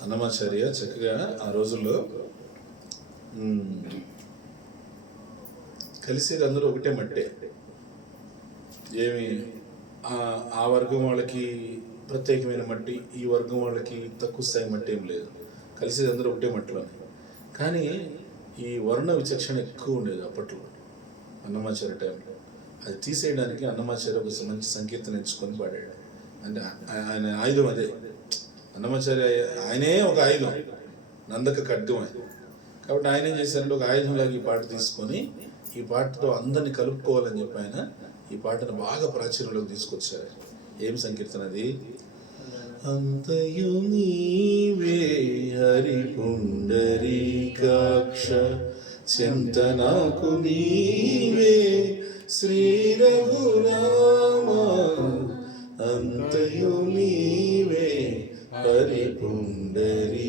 అన్నమాచార్య చక్కగా ఆ రోజుల్లో కలిసేది అందరూ ఒకటే మట్టే. ఏమి ఆ వర్గం వాళ్ళకి ప్రత్యేకమైన మట్టి, ఈ వర్గం వాళ్ళకి తక్కువ స్థాయి మట్టి ఏం లేదు. కలిసేది అందరూ ఒకటే మట్టిలోనే. కానీ ఈ వర్ణ విచక్షణ ఎక్కువ ఉండేది అప్పట్లో అన్నమాచార్య టైంలో. అది తీసేయడానికి అన్నమాచార్య ఒక మంచి సంకీర్తన ఎంచుకొని పాడాడు. అంటే ఆయన ఆయుధం అదే. అన్నమాచార్య ఆయనే ఒక ఆయుధం, నందక ఖడ్గం ఆయన. కాబట్టి ఆయన ఏం చేశారంటే ఒక ఆయుధంలాగా ఈ పాట తీసుకొని ఈ పాటతో అందరినీ కలుపుకోవాలని చెప్పి ఆయన ఈ పాటను బాగా ప్రాచుర్యంలోకి తీసుకొచ్చారు. ఏం సంకీర్తన అది? అంతయు నీవే హరి పుండరీకాక్ష, చింతనాకు నీవే శ్రీ రఘురామ, అంతయు నీవే హరి పుండరీకాక్ష,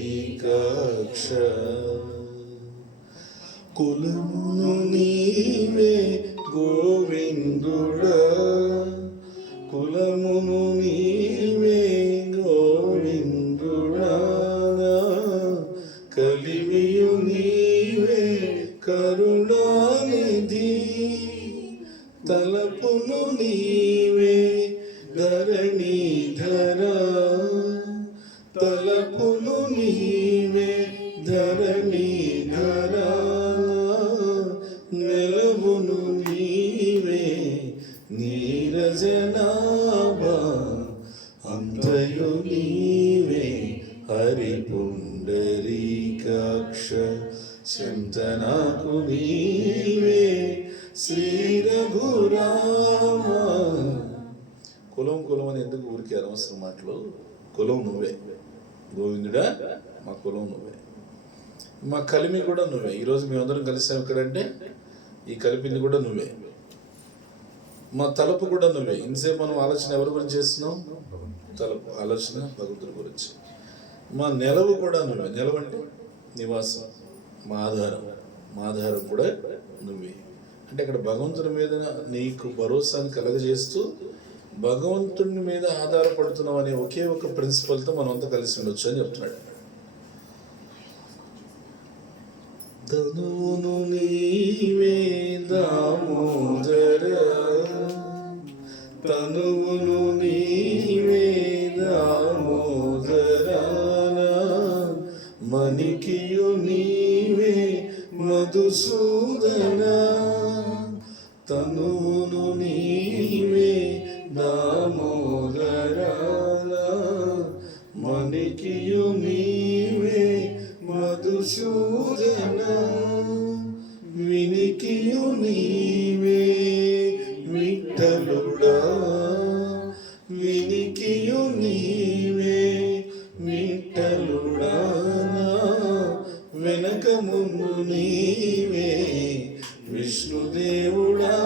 కులమును నీవే గోవిందుడా, కులమును నీవే గోవిందుడా, కలిమియు నీవే కరుణానిధి, తలపును నీవే ధరణీధరా, తలపును నీవే ధరణీధరా, నెలవును నీవే నీరజనాభా, అంతయు నీవే హరి పుండరీకాక్ష, చింతనాకు నీవే శ్రీ రఘురామ. కులం కులం అని ఎందుకు ఊరికే అనవసరం మాటలు? కులం నువ్వే గోవిందుడా, మా కులం నువ్వే, మా కలిమి కూడా నువ్వే. ఈరోజు మేమందరం కలిసాం ఎక్కడంటే ఈ కలిపింది కూడా నువ్వే, మా తలుపు కూడా నువ్వే. ఇంతసేపు మనం ఆలోచన ఎవరి గురించి చేస్తున్నాం? తలుపు ఆలోచన భగవంతుడి గురించి. మా నెలవు కూడా నువ్వే. నెలవు అంటే నివాసం, మా ఆధారం కూడా నువ్వే. అంటే అక్కడ భగవంతుడి మీద నీకు భరోసాని కలగజేస్తూ భగవంతుడి మీద ఆధారపడుతున్నాం అనే ఒకే ఒక ప్రిన్సిపల్తో మనం అంతా కలిసి ఉండొచ్చు అని చెప్తున్నాడు. తనువును నీవే దామోదర, తనువును నీవే దామోదర, మణికియు నీవే మధుసూదన, తనువును నీవే దామోదర, మణికియు నీవే మధుసూదన, వినికియు నీవే విఠలుడా, వినికియు నీవే విఠలుడా, వెనక ముందు నీవే విష్ణుదేవుడా,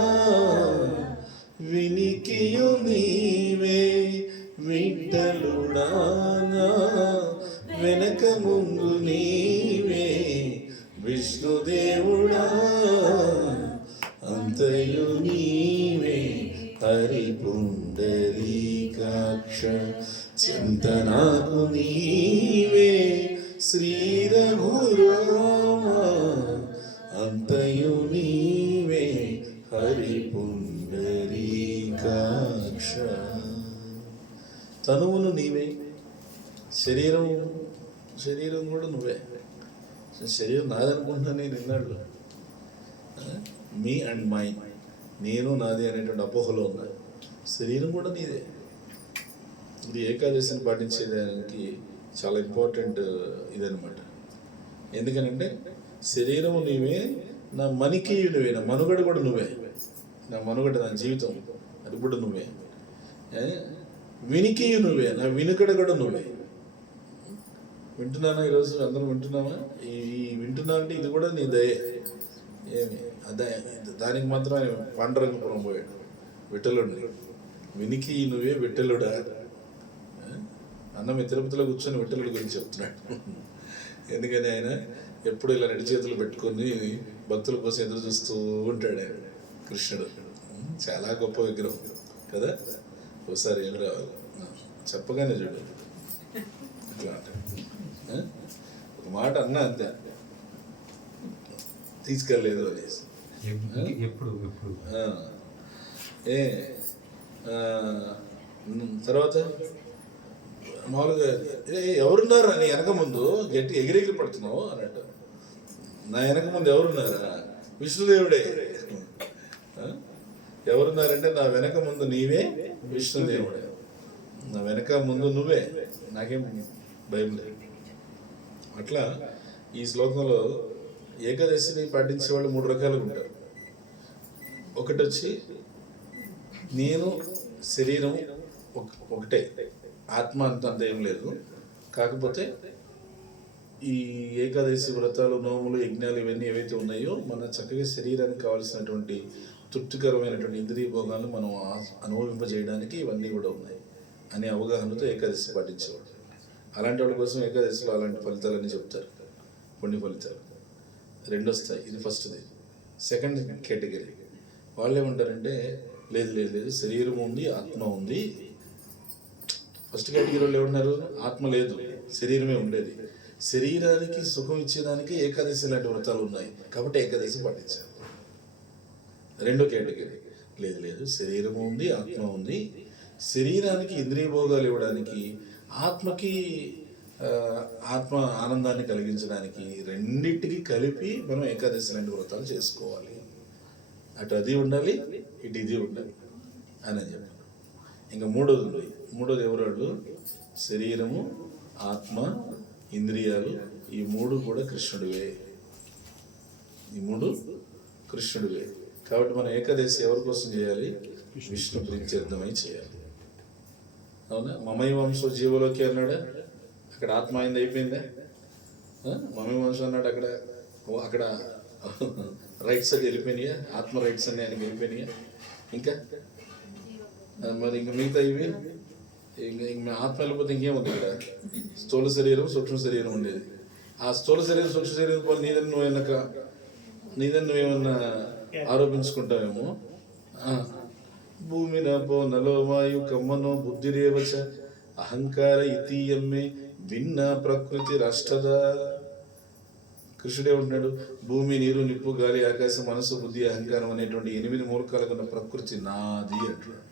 వినికియు నీవే విఠలుడా, వెనక ముందు నీవే విష్ణుదేవుడా అంతయు నీవే హరిపుండరీకాక్ష చింతనాకు నీవే శ్రీ రఘురామ అంతయు నీవే హరిపుండరీకాక్ష. తనువును నీవే, శరీరం కూడా నువ్వే. శరీరం నాదనుకుంటున్నా నేను ఇన్నాళ్ళు. మీ అండ్ మైన్, నేను నాది అనేటువంటి అపోహలో ఉన్నా. శరీరం కూడా నీదే. ఇది ఏకాదశిని పాటించేదానికి చాలా ఇంపార్టెంట్ ఇదనమాట. ఎందుకనంటే శరీరము నీవే, నా మనికేయు నువ్వే, నా మనుగడ కూడా నువ్వే. నా మనుగడ, నా జీవితం అది కూడా నువ్వే. వినికేయు నువ్వే, నా వినుకడ కూడా నువ్వే. వింటున్నానా ఈరోజు? అందరం వింటున్నామా? ఈ వింటున్నా అంటే ఇది కూడా నీ దయే. ఏమి అదే, దానికి మాత్రం ఆయన పాండురంగపురం పోయాడు విఠలుడిని. వినికి నువ్వే విఠలుడా. అన్నమే తిరుపతిలో కూర్చొని విఠలుడి గురించి చెప్తున్నాడు. ఎందుకని ఆయన ఎప్పుడు ఇలా రెండు చేతులు పెట్టుకొని భక్తుల కోసం ఎదురు చూస్తూ ఉంటాడు ఆయన. కృష్ణుడు చాలా గొప్ప విగ్రహం కదా. ఒకసారి ఏం రావాలి చెప్పగానే చూడు ఇట్లా అంటాడు. ఒక మాట అన్నా అంతే, తీసుకెళ్ళలేదు అనేసి. తర్వాత మామూలుగా ఎవరున్నారా నీ వెనక ముందు గట్టి ఎగిరెగిరి పడుతున్నావు అన్నట్టు. నా వెనక ముందు ఎవరున్నారా? విష్ణుదేవుడే. ఎవరున్నారంటే నా వెనక ముందు నీవే విష్ణుదేవుడే, నా వెనక ముందు నువ్వే, నాకేం భయం లేదు. అట్లా ఈ శ్లోకంలో ఏకాదశిని పాటించే వాళ్ళు 3 రకాలుగా ఉంటారు. ఒకటి వచ్చి నేను శరీరం ఒకటే, ఆత్మ అంత ఏం లేదు. కాకపోతే ఈ ఏకాదశి వ్రతాలు, నోములు, యజ్ఞాలు ఇవన్నీ ఏవైతే ఉన్నాయో మన చక్కగా శరీరానికి కావాల్సినటువంటి తృప్తికరమైనటువంటి ఇంద్రియ భోగాలను మనం అనుభవింపజేయడానికి ఇవన్నీ కూడా ఉన్నాయి అనే అవగాహనతో ఏకాదశి పాటించేవాడు. అలాంటి వాళ్ళ కోసం ఏకాదశిలో అలాంటి ఫలితాలన్నీ చెప్తారు, పుణ్య ఫలితాలు 2 వస్తాయి. ఇది ఫస్ట్ది. సెకండ్ కేటగిరీ వాళ్ళు ఏమంటారంటే లేదు శరీరం ఉంది, ఆత్మ ఉంది. ఫస్ట్ కేటగిరీ వాళ్ళు ఏమన్నారు? ఆత్మ లేదు, శరీరమే ఉండేది. శరీరానికి సుఖం ఇచ్చేదానికి ఏకాదశి లాంటి వ్రతాలు ఉన్నాయి కాబట్టి ఏకాదశి పాటించారు. 2వ కేటగిరీ లేదు శరీరము ఉంది, ఆత్మ ఉంది. శరీరానికి ఇంద్రియ భోగాలు ఇవ్వడానికి, ఆత్మకి ఆత్మ ఆనందాన్ని కలిగించడానికి, రెండింటికి కలిపి మనం ఏకాదశి లాంటి వ్రతాలు చేసుకోవాలి. అటు అది ఉండాలి, ఇటు ఇది ఉండాలి అని చెప్పారు. ఇంకా మూడోది ఎవరు? శరీరము, ఆత్మ, ఇంద్రియాలు, ఈ 3 కూడా కృష్ణుడివే. ఈ 3 కృష్ణుడివే. కాబట్టి మనం ఏకాదశి ఎవరి కోసం చేయాలి? విష్ణు ప్రీత్యర్థమై చేయాలి. అవునా? మమై వంశో జీవలోకి అన్నాడా? అక్కడ ఆత్మ అయింది, అయిపోయిందా? మమై వంశం అన్నాడు అక్కడ రైట్స్ అది వెళ్ళిపోయినాయా? ఆత్మ రైట్స్ అన్నీ ఆయనకి వెళ్ళిపోయినాయా? ఇంకా మరి ఇంక మిగతా ఇవి ఇంక ఆత్మ వెళ్ళిపోతే ఇంకేముంది? ఇక్కడ స్థూల శరీరం, సూక్ష్మ శరీరం ఉండేది. ఆ స్థూల శరీరం, సూక్ష్మ శరీరం పోలి నీదని నువ్వేమన్నా ఆరోపించుకుంటావేమో. భూమి నభో నలో వాయు కమ్మనో బుద్ధిరేవచ అహంకార ఇతీయమ్మే భిన్న ప్రకృతి రాష్ట్రద. కృష్ణుడే ఉంటున్నాడు, భూమి, నీరు, నిప్పు, గాలి, ఆకాశం, మనసు, బుద్ధి, అహంకారం అనేటువంటి 8 మూలకాలకు ఉన్న ప్రకృతి నాది అంటున్నాడు.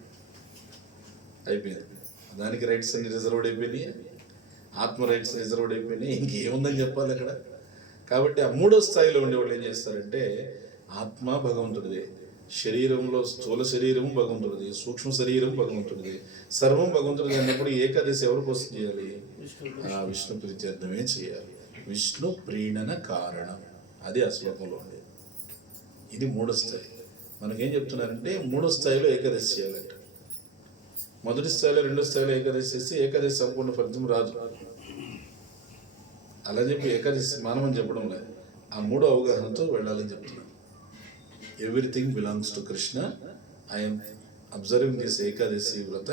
అయిపోయింది. దానికి రైట్స్ అన్ని రిజర్వ్డ్ అయిపోయినాయి, ఆత్మ రైట్స్ రిజర్వ్డ్ అయిపోయినాయి. ఇంకేముందని చెప్పాలి అక్కడ. కాబట్టి ఆ 3వ స్థాయిలో ఉండేవాళ్ళు ఏం చేస్తారంటే ఆత్మ భగవంతుడిదే, శరీరంలో స్థూల శరీరము భగవంతుడిది, సూక్ష్మ శరీరం భగవంతుడిది, సర్వం భగవంతుడిది అన్నప్పుడు ఏకాదశి ఎవరి కోసం చేయాలి? విష్ణు ప్రీత్యర్థమే చేయాలి. విష్ణు ప్రీణన కారణం అది ఆ శ్లోకంలో ఉండేది. ఇది 3వ స్థాయి. మనకేం చెప్తున్నారంటే 3వ స్థాయిలో ఏకాదశి చేయాలంట. మొదటి స్థాయిలో, 2వ స్థాయిలో ఏకాదశి చేస్తే ఏకాదశి సంపూర్ణ ఫలితం రాదు. అలా చెప్పి ఏకాదశి మానమని చెప్పడం లేదు, ఆ 3వ అవగాహనతో వెళ్ళాలని చెప్తున్నాను. Everything belongs to Krishna. I'm observing this Ekadashi vrata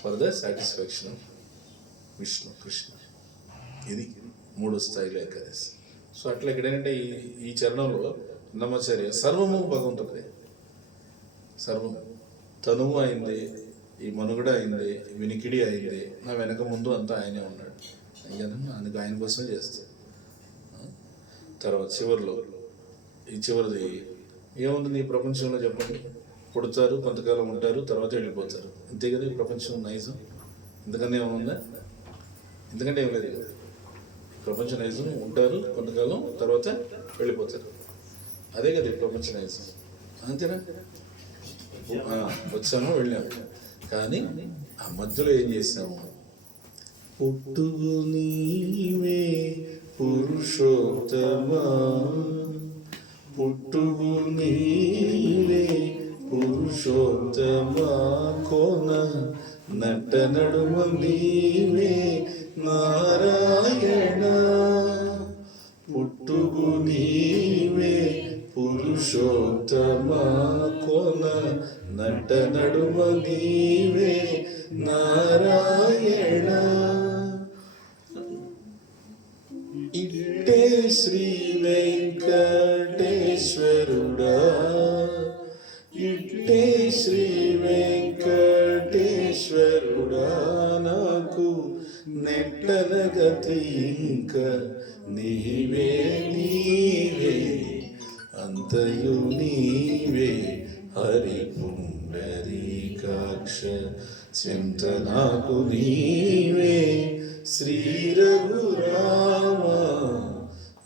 for the satisfaction of Vishnu, Krishna. ఇది 3వ స్థాయిలో ఏకాదశి. సో అట్లా ఇక్కడ ఏంటంటే ఈ చరణంలో నమ్మచార్య సర్వము భగవంతుడే, సర్వము తనువు అయింది, ఈ మనుగడ అయింది, వినికిడి అయింది, నా వెనక ముందు అంతా ఆయనే ఉన్నాడు. అందుకు ఆయన కోసమే చేస్తాను. తర్వాత చివరిలో ఈ చివరిది ఏముంటుంది ఈ ప్రపంచంలో చెప్పండి? పుడతారు, కొంతకాలం ఉంటారు, తర్వాత వెళ్ళిపోతారు, అంతే కదా ఈ ప్రపంచం నైజం. ఎందుకని ఏమన్నా ఎందుకంటే ఏం లేదు కదా, ప్రపంచ నైజం ఉంటారు కొంతకాలం, తర్వాత వెళ్ళిపోతారు, అదే కదా ఈ ప్రపంచ నైజం. అంతేనా? వచ్చాము వెళ్ళాము, కానీ ఆ మధ్యలో ఏం చేసాము? పుట్టుగు నీవే పురుషోత్తమా, పుట్టుగు నీవే పురుషోత్తమా, కోన నట్ట నడుమ నీవే నారాయణ, పుట్టుగు నీవే పురుషోత్తమా, కోన నట్ట నడుమ నీవే నారాయణ, ఇట్టే శ్రీ వెంకటేశ్వరుడా, ఇట్టే శ్రీ వెంకటేశ్వరుడా, నాకు నెట్టన గతి ఇంక నీవే నీవే, అంతయు నీవే హరి పుండరీకాక్ష, చింత నాకు నీవే శ్రీ రఘురామ,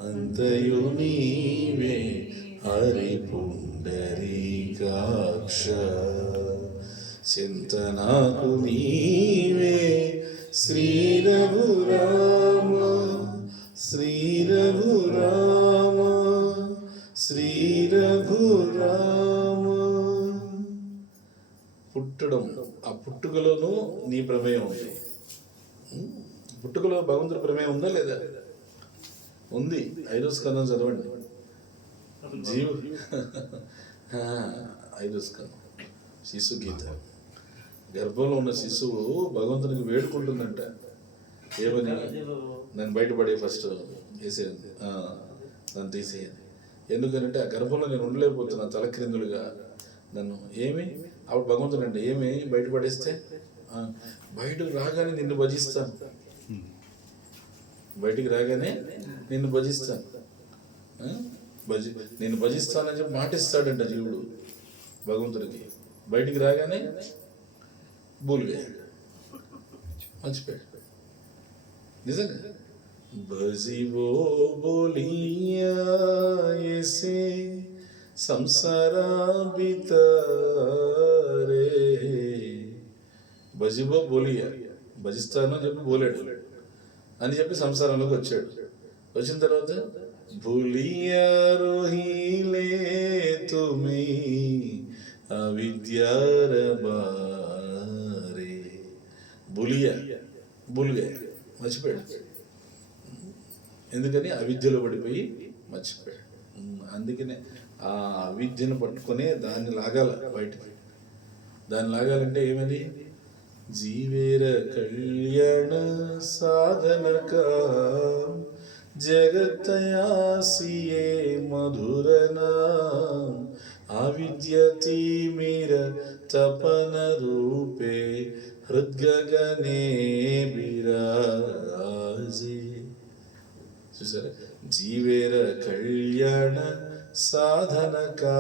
అంతయు నీవే హరి పుండరీకాక్ష, చింత నాకు నీవే శ్రీ రఘురామ, శ్రీ రఘురామ, శ్రీ రఘురామ. పుట్టడం, ఆ పుట్టుకలోనూ నీ ప్రమేయం ఉంది. పుట్టుకలో భగవంతుడి ప్రమేయం ఉందా లేదా? ఉంది. 5వ స్కందం చదవండి. జీవు 5వ స్కందం శిశు గీత. గర్భంలో ఉన్న శిశువు భగవంతునికి వేడుకుంటుందంట, ఏమని? నన్ను బయటపడే ఫస్ట్ వేసేయండి, నన్ను తీసేయండి. ఎందుకనంటే ఆ గర్భంలో నేను ఉండలేకపోతున్నా తలక్రిందులుగా, నన్ను ఏమి అప్పుడు భగవంతుడు అంటే ఏమి బయటపడేస్తే, బయటకు రాగానే నిన్ను భజిస్తాను, బయటికి రాగానే నిన్ను భజిస్తాను, నేను భజిస్తానని చెప్పి మాటిస్తాడంట జీవుడు భగవంతుడికి. బయటికి రాగానే భూలిపోయాడు, మర్చిపోయాడు. నిజంగా బజివో బోలియా ఎసే సంసారా బితారే, బజిబో బోలియా, భజిస్తాను అని చెప్పి బోలాడు అని చెప్పి సంసారంలోకి వచ్చాడు. వచ్చిన తర్వాత భూలియా రోహిలే తుమి అవిద్యారబారే, బులియా బుల్గా మర్చిపోయాడు. ఎందుకని? అవిద్యలో పడిపోయి మర్చిపోయాడు. అందుకనే ఆ అవిద్యను పట్టుకునే దాన్ని లాగాల బయటికి. దాన్ని లాగాలంటే ఏమని? జీవేర కళ్యాణ సాధనక జగత్తయాసియే మధురనా, అవిద్య తిమిర తపన రూపే హృద్గగనే విరాజే. చూసారా? జీవేర కళ్యాణ సాధనకా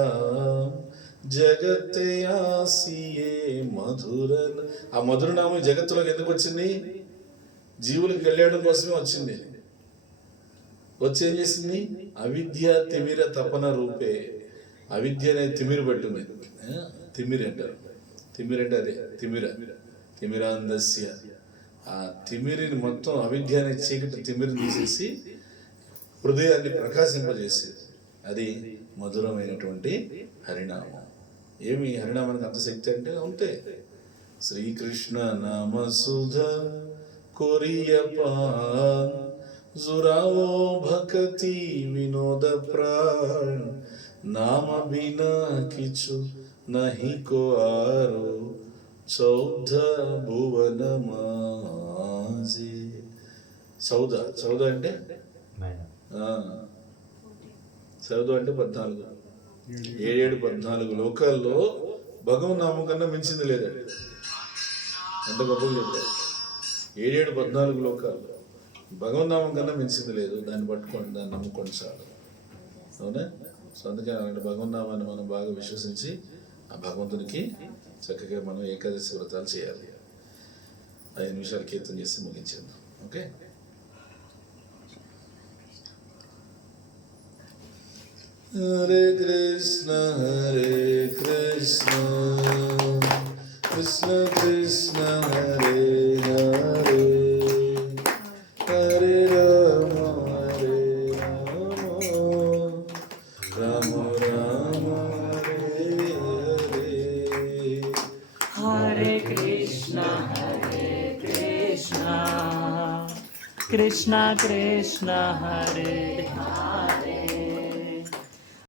జగత్తయాసియే మధుర. ఆ మధురనామం జగత్తులోకి ఎందుకు వచ్చింది? జీవులకు కళ్యాణం కోసమే వచ్చింది. వచ్చి ఏం చేసింది? అవిద్య తిమిర తపన రూపే. అవిద్య అనేది తిమిరి పట్టుంది. తిమిరి అంటారు. తిమిరి అంటే అదే తిమిర, తిమిరాందస్య. ఆ తిమిరిని మొత్తం అవిద్య అనే చీకటి తిమిరిని తీసేసి హృదయాన్ని ప్రకాశింపజేసేది. అది మధురమైనటువంటి హరినామం. ఏమి హరినామానికి అంత శక్తి అంటే ఉంటే, శ్రీకృష్ణ నామ సుధ కొరియపాన్ జురావో భక్తి వినోద ప్రాణ, నామ బినా కిచు నహి కో ఆరో చౌధ భువన మాజే. చౌద అంటే చదువు అంటే 14, 14 లోకాల్లో భగవన్ నామం కన్నా మించింది లేదండి. ఎంత గొప్పగా చెప్పారు. 14 లోకాల్లో భగవన్ నామం కన్నా మించింది లేదు. దాన్ని పట్టుకోండి, దాన్ని నమ్ముకోండి చాలు. అవునా? సో అందుకని అలాంటి భగవన్ నామాన్ని మనం బాగా విశ్వసించి ఆ భగవంతునికి చక్కగా మనం ఏకాదశి వ్రతాలు చేయాలి. 5 నిమిషాలు కీర్తన చేసి ముగించేద్దాం. ఓకే. హరే కృష్ణ కృష్ణ కృష్ణ హరే హరే, హరే రామ రామ రామ హరే హరే. హరే కృష్ణ కృష్ణ కృష్ణ హరే హరే.